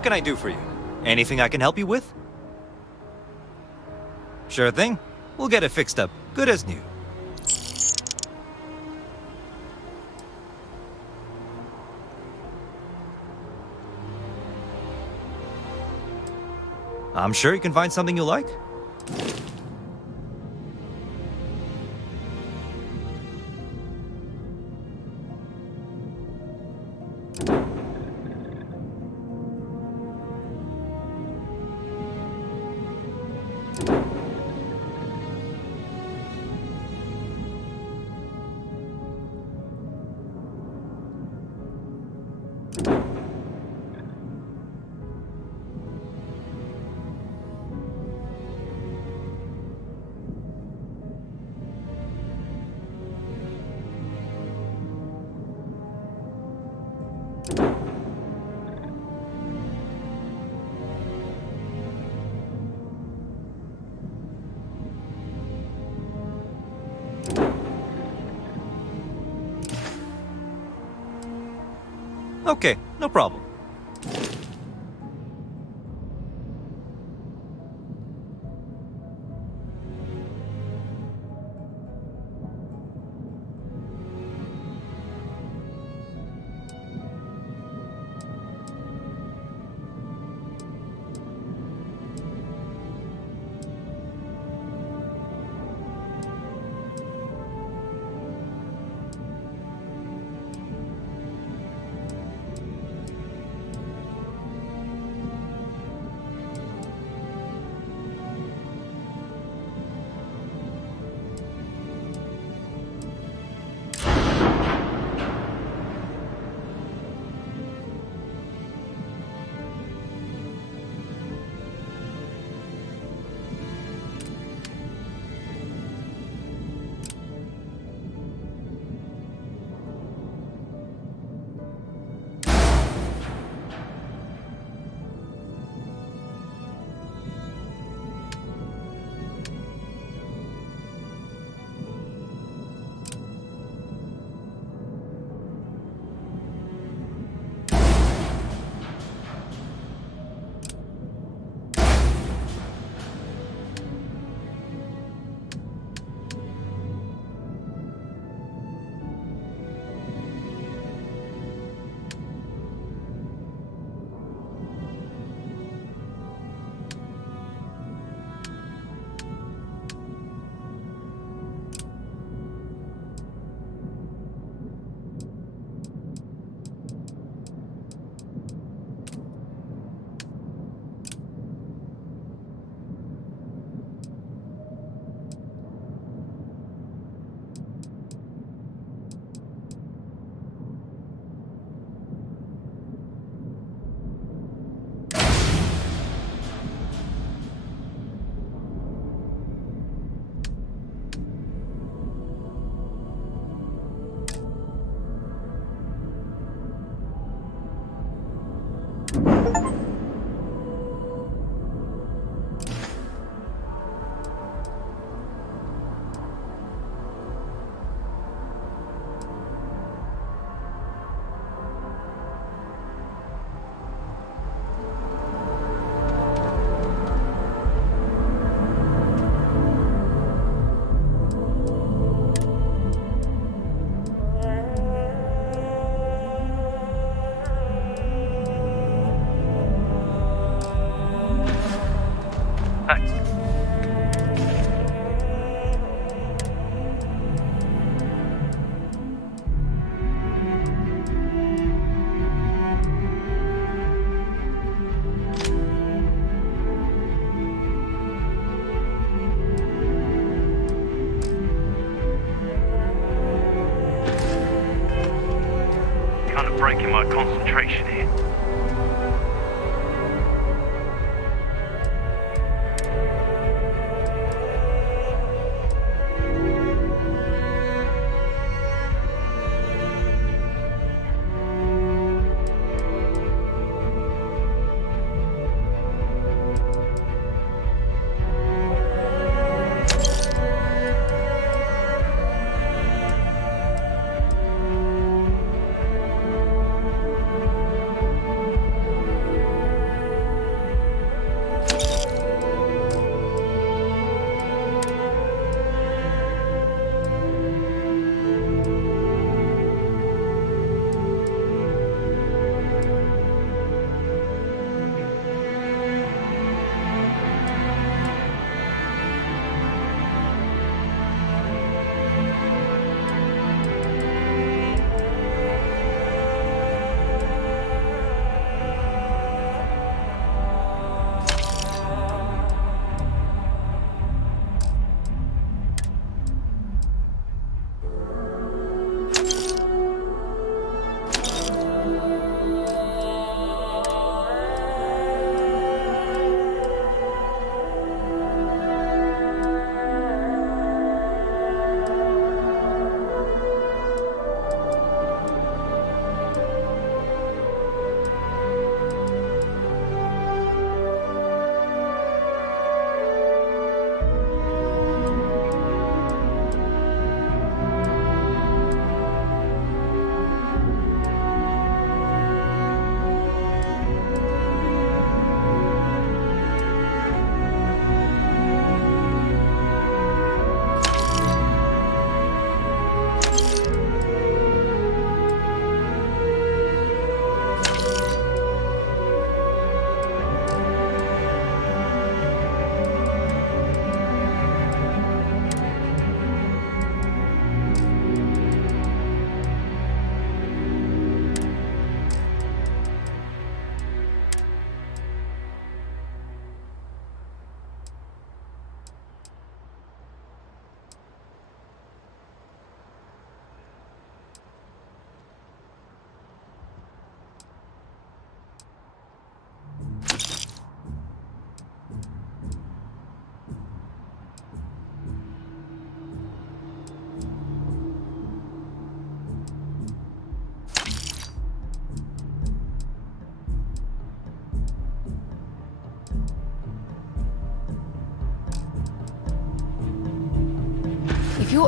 What can I do for you? Anything I can help you with? Sure thing. We'll get it fixed up, good as new. I'm sure you can find something you like. Okay, no problem. Breaking my concentration here.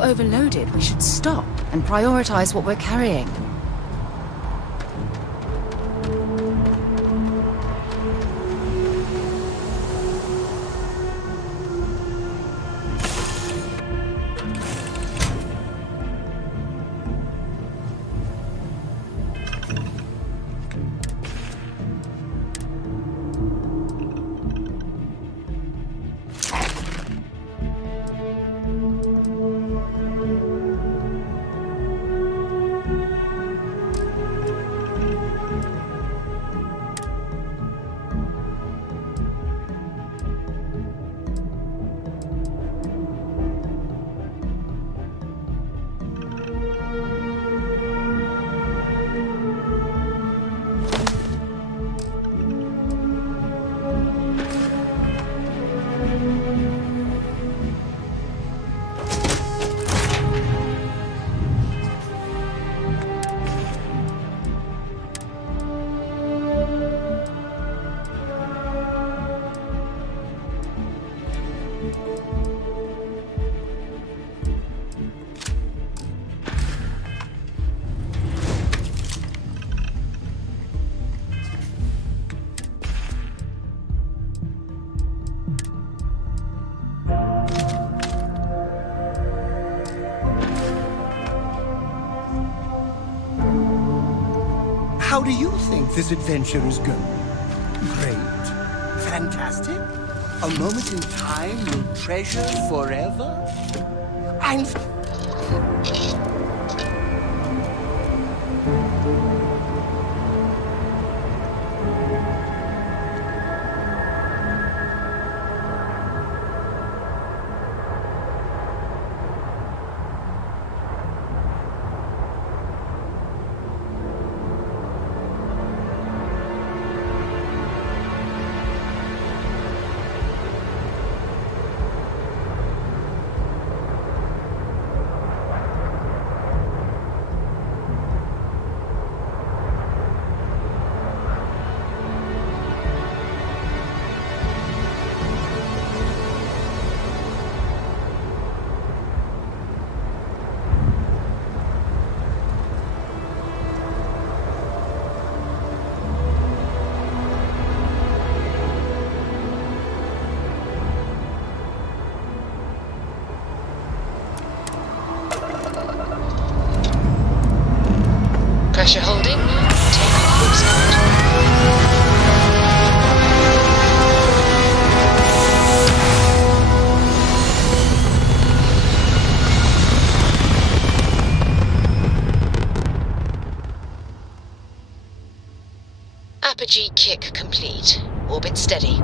overloaded, we should stop and prioritize what we're carrying. How do you think this adventure is going? Great? Fantastic? A moment in time you'll treasure forever? I'm... Pressure holding. Takeoff looks good. Apogee kick complete. Orbit steady.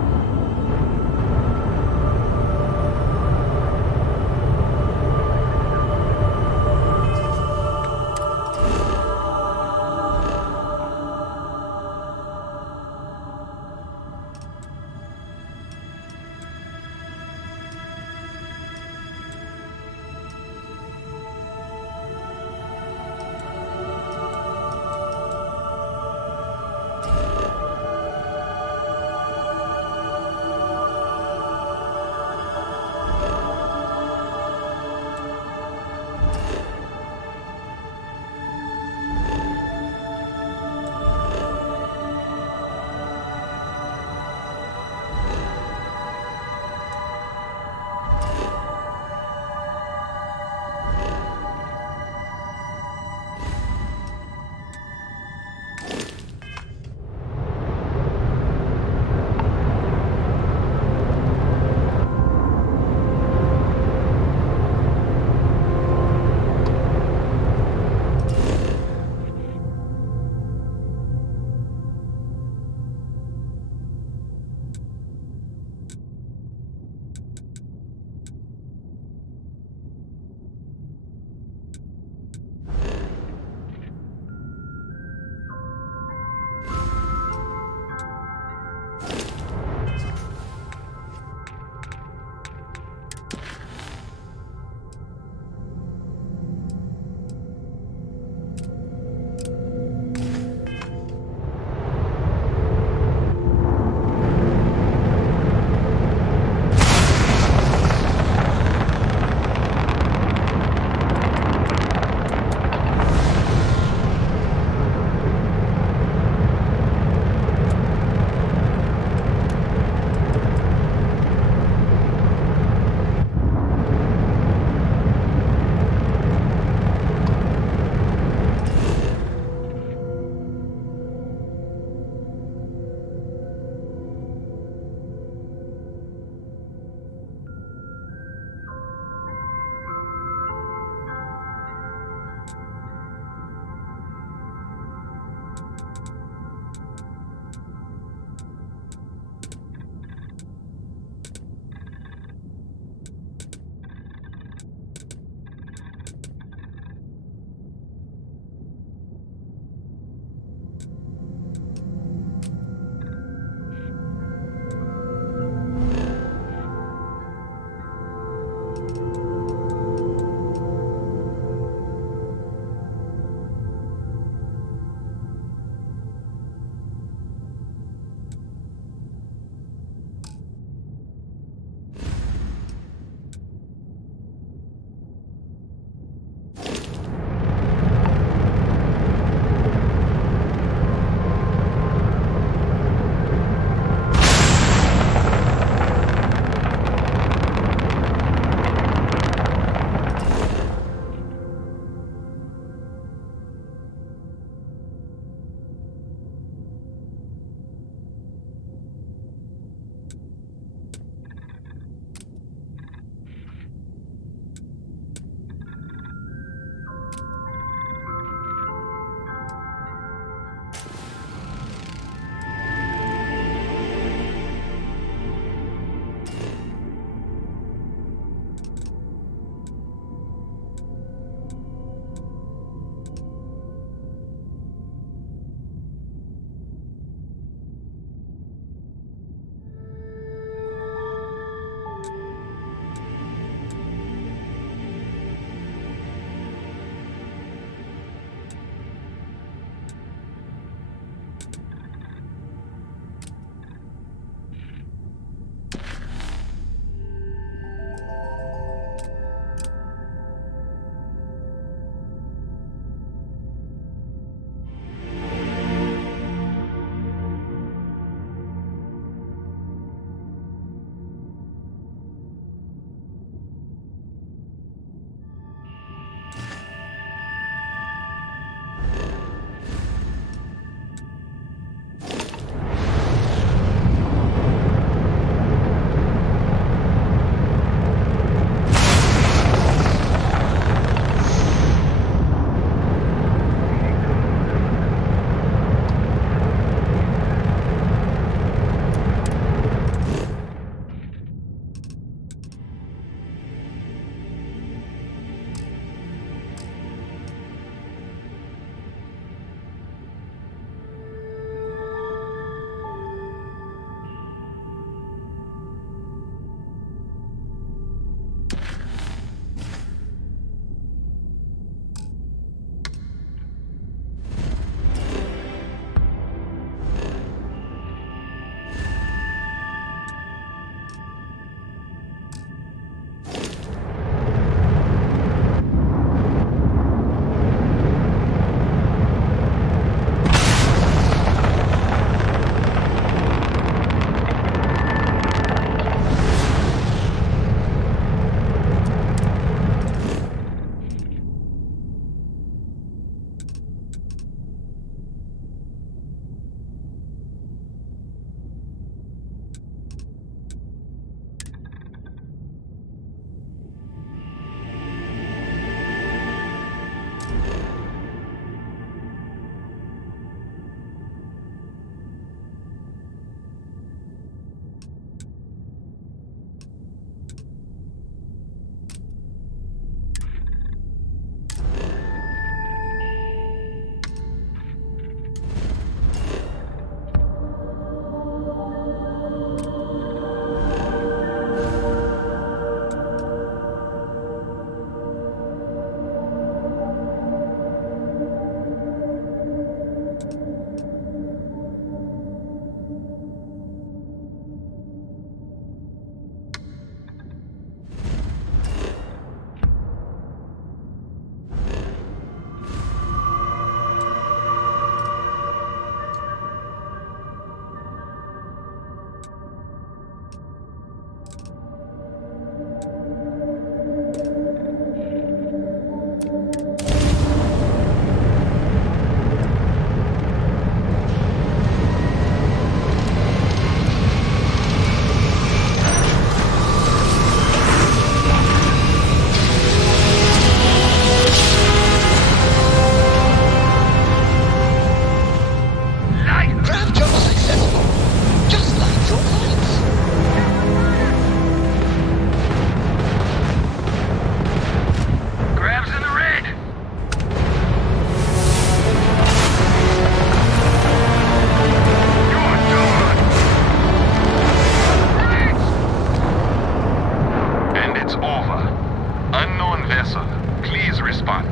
fun.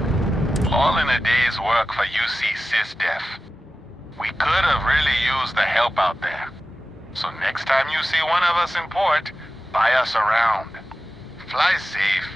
All in a day's work for UC SysDef. We could have really used the help out there. So next time you see one of us in port, buy us around. Fly safe.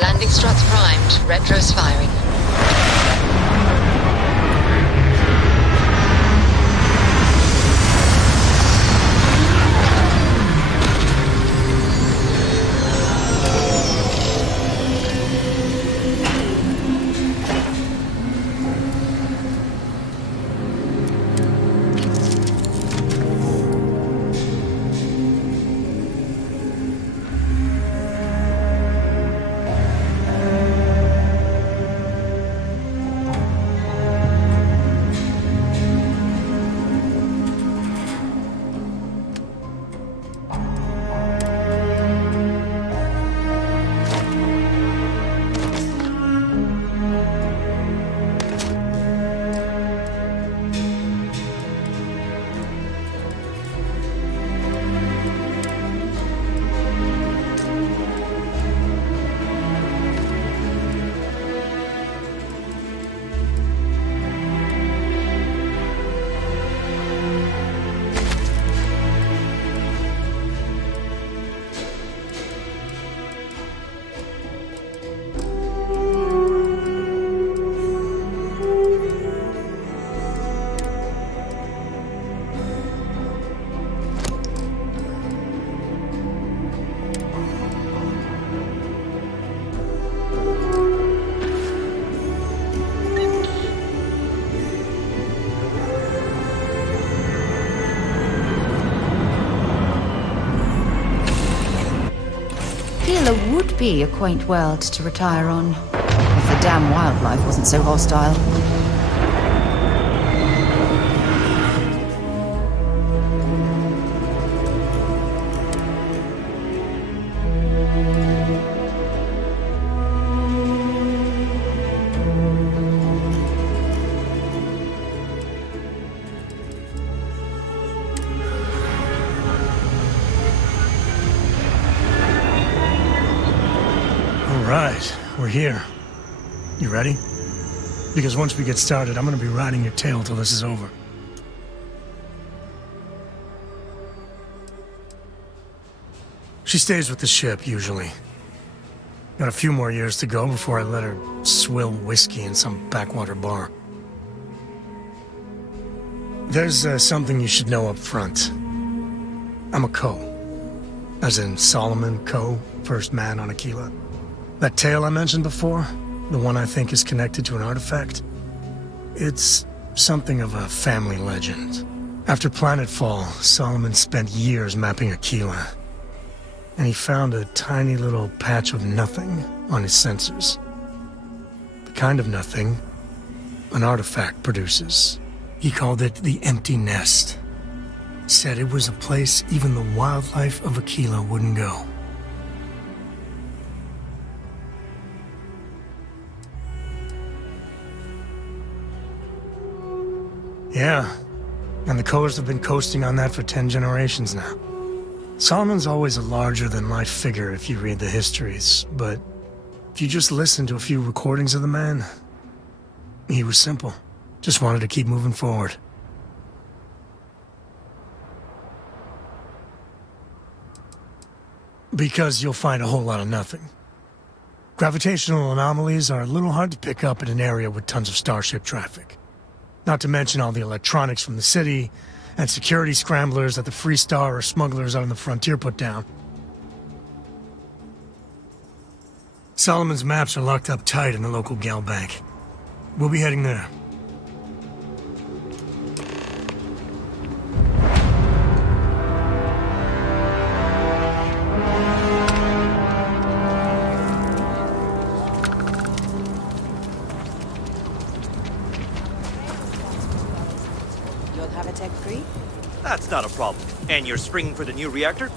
Landing struts primed, retros firing. Would be a quaint world to retire on, if the damn wildlife wasn't so hostile. Right, we're here. You ready? Because once we get started, I'm gonna be riding your tail till this is over. She stays with the ship, usually. Got a few more years to go before I let her swill whiskey in some backwater bar. There's something you should know up front. I'm a Co. As in Solomon Co., first man on Aquila. That tale I mentioned before, the one I think is connected to an artifact, it's something of a family legend. After planetfall, Solomon spent years mapping Aquila, and he found a tiny little patch of nothing on his sensors. The kind of nothing an artifact produces. He called it the Empty Nest. Said it was a place even the wildlife of Aquila wouldn't go. Yeah, and the Kohrs have been coasting on that for 10 generations now. Solomon's always a larger-than-life figure if you read the histories, but if you just listen to a few recordings of the man, he was simple. Just wanted to keep moving forward. Because you'll find a whole lot of nothing. Gravitational anomalies are a little hard to pick up in an area with tons of starship traffic. Not to mention all the electronics from the city, and security scramblers that the Free Star or smugglers out on the frontier put down. Solomon's maps are locked up tight in the local Gal Bank. We'll be heading there. That's not a problem. And you're springing for the new reactor?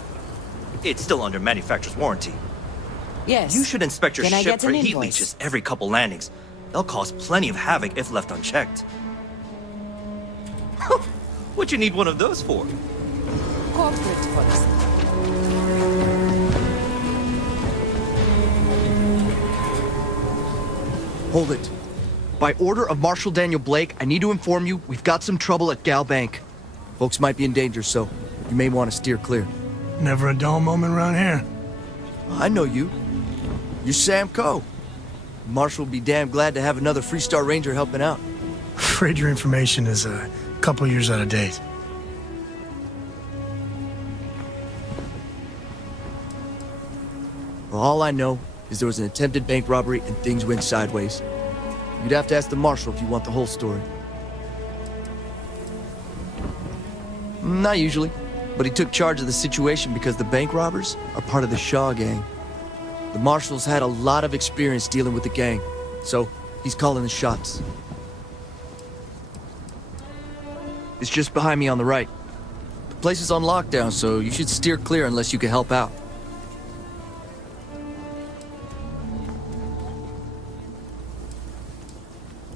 It's still under manufacturer's warranty. Yes. You should inspect your Can I ship get for an heat invoice? leaches every couple landings. They'll cause plenty of havoc if left unchecked. What'd you need one of those for? Corporate policy. Hold it. By order of Marshal Daniel Blake, I need to inform you we've got some trouble at Gal Bank. Folks might be in danger, so you may want to steer clear. Never a dull moment around here. I know you. You're Sam Coe. Marshal will be damn glad to have another Free Star Ranger helping out. Afraid your information is a couple years out of date. Well, all I know is there was an attempted bank robbery and things went sideways. You'd have to ask the Marshal if you want the whole story. Not usually, but he took charge of the situation because the bank robbers are part of the Shaw gang. The Marshal's had a lot of experience dealing with the gang, so he's calling the shots. It's just behind me on the right. The place is on lockdown, so you should steer clear unless you can help out.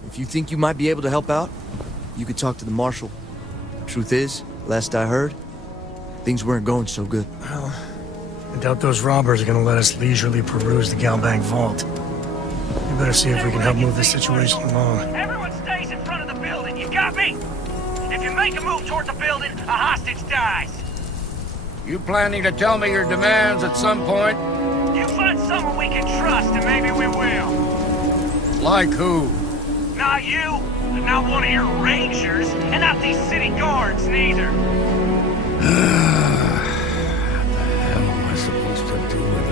If you think you might be able to help out, you could talk to the Marshal. Truth is, last I heard, things weren't going so good. Well, I doubt those robbers are gonna let us leisurely peruse the Gal Bank vault. We better see if we can help move this situation along. Everyone stays in front of the building, you got me? If you make a move towards the building, a hostage dies. You planning to tell me your demands at some point? You find someone we can trust, and maybe we will. Like who? Not you, not one of your rangers, and not these city guards, neither. What the hell am I supposed to do with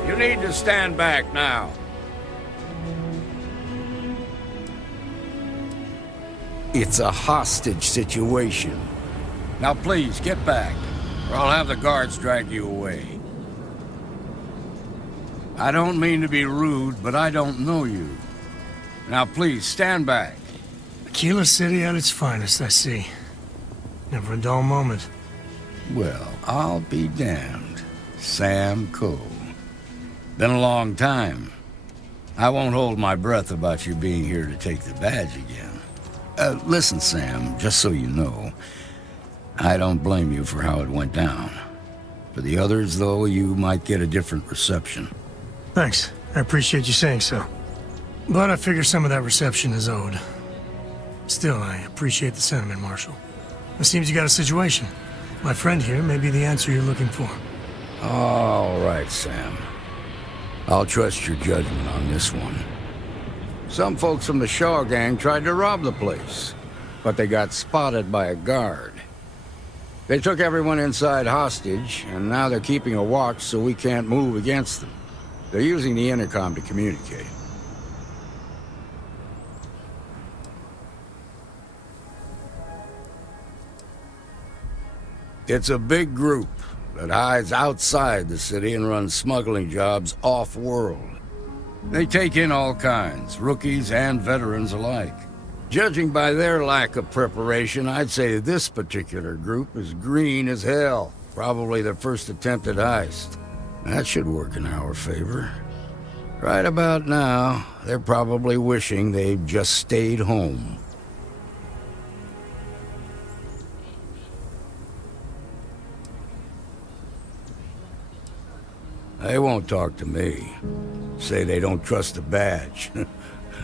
that? You need to stand back now. It's a hostage situation. Now please, get back, or I'll have the guards drag you away. I don't mean to be rude, but I don't know you. Now please, stand back. Aquila City at its finest, I see. Never a dull moment. Well, I'll be damned. Sam Coe. Been a long time. I won't hold my breath about you being here to take the badge again. Listen, Sam, just so you know, I don't blame you for how it went down. For the others, though, you might get a different reception. Thanks. I appreciate you saying so. But I figure some of that reception is owed. Still, I appreciate the sentiment, Marshal. It seems you got a situation. My friend here may be the answer you're looking for. All right, Sam. I'll trust your judgment on this one. Some folks from the Shaw gang tried to rob the place, but they got spotted by a guard. They took everyone inside hostage, and now they're keeping a watch so we can't move against them. They're using the intercom to communicate. It's a big group that hides outside the city and runs smuggling jobs off-world. They take in all kinds, rookies and veterans alike. Judging by their lack of preparation, I'd say this particular group is green as hell. Probably their first attempt at heist. That should work in our favor. Right about now, they're probably wishing they'd just stayed home. They won't talk to me. Say they don't trust the badge.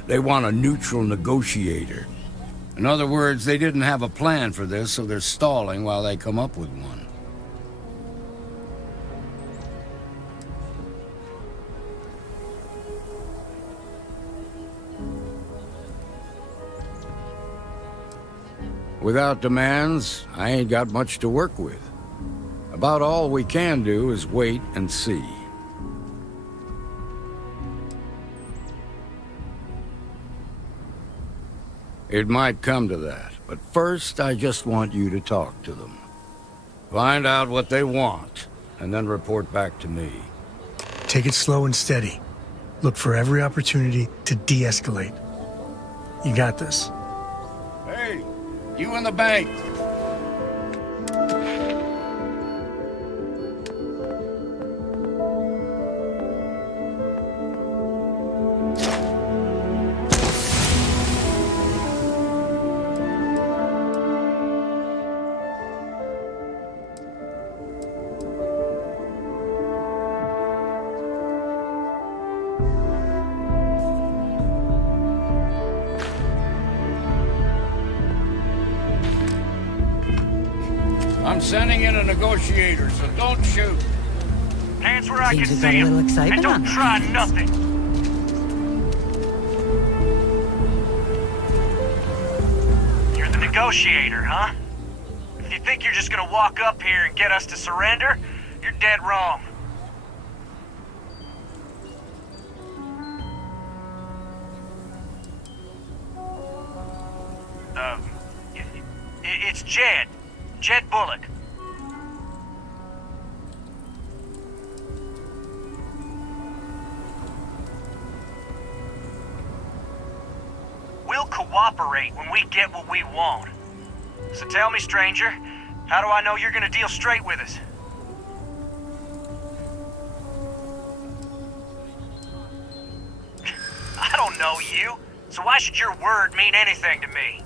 They want a neutral negotiator. In other words, they didn't have a plan for this, so they're stalling while they come up with one. Without demands, I ain't got much to work with. About all we can do is wait and see. It might come to that, but first I just want you to talk to them. Find out what they want, and then report back to me. Take it slow and steady. Look for every opportunity to de-escalate. You got this. Hey, you in the bank. I'm sending in a negotiator, so don't shoot. Hands where I can Seems see we've got a little them. excitement And don't on our try hands. nothing. You're the negotiator, huh? If you think you're just gonna walk up here and get us to surrender, you're dead wrong. It's Jed. Jed Bullock. We'll cooperate when we get what we want. So tell me, stranger, how do I know you're gonna deal straight with us? I don't know you, so why should your word mean anything to me?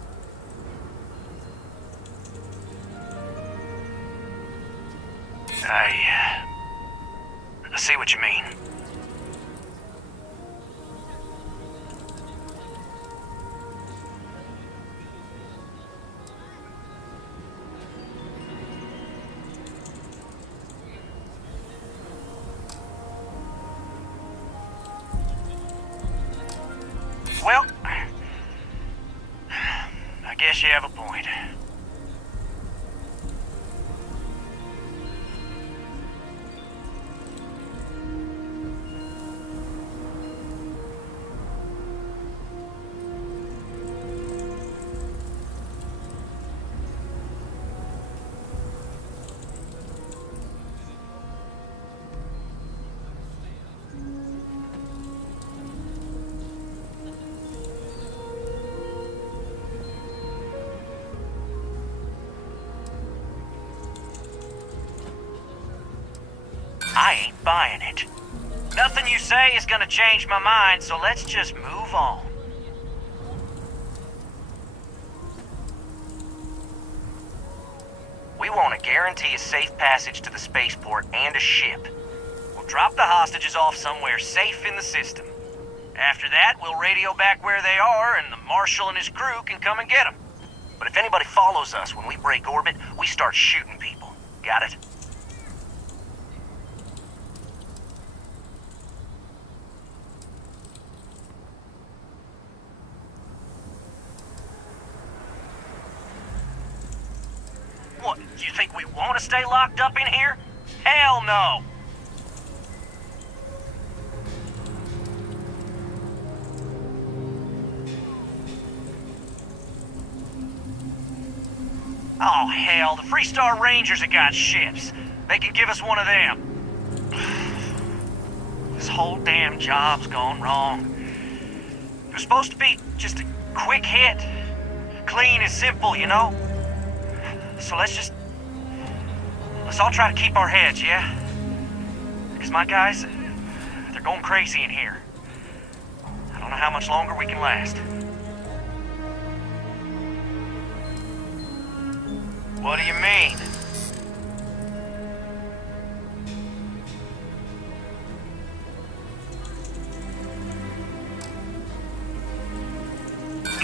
I see what you mean. Well, I guess you have a point. I ain't buying it. Nothing you say is gonna change my mind, so let's just move on. We want to guarantee a safe passage to the spaceport and a ship. We'll drop the hostages off somewhere safe in the system. After that, we'll radio back where they are, and the Marshal and his crew can come and get them. But if anybody follows us when we break orbit, we start shooting people. Got it? What, you think we want to stay locked up in here? Hell no! Oh, hell, the Freestar Rangers have got ships. They can give us one of them. This whole damn job's gone wrong. It was supposed to be just a quick hit. Clean and simple, you know? So let's all try to keep our heads, yeah? Because my guys, they're going crazy in here. know how much longer we can last. What do you mean?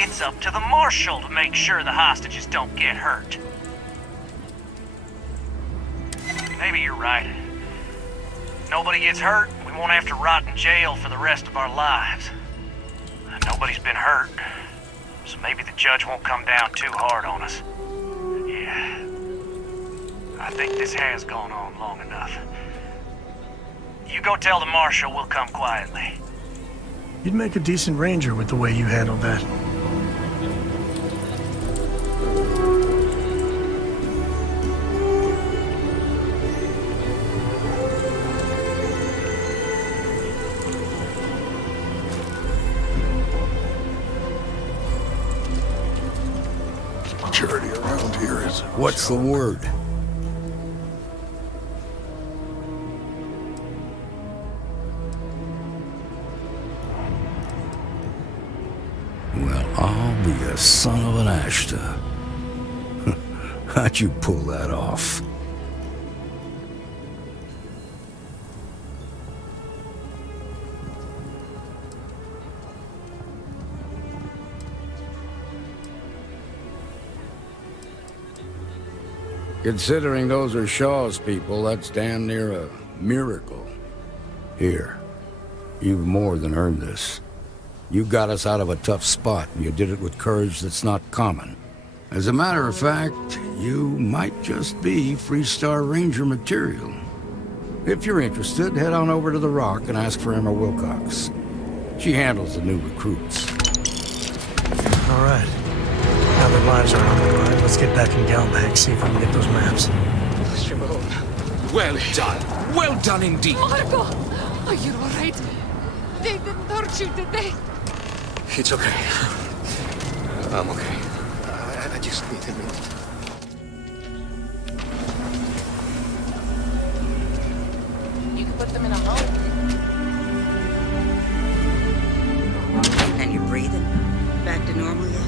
It's up to the Marshal to make sure the hostages don't get hurt. Maybe you're right. Nobody gets hurt, we won't have to rot in jail for the rest of our lives. Nobody's been hurt, so maybe the judge won't come down too hard on us. Yeah, I think this has gone on long enough. You go tell the Marshal we'll come quietly. You'd make a decent ranger with the way you handled that. Security around here is... What's the word? Well, I'll be a son of an Ashta. How'd you pull that off? Considering those are Shaw's people, that's damn near a miracle. Here, you've more than earned this. You got us out of a tough spot, and you did it with courage that's not common. As a matter of fact, you might just be Freestar Ranger material. If you're interested, head on over to the Rock and ask for Emma Wilcox. She handles the new recruits. All right. Now that lives are on the line, let's get back in Galbank, see if we can get those maps. Well done. Well done indeed. Marco! Are you alright? They didn't hurt you, did they? It's okay. I'm okay. I just need a minute. You can put them in a home. And you're breathing? Back to normal yet?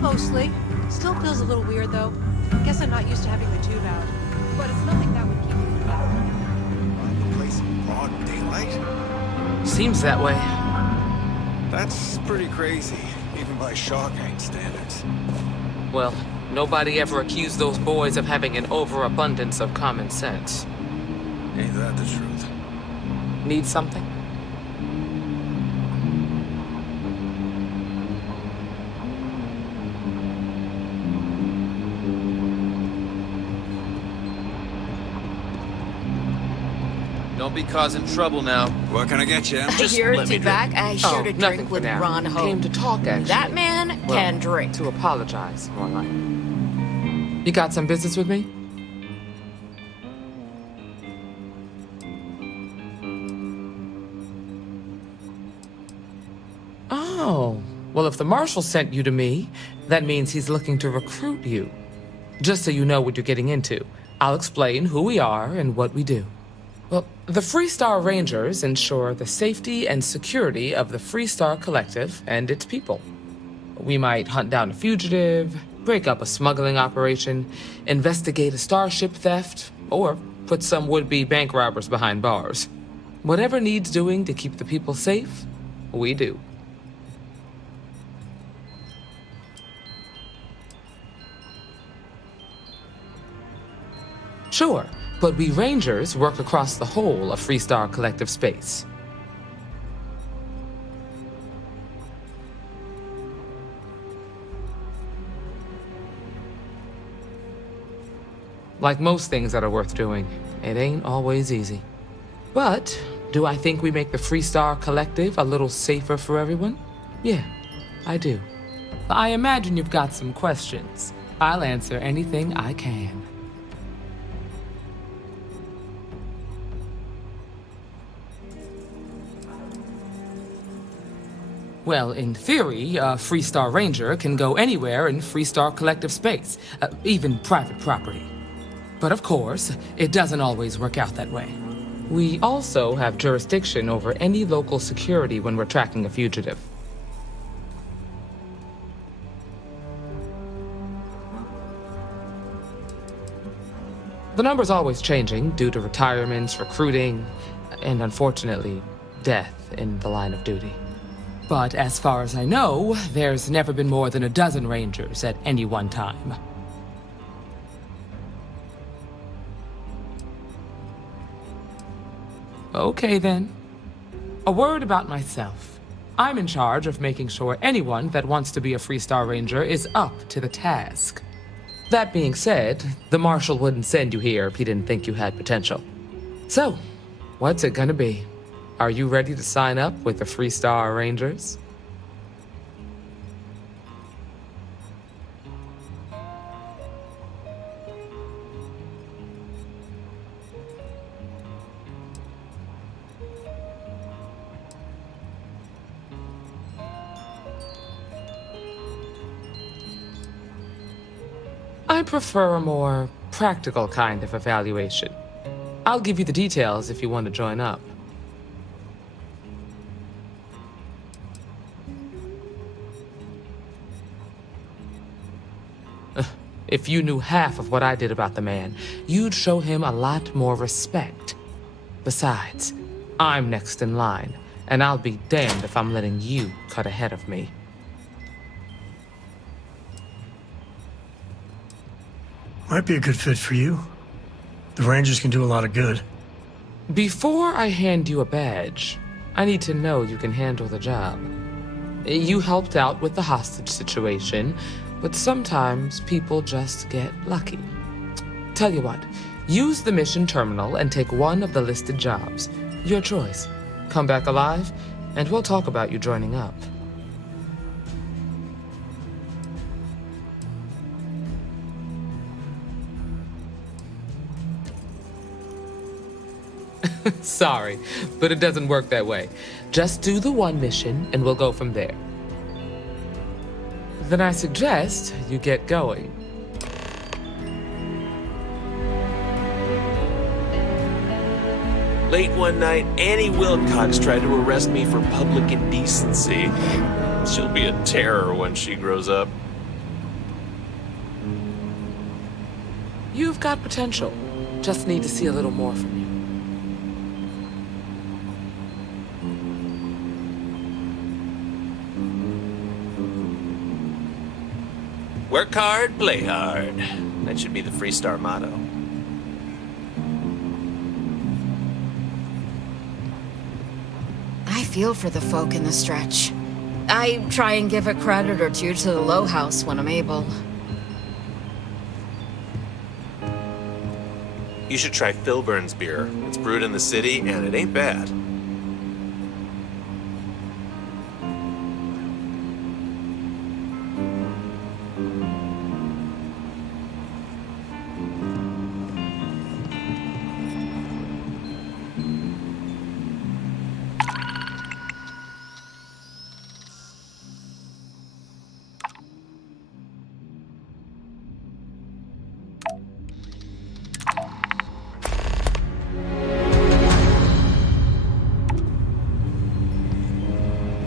Mostly. Still feels a little weird, though. Guess I'm not used to having the tube out. But it's nothing that would keep me Find the place in broad daylight? Seems that way. That's pretty crazy, even by Shaw Gang standards. Well, nobody ever accused those boys of having an overabundance of common sense. Ain't that the truth? Need something? Don't be causing trouble now. What can I get you? Just Here let me to back, I shared a nothing drink for with now. Ron Ho. Came to talk, actually. That man can drink. To apologize, more like. You got some business with me? Oh, well, if the Marshal sent you to me, that means he's looking to recruit you. Just so you know what you're getting into, I'll explain who we are and what we do. Well, the Freestar Rangers ensure the safety and security of the Freestar Collective and its people. We might hunt down a fugitive, break up a smuggling operation, investigate a starship theft, or put some would-be bank robbers behind bars. Whatever needs doing to keep the people safe, we do. Sure, but we Rangers work across the whole of Freestar Collective space. Like most things that are worth doing, it ain't always easy. But do I think we make the Freestar Collective a little safer for everyone? Yeah, I do. I imagine you've got some questions. I'll answer anything I can. Well, in theory, a Freestar Ranger can go anywhere in Freestar Collective space, even private property. But of course, it doesn't always work out that way. We also have jurisdiction over any local security when we're tracking a fugitive. The number's always changing due to retirements, recruiting, and unfortunately, death in the line of duty. But as far as I know, there's never been more than a dozen Rangers at any one time. Okay then. A word about myself. I'm in charge of making sure anyone that wants to be a Freestar Ranger is up to the task. That being said, the Marshal wouldn't send you here if he didn't think you had potential. So, what's it gonna be? Are you ready to sign up with the Freestar Rangers? I prefer a more practical kind of evaluation. I'll give you the details if you want to join up. If you knew half of what I did about the man, you'd show him a lot more respect. Besides, I'm next in line, and I'll be damned if I'm letting you cut ahead of me. Might be a good fit for you. The Rangers can do a lot of good. Before I hand you a badge, I need to know you can handle the job. You helped out with the hostage situation, but sometimes people just get lucky. Tell you what, use the mission terminal and take one of the listed jobs. Your choice. Come back alive, and we'll talk about you joining up. Sorry, but it doesn't work that way. Just do the one mission, and we'll go from there. Then I suggest you get going. Late one night, Annie Wilcox tried to arrest me for public indecency. She'll be a terror when she grows up. You've got potential. Just need to see a little more from you. Work hard, play hard. That should be the Freestar motto. I feel for the folk in the stretch. I try and give a credit or two to the Low House when I'm able. You should try Filburn's beer. It's brewed in the city, and it ain't bad.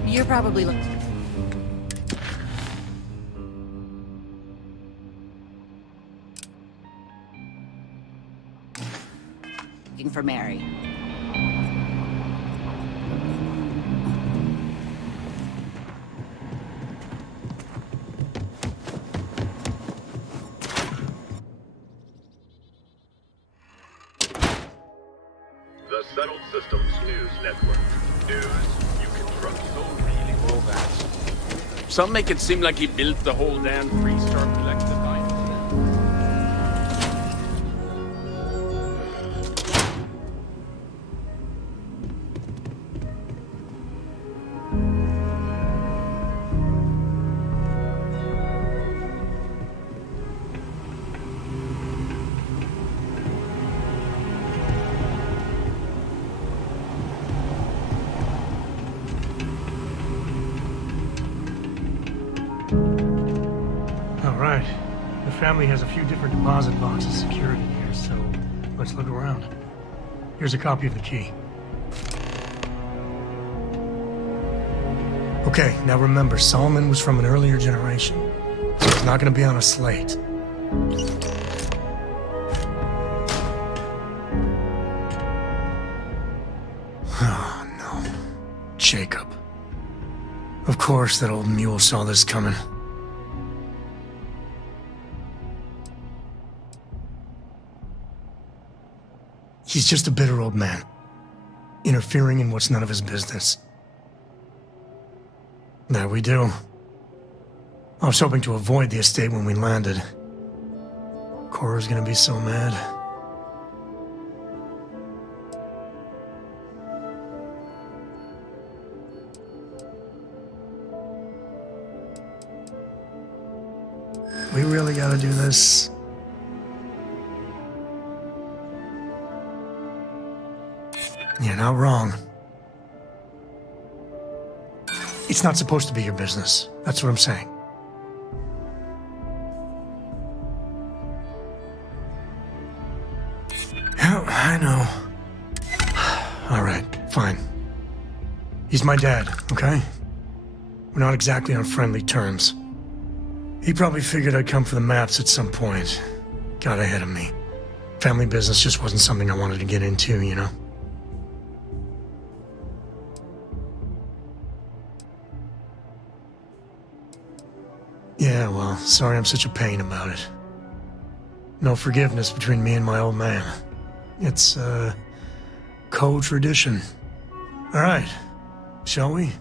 You're probably looking for Mary. The Settled Systems News Network. News you can trust. So really all that. Some make it seem like he built the whole damn Freestar Collective. Alright. The family has a few different deposit boxes secured in here, so let's look around. Here's a copy of the key. Okay, now remember, Solomon was from an earlier generation, so it's not going to be on a slate. Oh, no. Jacob. Of course that old mule saw this coming. He's just a bitter old man, interfering in what's none of his business. That we do. I was hoping to avoid the estate when we landed. Cora's gonna be so mad. We really gotta do this. You're not wrong. It's not supposed to be your business. That's what I'm saying. Yeah, I know. All right, fine. He's my dad, okay? We're not exactly on friendly terms. He probably figured I'd come for the maps at some point. Got ahead of me. Family business just wasn't something I wanted to get into, you know? Yeah, well, sorry I'm such a pain about it. No forgiveness between me and my old man. It's, co-tradition. All right, shall we?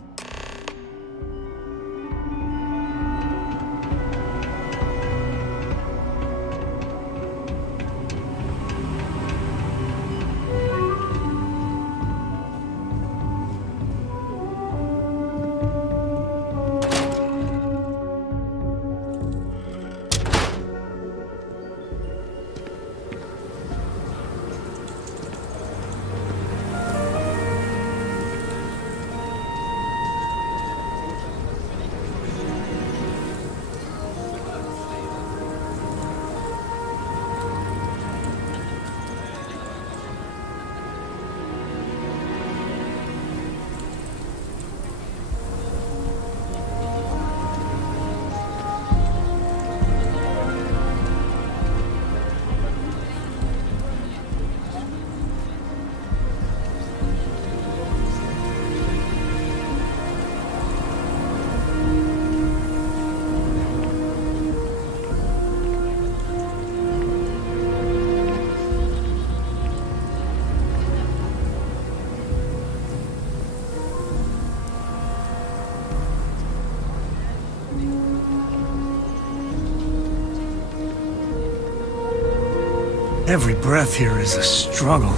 Every breath here is a struggle.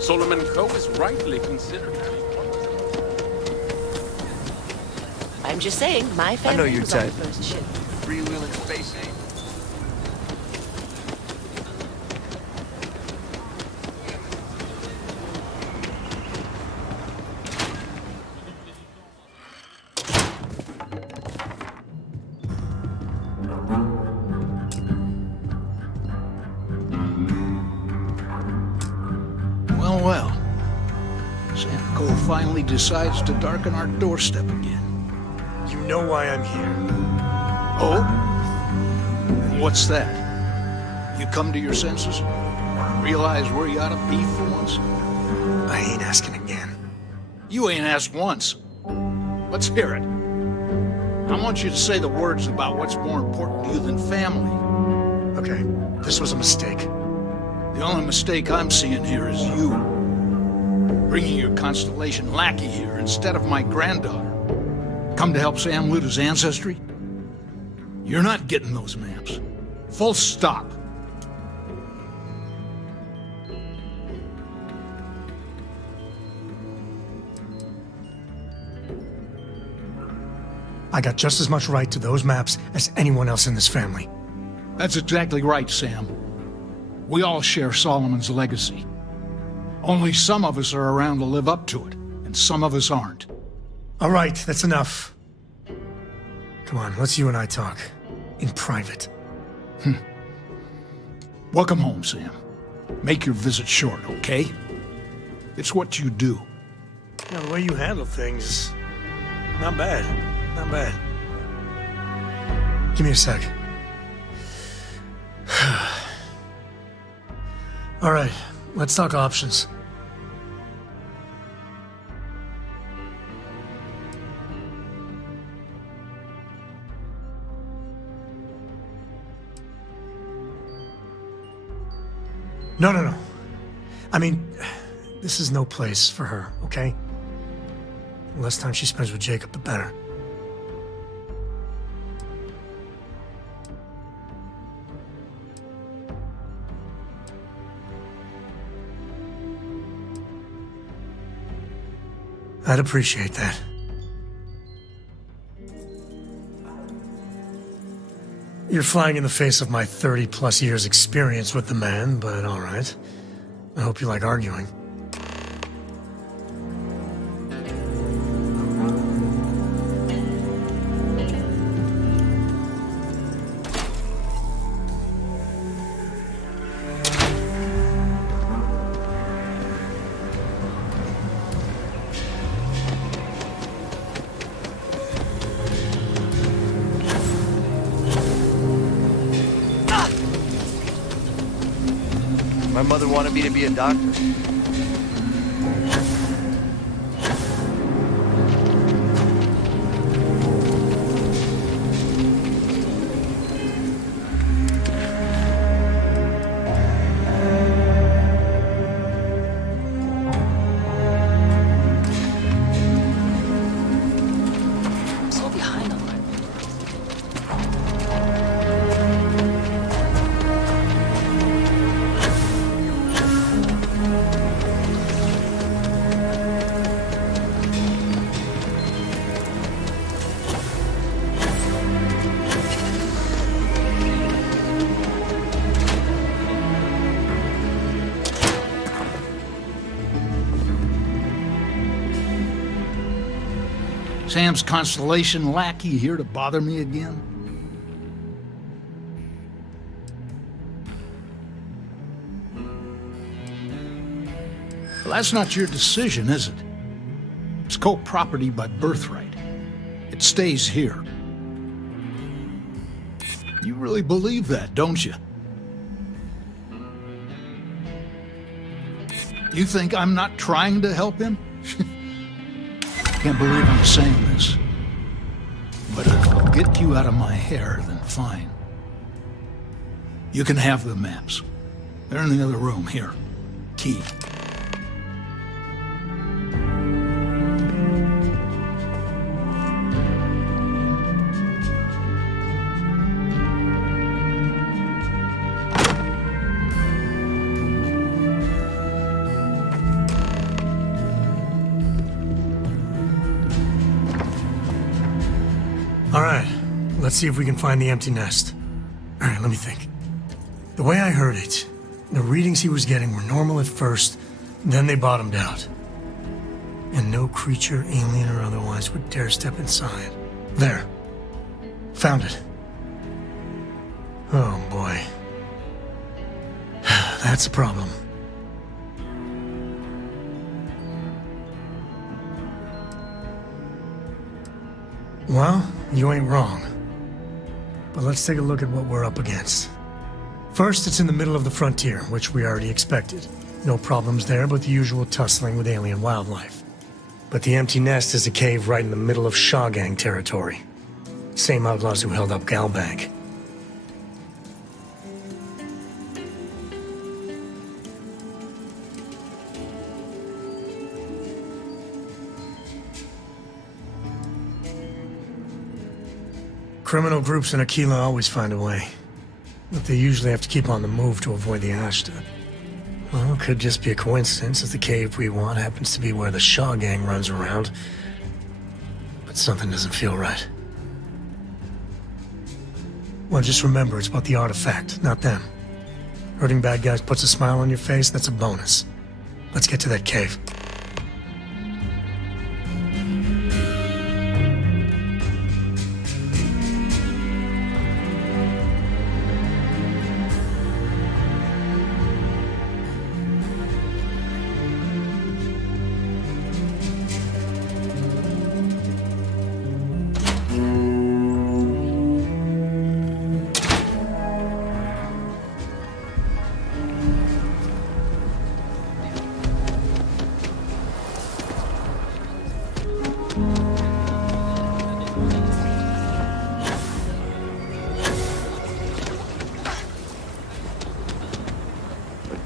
Solomon Co. is rightly considered. I'm just saying, my family I know your was on the type. first ship. Freewheeling space age. Well, well. Sam Co. finally decides to darken our doorstep again. You know why I'm here. Oh? And what's that? You come to your senses? Realize where you ought to be for once? I ain't asking again. You ain't asked once. Let's hear it. I want you to say the words about what's more important to you than family. Okay, this was a mistake. The only mistake I'm seeing here is you. Bringing your Constellation lackey here instead of my granddaughter. Come to help Sam loot his ancestry? You're not getting those maps. Full stop. I got just as much right to those maps as anyone else in this family. That's exactly right, Sam. We all share Solomon's legacy. Only some of us are around to live up to it, and some of us aren't. All right, that's enough. Come on, let's you and I talk. In private. Welcome home, Sam. Make your visit short, okay? It's what you do. Yeah, the way you handle things, not bad. Not bad. Give me a sec. All right, let's talk options. No. I mean, this is no place for her, okay? The less time she spends with Jacob, the better. I'd appreciate that. You're flying in the face of my 30-plus years experience with the man, but all right. I hope you like arguing. My mother wanted me to be a doctor. I'm so behind on my... Sam's Constellation lackey here to bother me again? Well, that's not your decision, is it? It's co-property by birthright. It stays here. You really believe that, don't you? You think I'm not trying to help him? Can't believe I'm saying this. But if it'll get you out of my hair, then fine. You can have the maps. They're in the other room, here. Key. All right, let's see if we can find the empty nest. All right, let me think. The way I heard it, the readings he was getting were normal at first, then they bottomed out. And no creature, alien or otherwise, would dare step inside. There. Found it. Oh, boy. That's a problem. Well, you ain't wrong. But let's take a look at what we're up against. First, it's in the middle of the frontier, which we already expected. No problems there, but the usual tussling with alien wildlife. But the empty nest is a cave right in the middle of Shaw Gang territory. Same outlaws who held up Gal Bank. Criminal groups in Aquila always find a way. But they usually have to keep on the move to avoid the Ashta. Well, it could just be a coincidence that the cave we want happens to be where the Shaw Gang runs around. But something doesn't feel right. Well, just remember, it's about the artifact, not them. Hurting bad guys puts a smile on your face, that's a bonus. Let's get to that cave.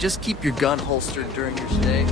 Just keep your gun holstered during your stay.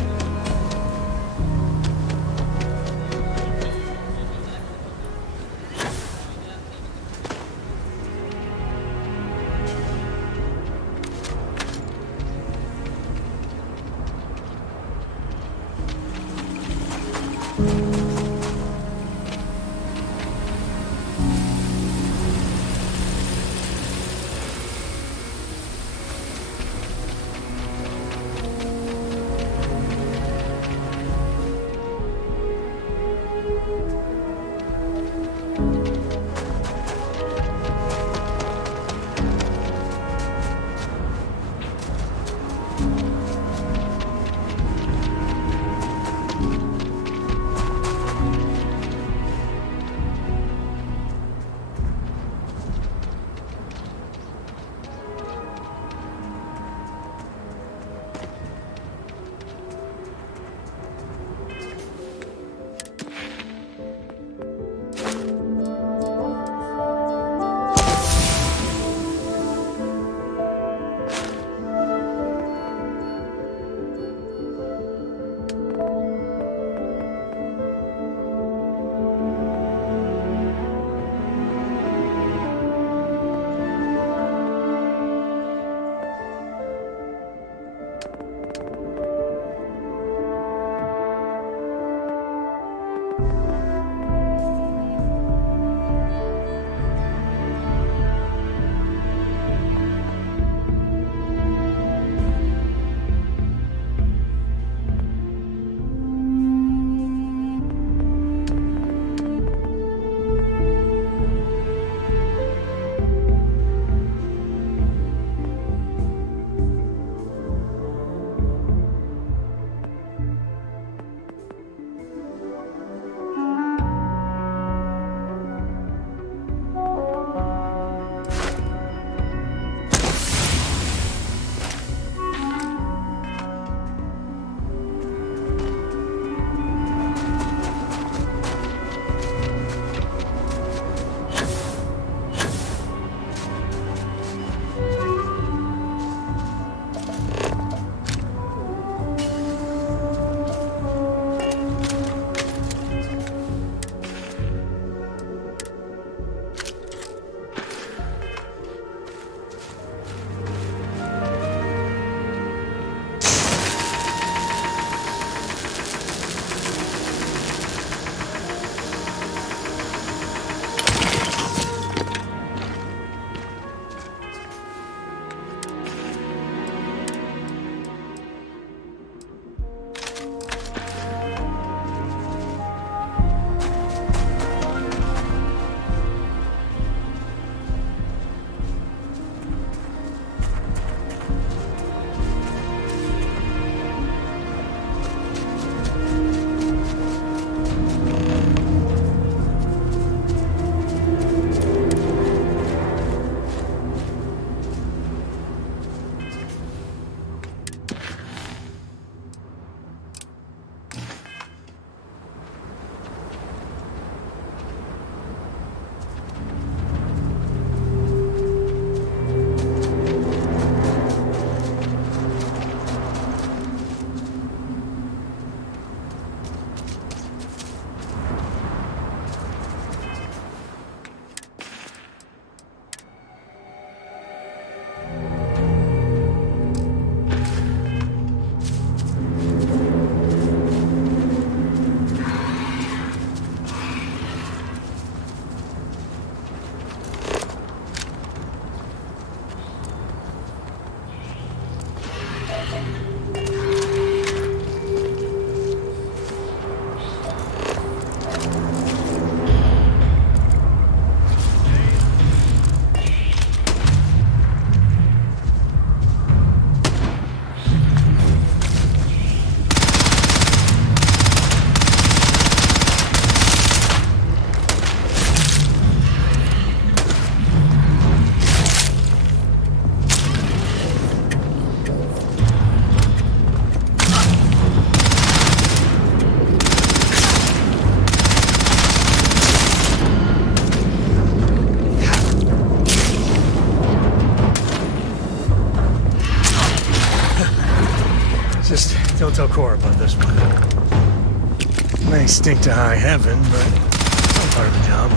hardcore about this one. May stink to high heaven, but it's all part of the job.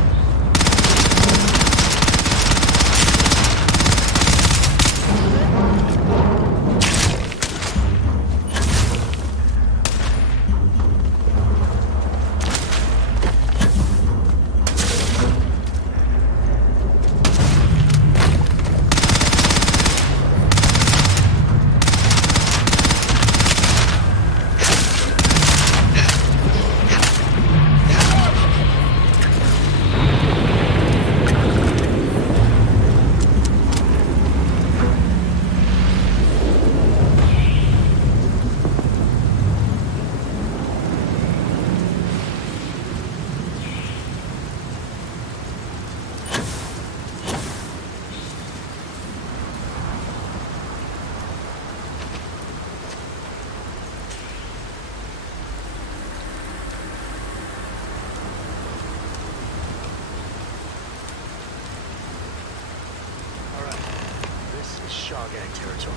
Shaw Gang territory.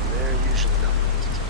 And they're usually not easy to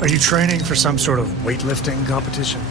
Are you training for some sort of weightlifting competition?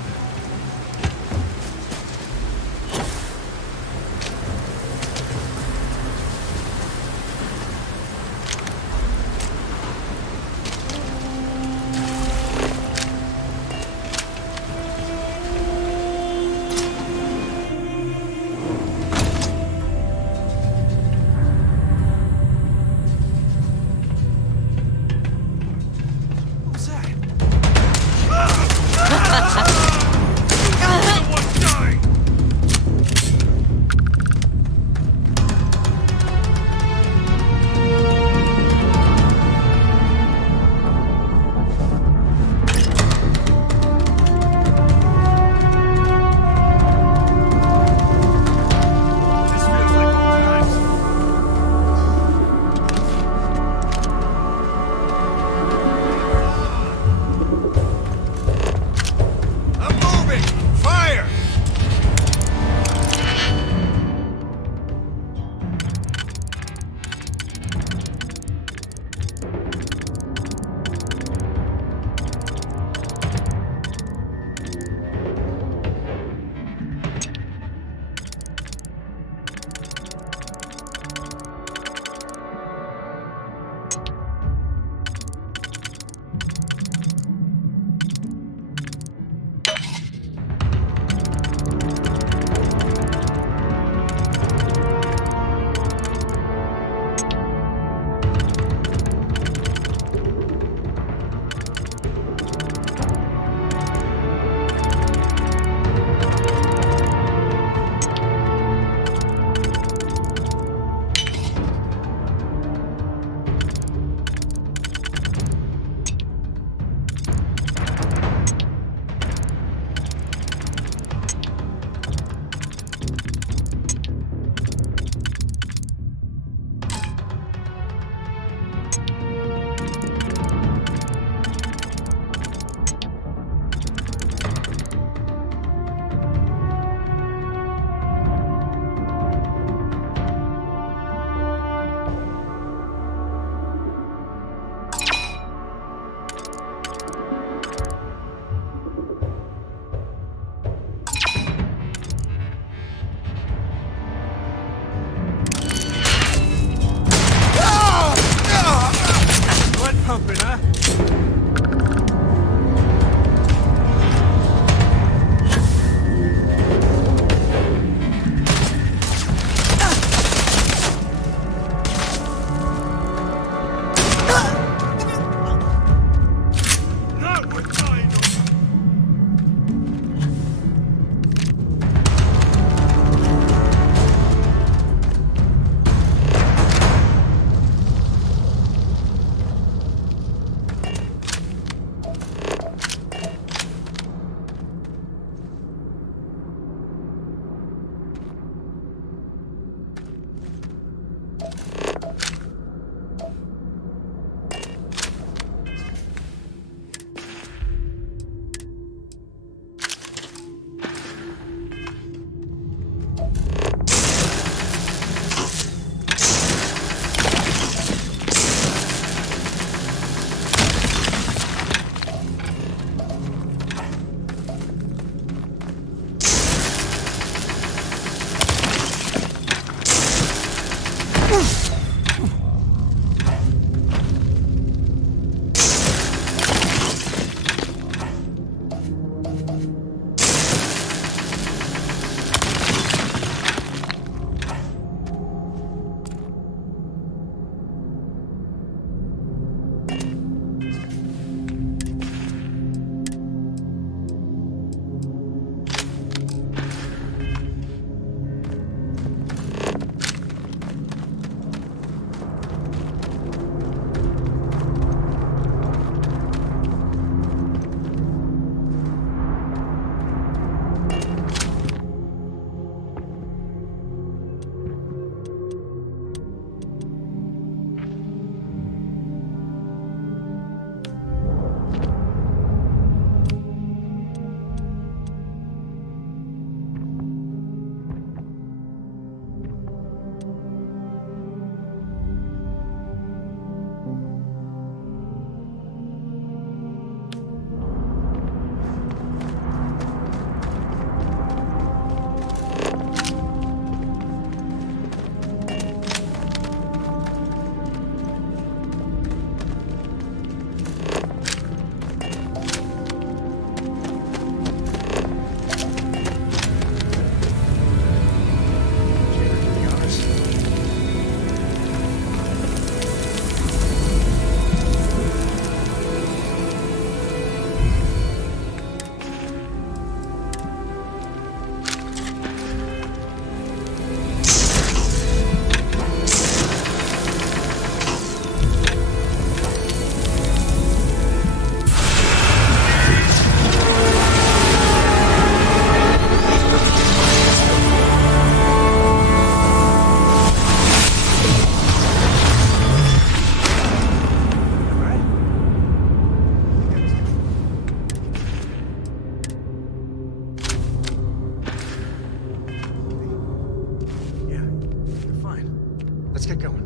that going?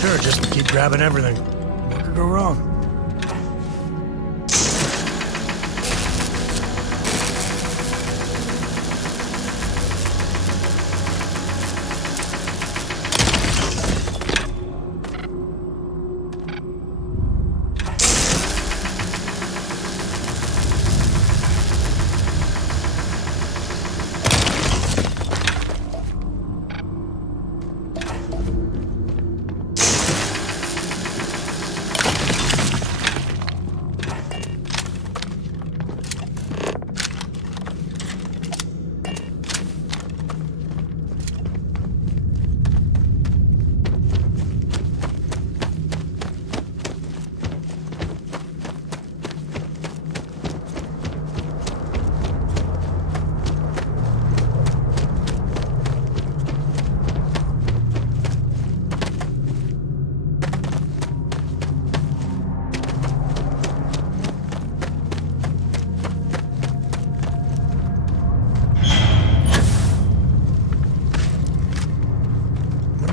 Sure, just keep grabbing everything. What could go wrong?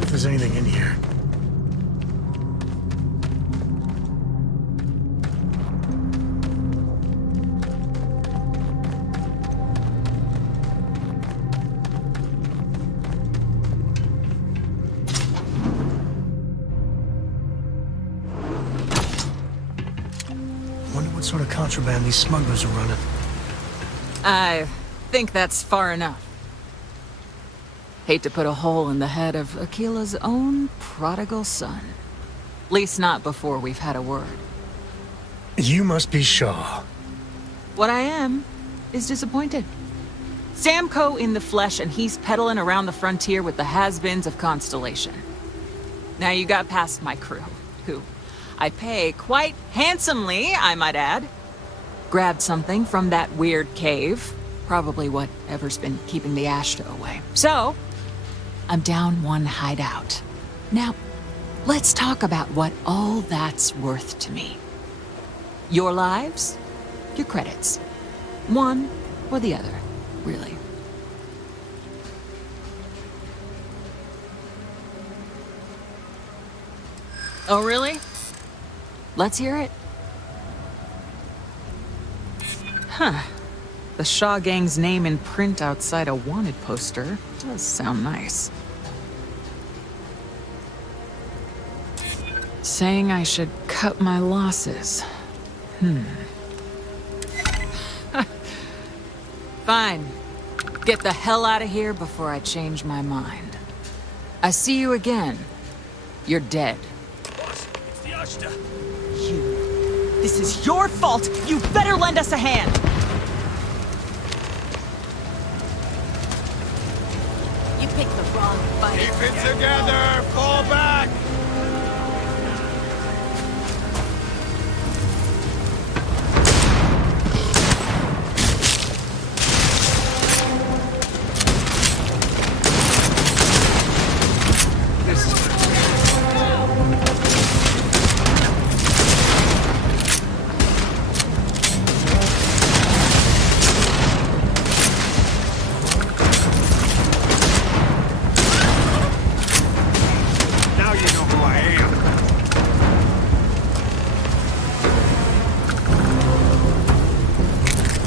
There's anything in here. Wonder what sort of contraband these smugglers are running. I think that's far enough. Hate to put a hole in the head of Aquila's own prodigal son. Least not before we've had a word. You must be Shaw. What I am is disappointed. Samco in the flesh, and he's peddling around the frontier with the has-beens of Constellation. Now you got past my crew, who I pay quite handsomely, I might add. Grabbed something from that weird cave. Probably whatever's been keeping the Ashta away. So, I'm down one hideout. Now, let's talk about what all that's worth to me. Your lives, your credits. One or the other, really. Oh, really? Let's hear it. Huh. The Shaw Gang's name in print outside a wanted poster does sound nice. Saying I should cut my losses. Fine. Get the hell out of here before I change my mind. I see you again. You're dead. Boss, it's the Ashta. You. This is your fault. You better lend us a hand. You picked the wrong fight. Keep it together! Fall back!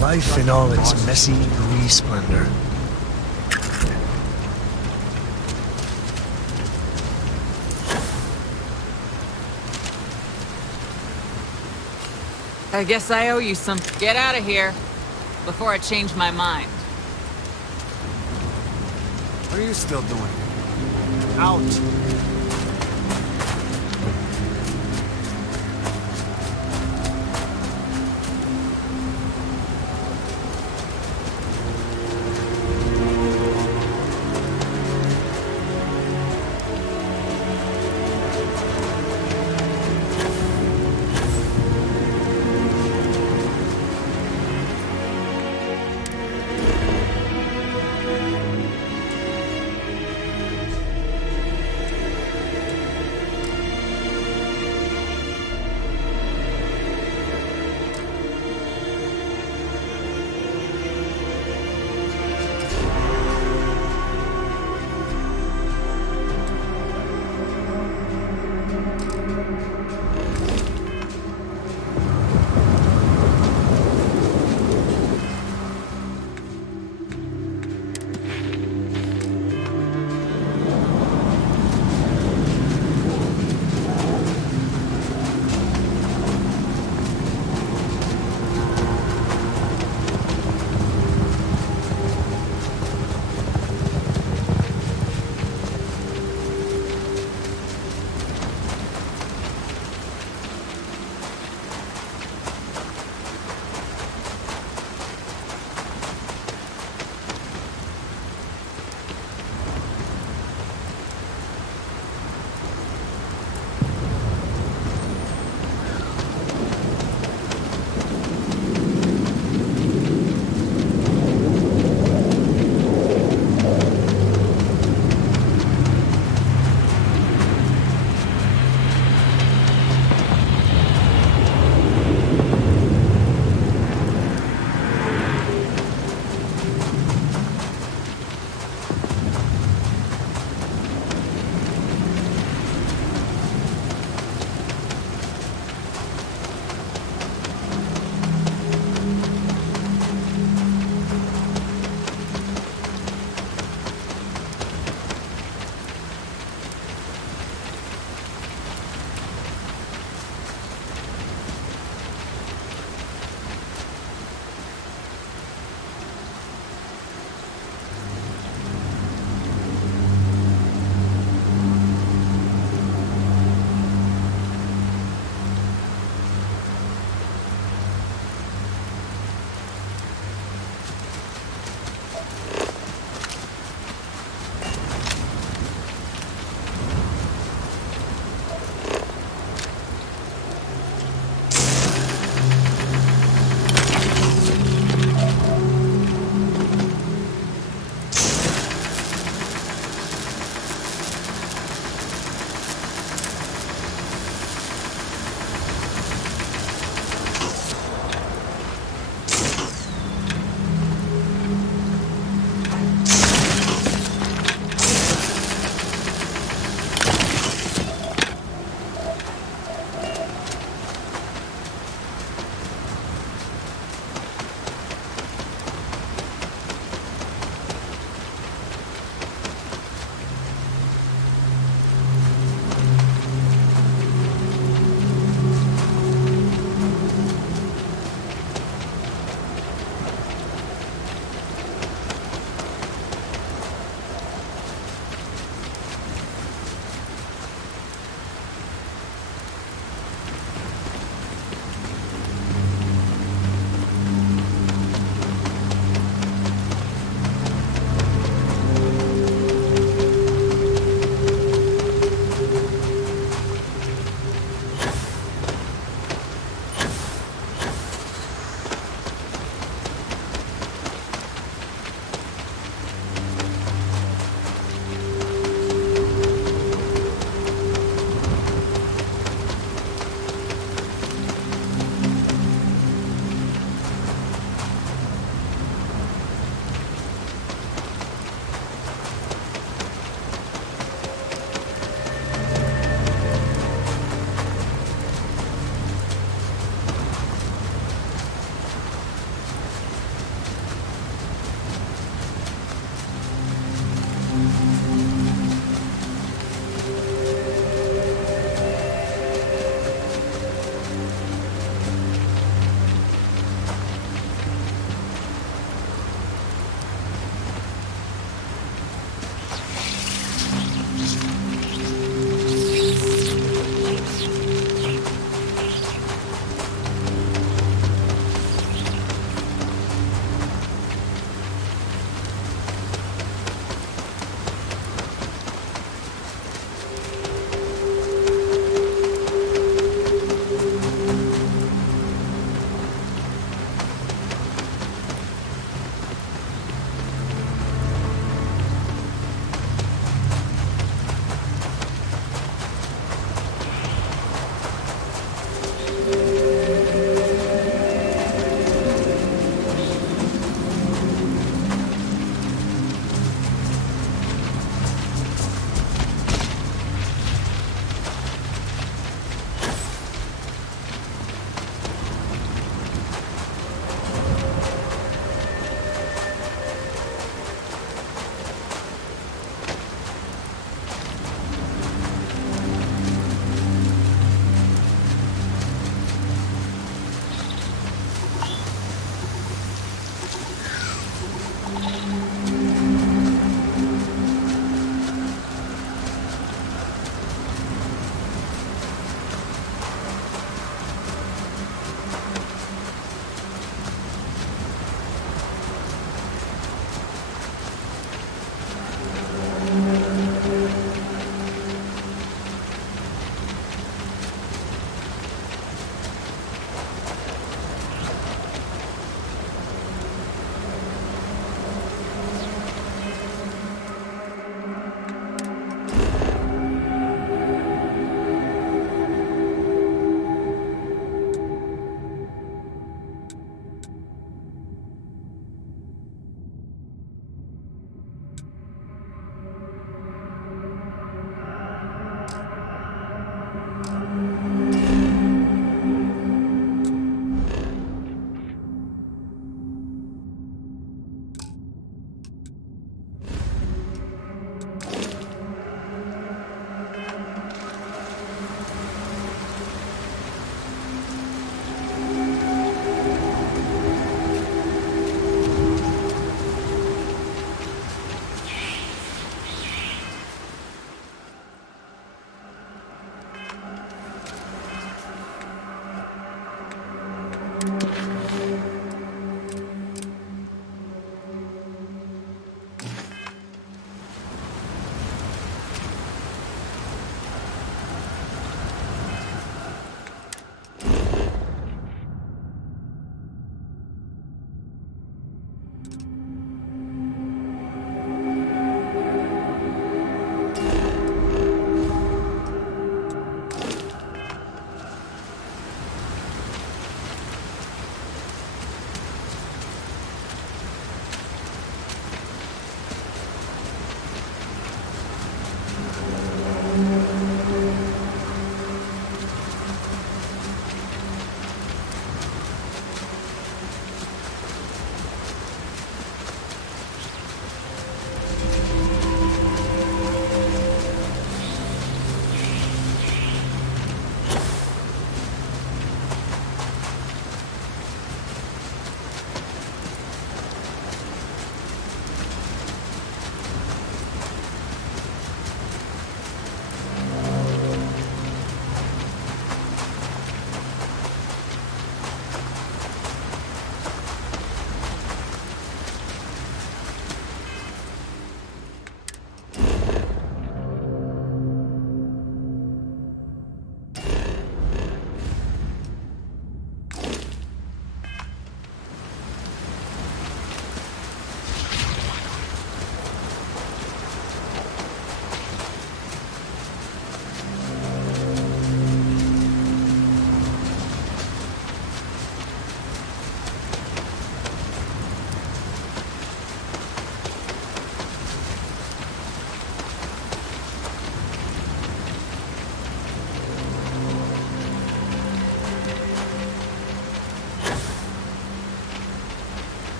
Life in all its messy, gooey splendor. I guess I owe you some. Get out of here before I change my mind. What are you still doing? Out.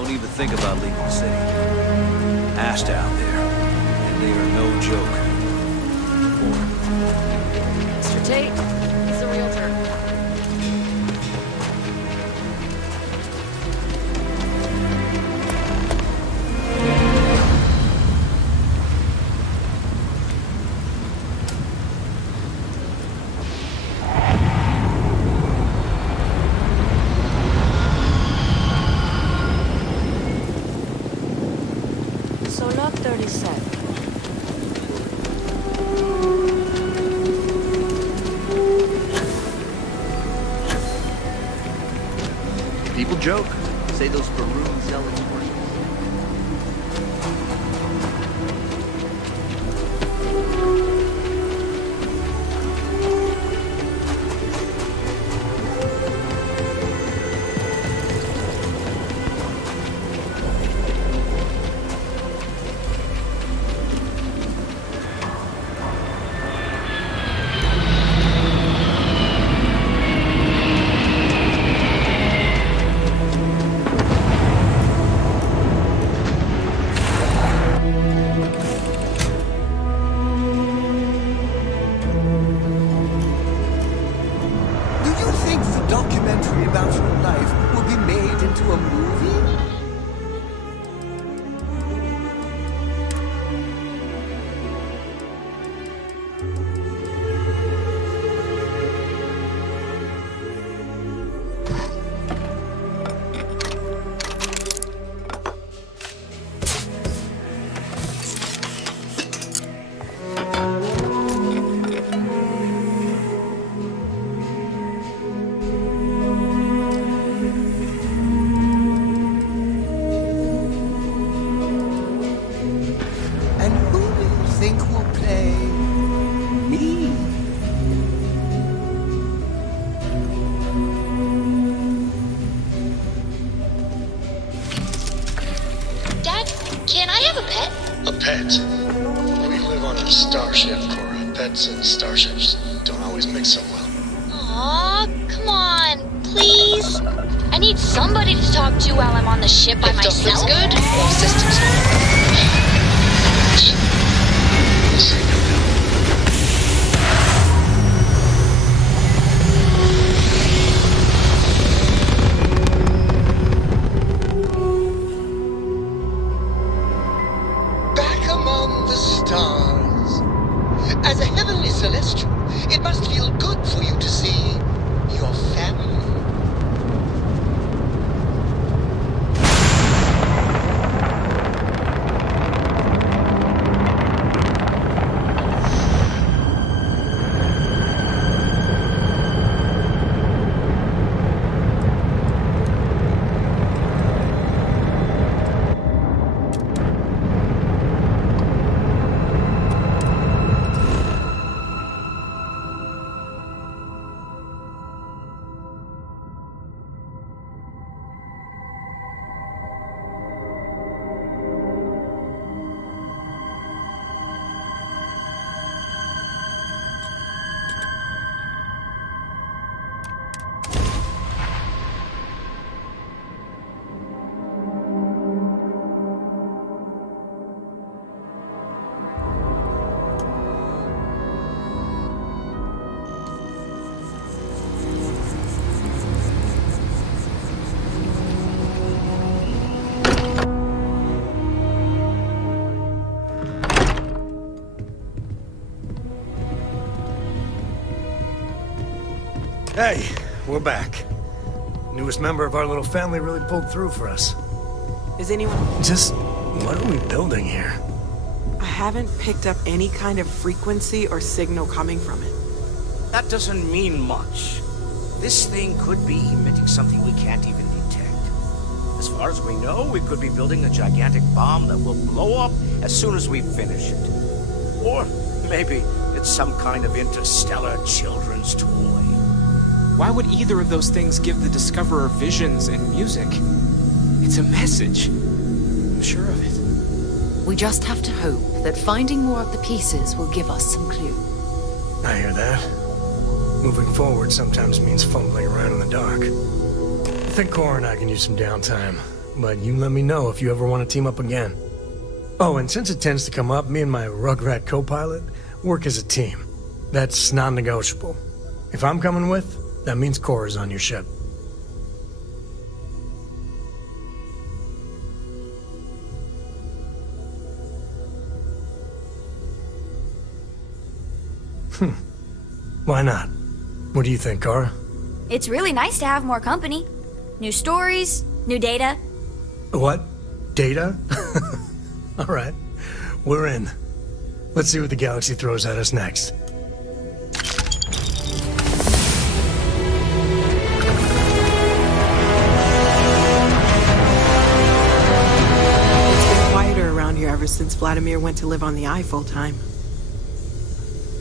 Don't even think about leaving the city. Asked out there, and they are no joke. Mr. Tate, he's a realtor. So log 37. People joke. Say those Baroon zealots were. Do you think the documentary about your life will be made into a movie? And who do you think will play me? Dad, can I have a pet? A pet? We live on a starship, Cora. Pets and starships don't always mix up well. Aw, come on, please. I need somebody to talk to while I'm on the ship by myself. Looks good. All systems. Back among the stars. As a heavenly celestial, it must feel good for you to see your family. Hey, we're back. Newest member of our little family really pulled through for us. Is anyone... Just, what are we building here? I haven't picked up any kind of frequency or signal coming from it. That doesn't mean much. This thing could be emitting something we can't even detect. As far as we know, we could be building a gigantic bomb that will blow up as soon as we finish it. Or maybe it's some kind of interstellar children's toy. Why would either of those things give the Discoverer visions and music? It's a message. I'm sure of it. We just have to hope that finding more of the pieces will give us some clue. I hear that. Moving forward sometimes means fumbling around in the dark. I think Cora and I can use some downtime. but you let me know if you ever want to team up again. Oh, and since it tends to come up, me and my Rugrat co-pilot work as a team. That's non-negotiable. If I'm coming with, that means Cora's on your ship. Why not? What do you think, Cora? It's really nice to have more company. New stories, new data. What? Data? All right. We're in. Let's see what the galaxy throws at us next. It's been quieter around here ever since Vladimir went to live on the Eye full time.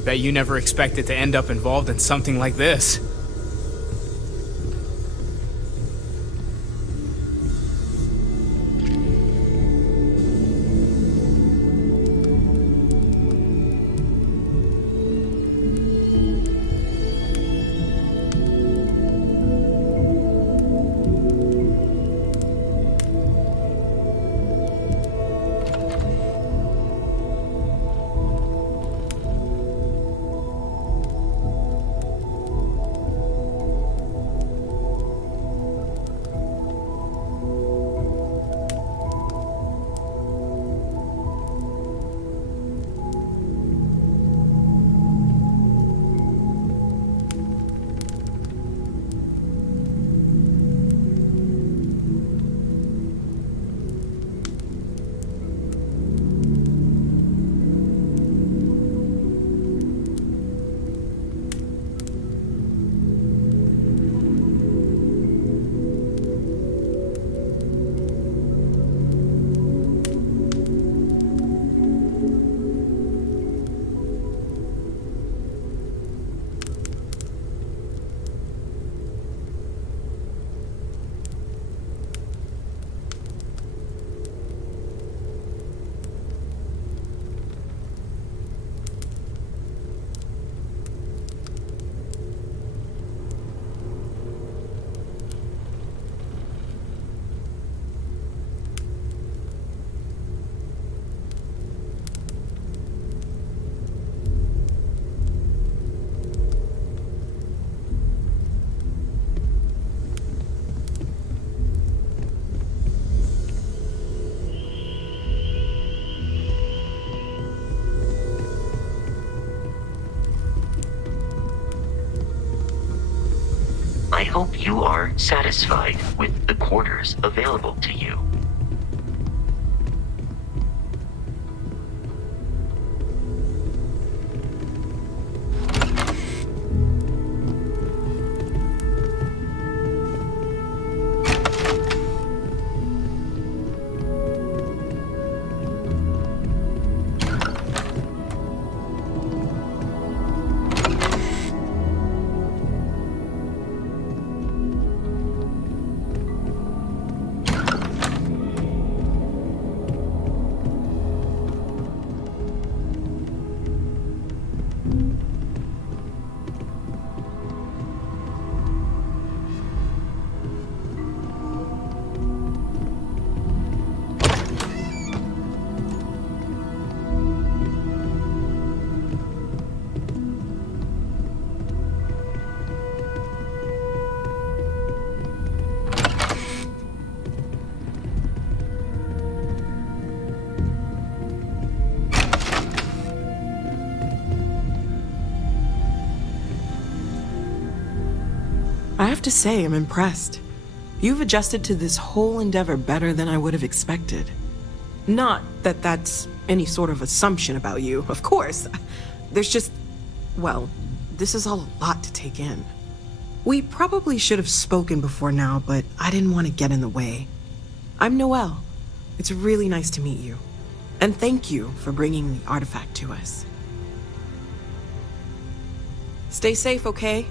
Bet you never expected to end up involved in something like this. I hope you are satisfied with the quarters available to you. I have to say, I'm impressed. You've adjusted to this whole endeavor better than I would have expected. Not that that's any sort of assumption about you, of course. There's just, well, this is all a lot to take in. We probably should have spoken before now, but I didn't want to get in the way. I'm Noelle. It's really nice to meet you. And thank you for bringing the artifact to us. Stay safe, okay?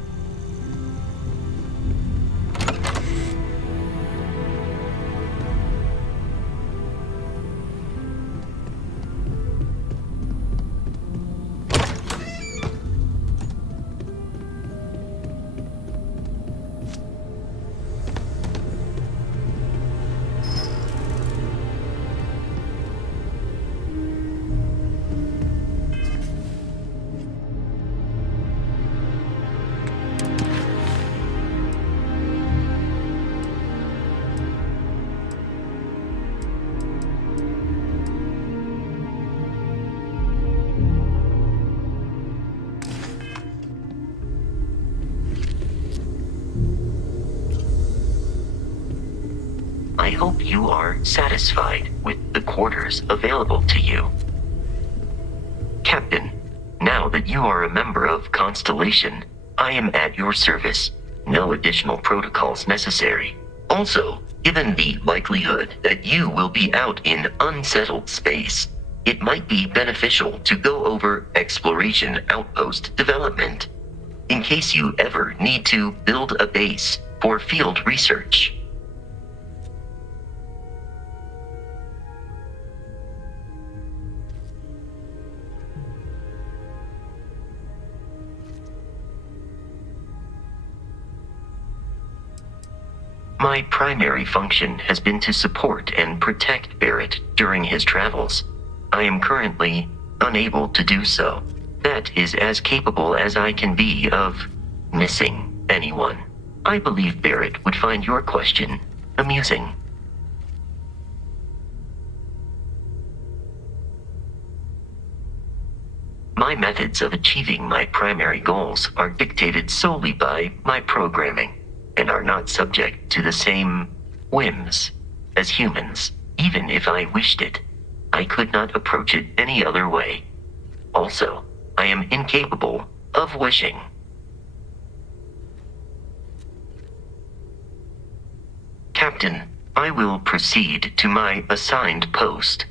you are satisfied with the quarters available to you. Captain, now that you are a member of Constellation, I am at your service. No additional protocols necessary. Also, given the likelihood that you will be out in unsettled space, it might be beneficial to go over exploration outpost development, in case you ever need to build a base for field research. My primary function has been to support and protect Barrett during his travels. I am currently unable to do so. That is as capable as I can be of missing anyone. I believe Barrett would find your question amusing. My methods of achieving my primary goals are dictated solely by my programming, and are not subject to the same whims as humans. Even if I wished it, I could not approach it any other way. Also, I am incapable of wishing. Captain, I will proceed to my assigned post.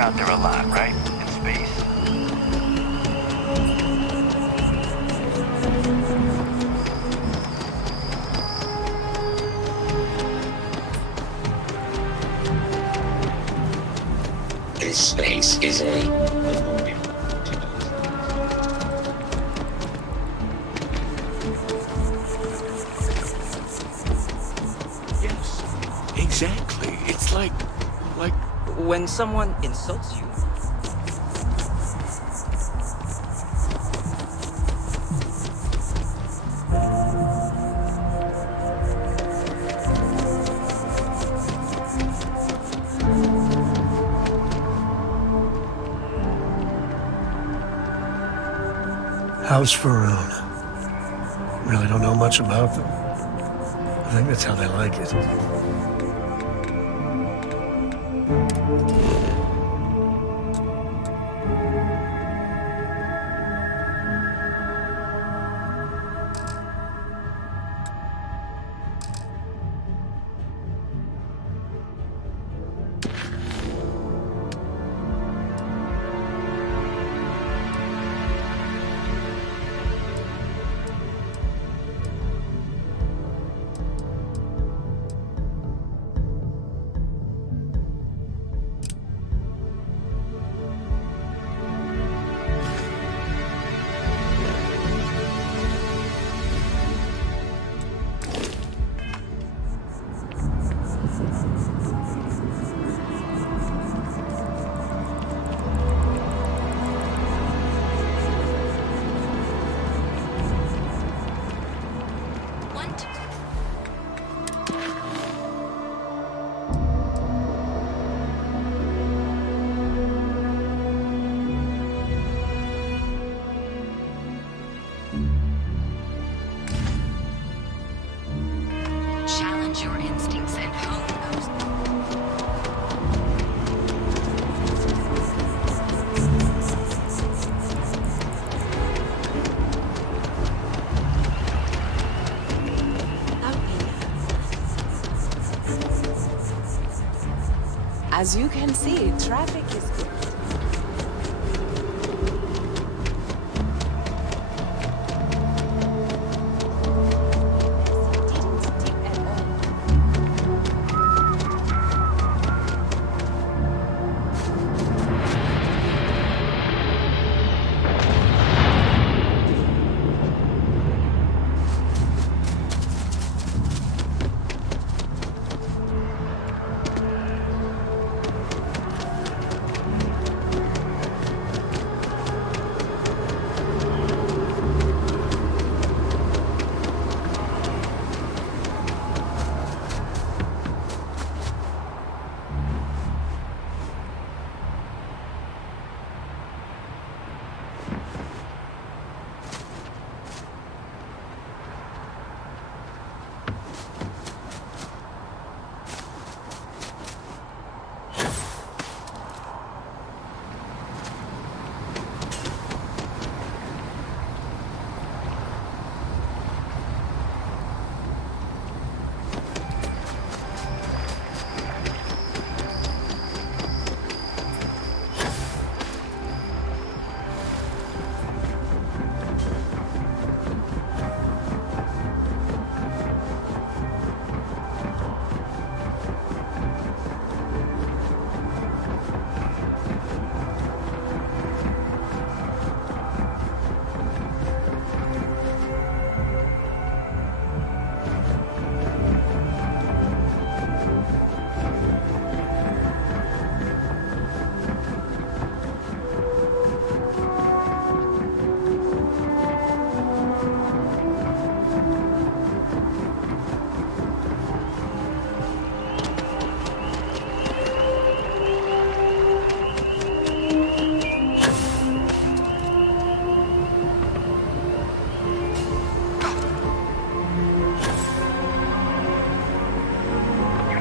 Out there a lot, right? In space. This space is a memorial. Yes, exactly. It's like when someone insults you. House Faroon. Really don't know much about them. I think that's how they like it. Use your instincts and hone those. As you can see, traffic is good.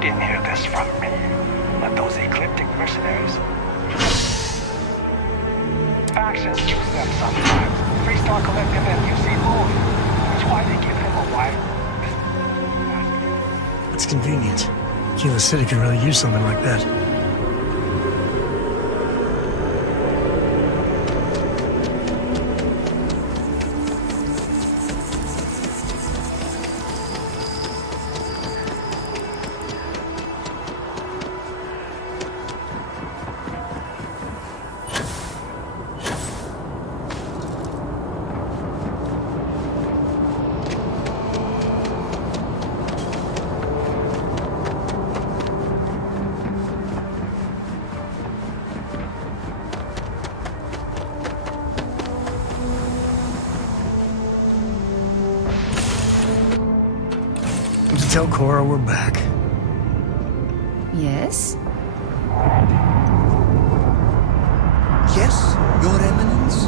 Didn't hear this from me, but those ecliptic mercenaries. Factions use them sometimes. Freestar Collective and UC both. That's why they give him a wife. That's convenient. Kila City could really use something like that. Tell Cora we're back. Yes? Yes, Your Eminence?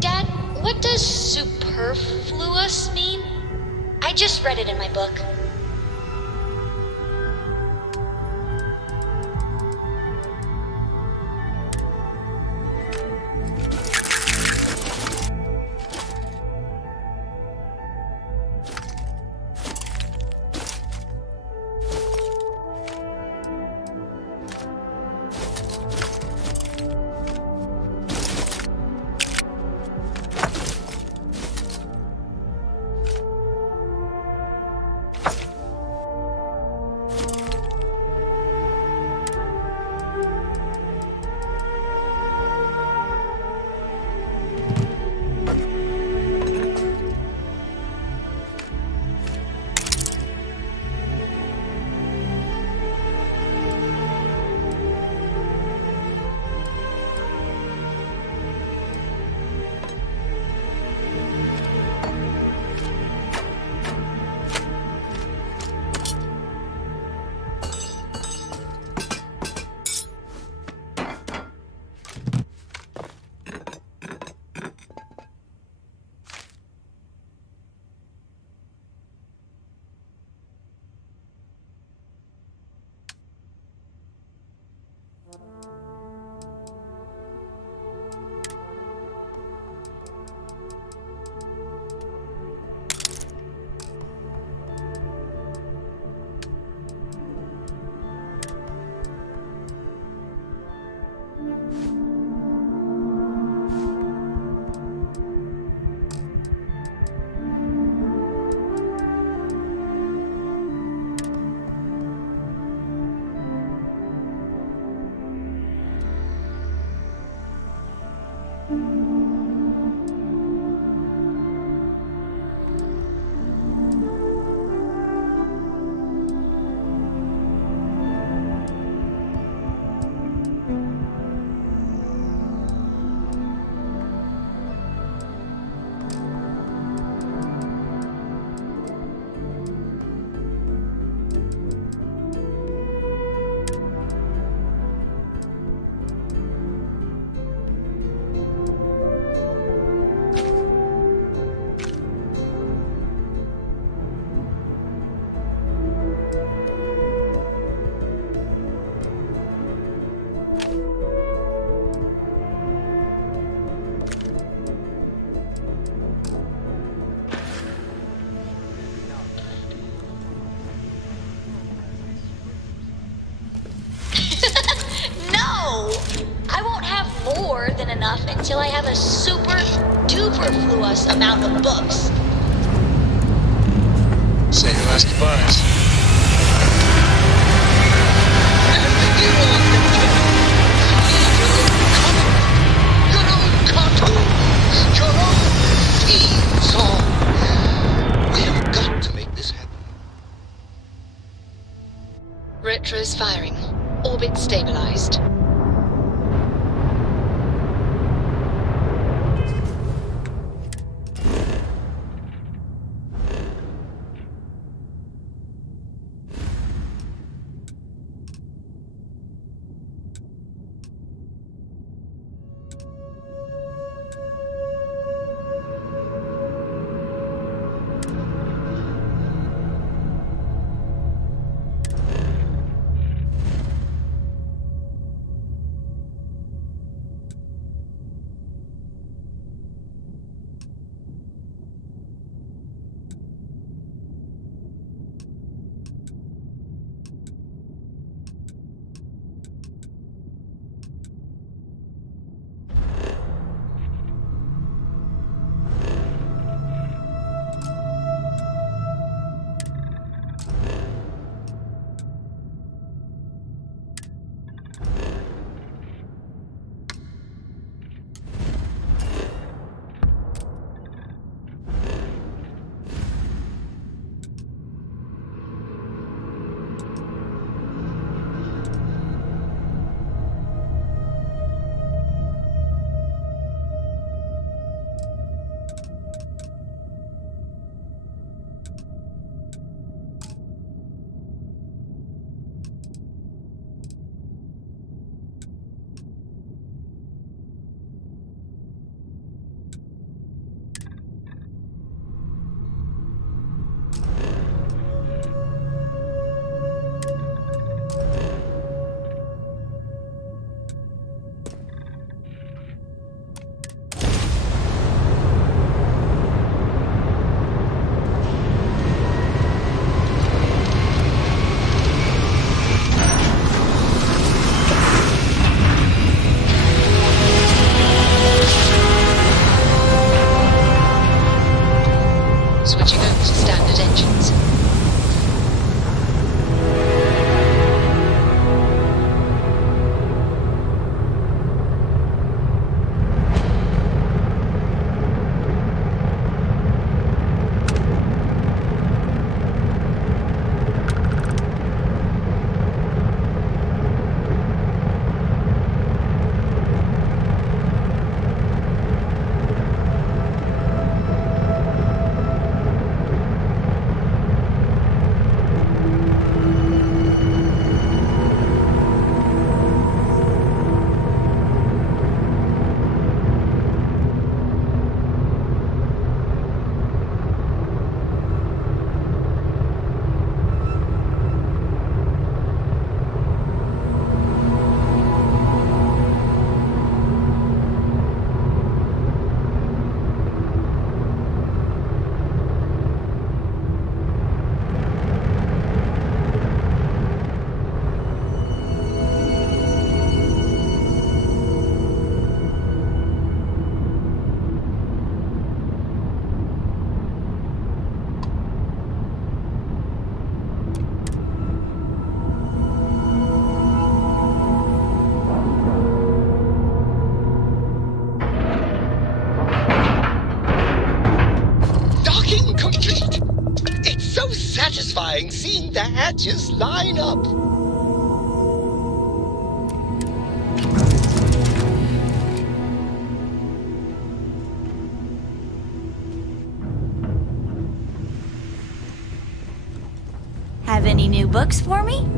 Dad, what does superfluous mean? I just read it in my book. more than enough until I have a super duperfluous amount of books. Say your last goodbyes. Your own cartoons, your own theme song. We have got to make this happen. Retro's firing. Orbit stabilized. Switching over to standard engines. Satisfying seeing the hatches line up. Have any new books for me?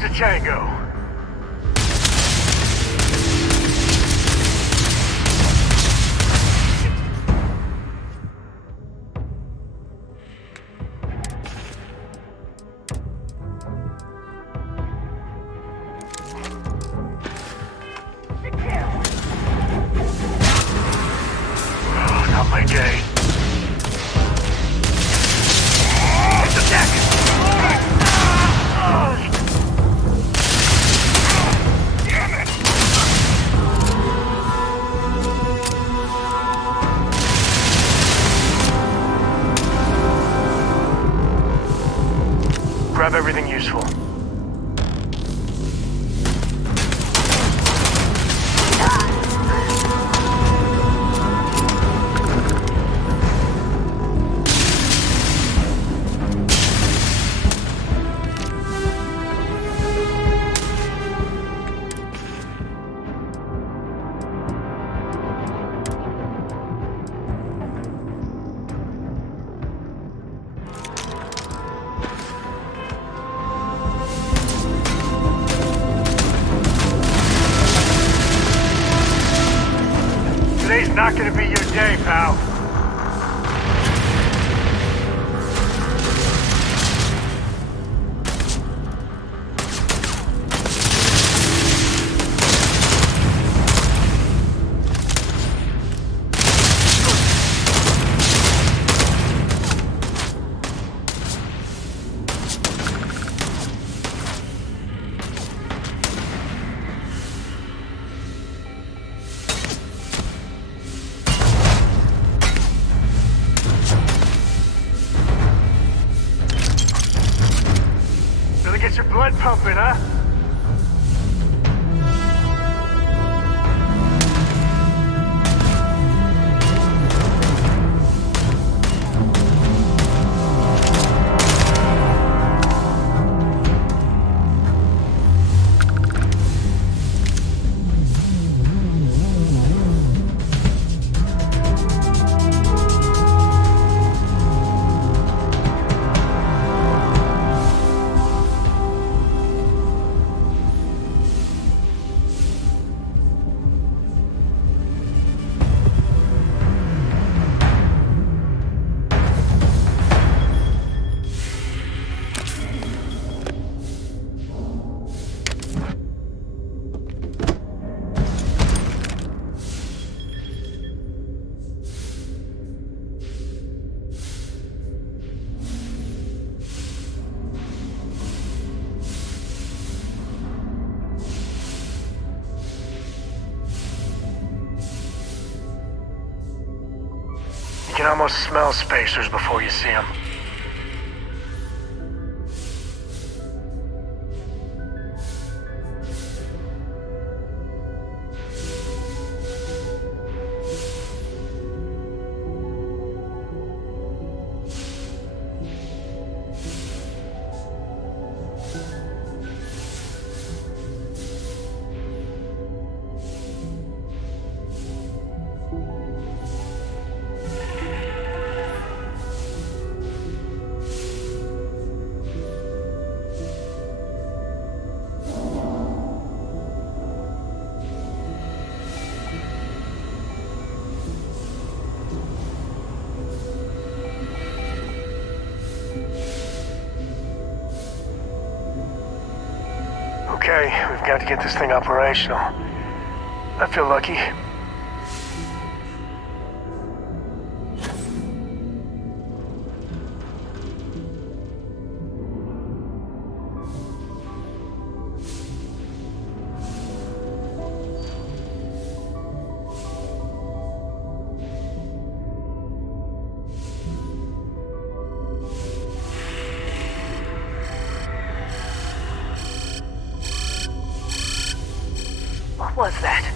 to Tango. Not my day. Hit the deck! Damn it! Grab everything useful. Today's not gonna be your day, pal. Really get your blood pumping, huh? You can almost smell spacers before you see them. Okay, we've got to get this thing operational. I feel lucky. What was that?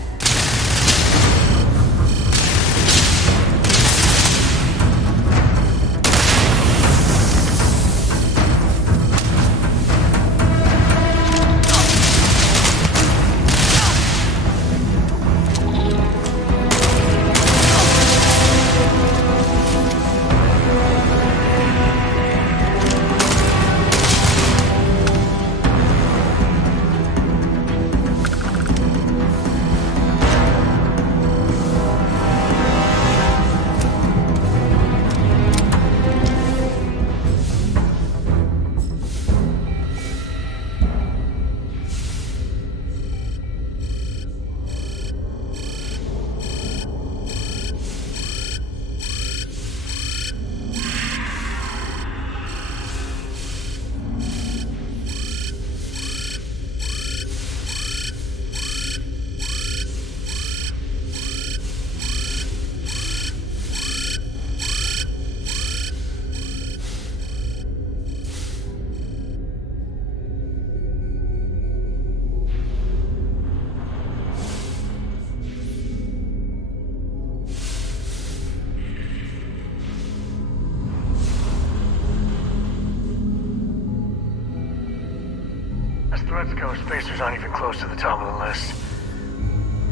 West Coast spacers aren't even close to the top of the list.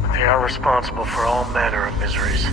But they are responsible for all manner of miseries.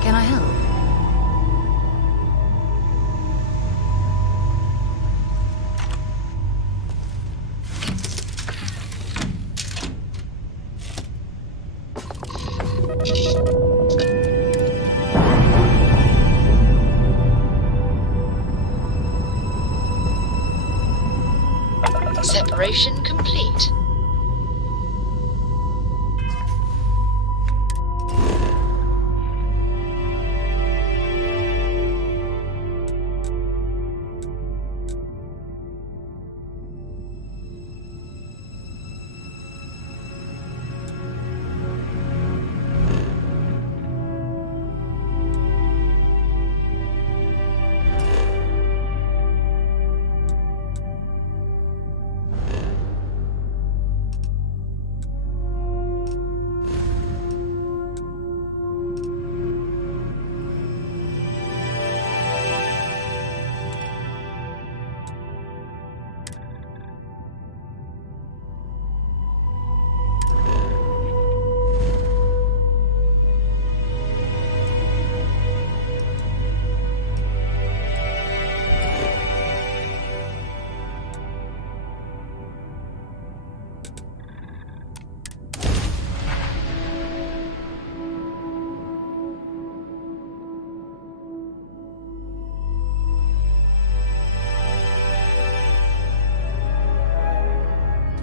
Can I help? Separation complete.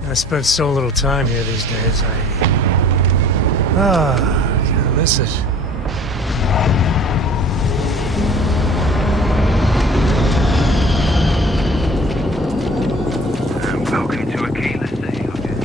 I spent so little time here these days, can't miss it. Welcome to Aquila City, okay?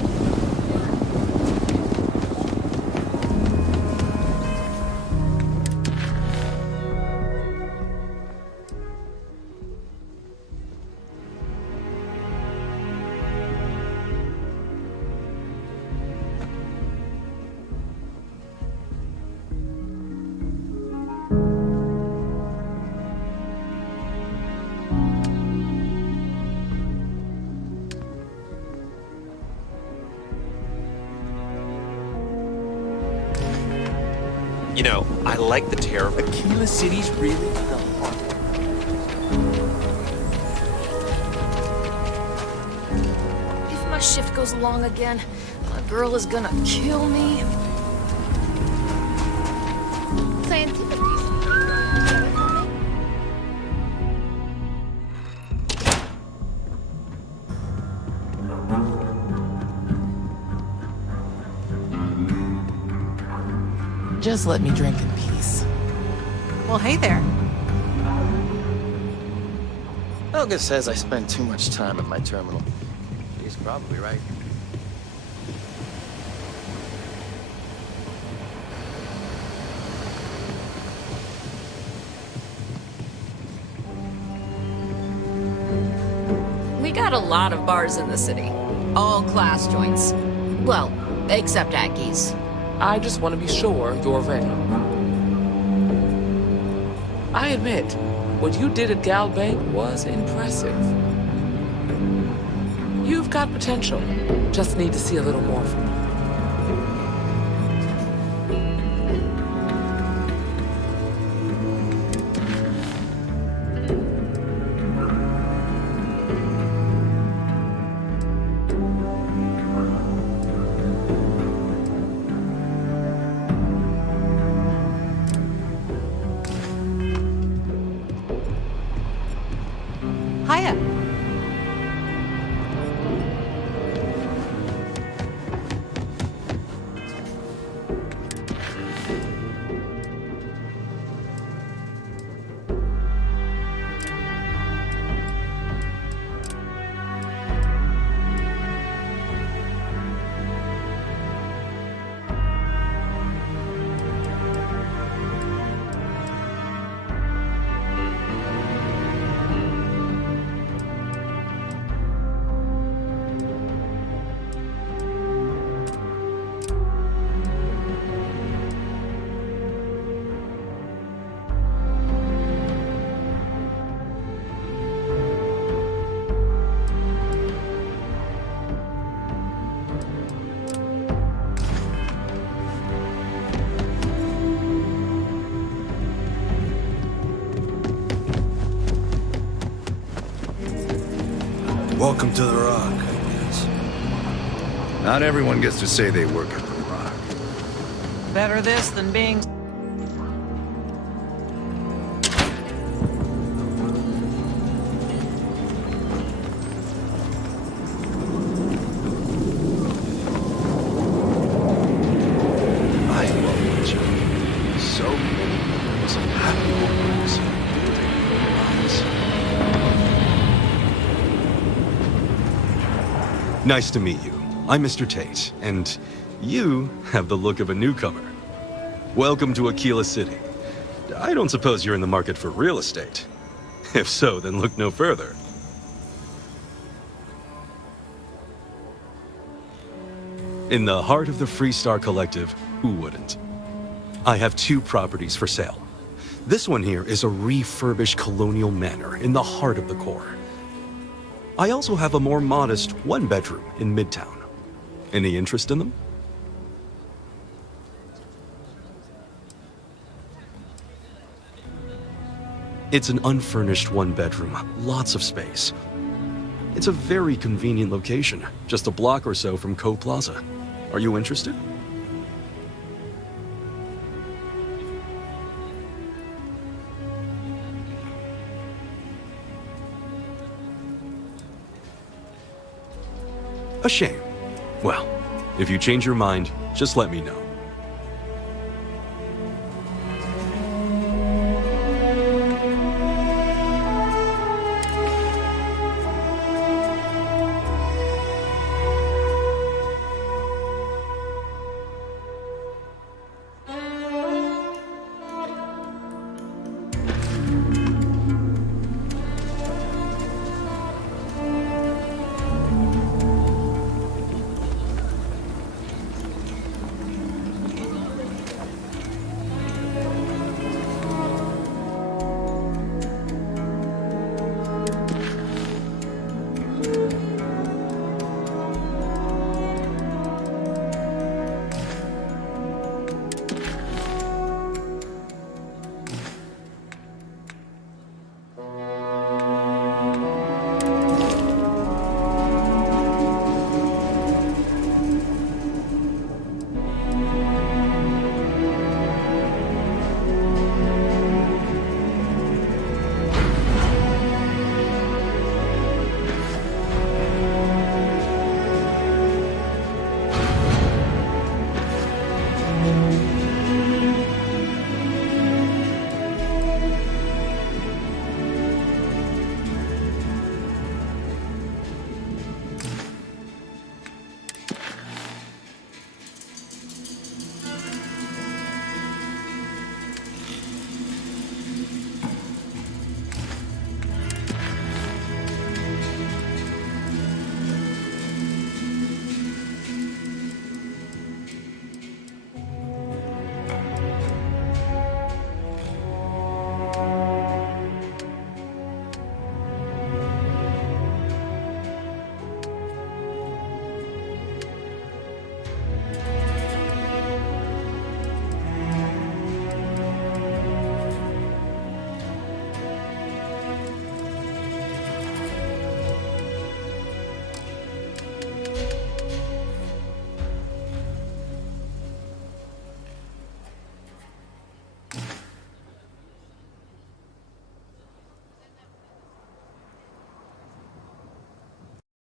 You know, I like the terror. Aquila City's really the heart. If my shift goes long again, my girl is gonna kill me. Scientific Just let me drink in peace. Well, hey there. Helga says I spend too much time at my terminal. He's probably right. We got a lot of bars in the city. All class joints. Well, except Aggies. I just want to be sure you're ready. I admit, what you did at Gal Bank was impressive. You've got potential. Just need to see a little more from you. Hiya. Welcome to the Rock, I guess. Not everyone gets to say they work at the Rock. Better this than being... I love what you do. So many memories of happy memories building lives. Nice to meet you. I'm Mr. Tate, and you have the look of a newcomer. Welcome to Aquila City. I don't suppose you're in the market for real estate. If so, then look no further. In the heart of the Freestar Collective, who wouldn't? I have 2 properties for sale. This one here is a refurbished colonial manor in the heart of the core. I also have a more modest 1-bedroom in Midtown. Any interest in them? It's an unfurnished 1-bedroom, lots of space. It's a very convenient location, just a block or so from Co Plaza. Are you interested? A shame. Well, if you change your mind, just let me know.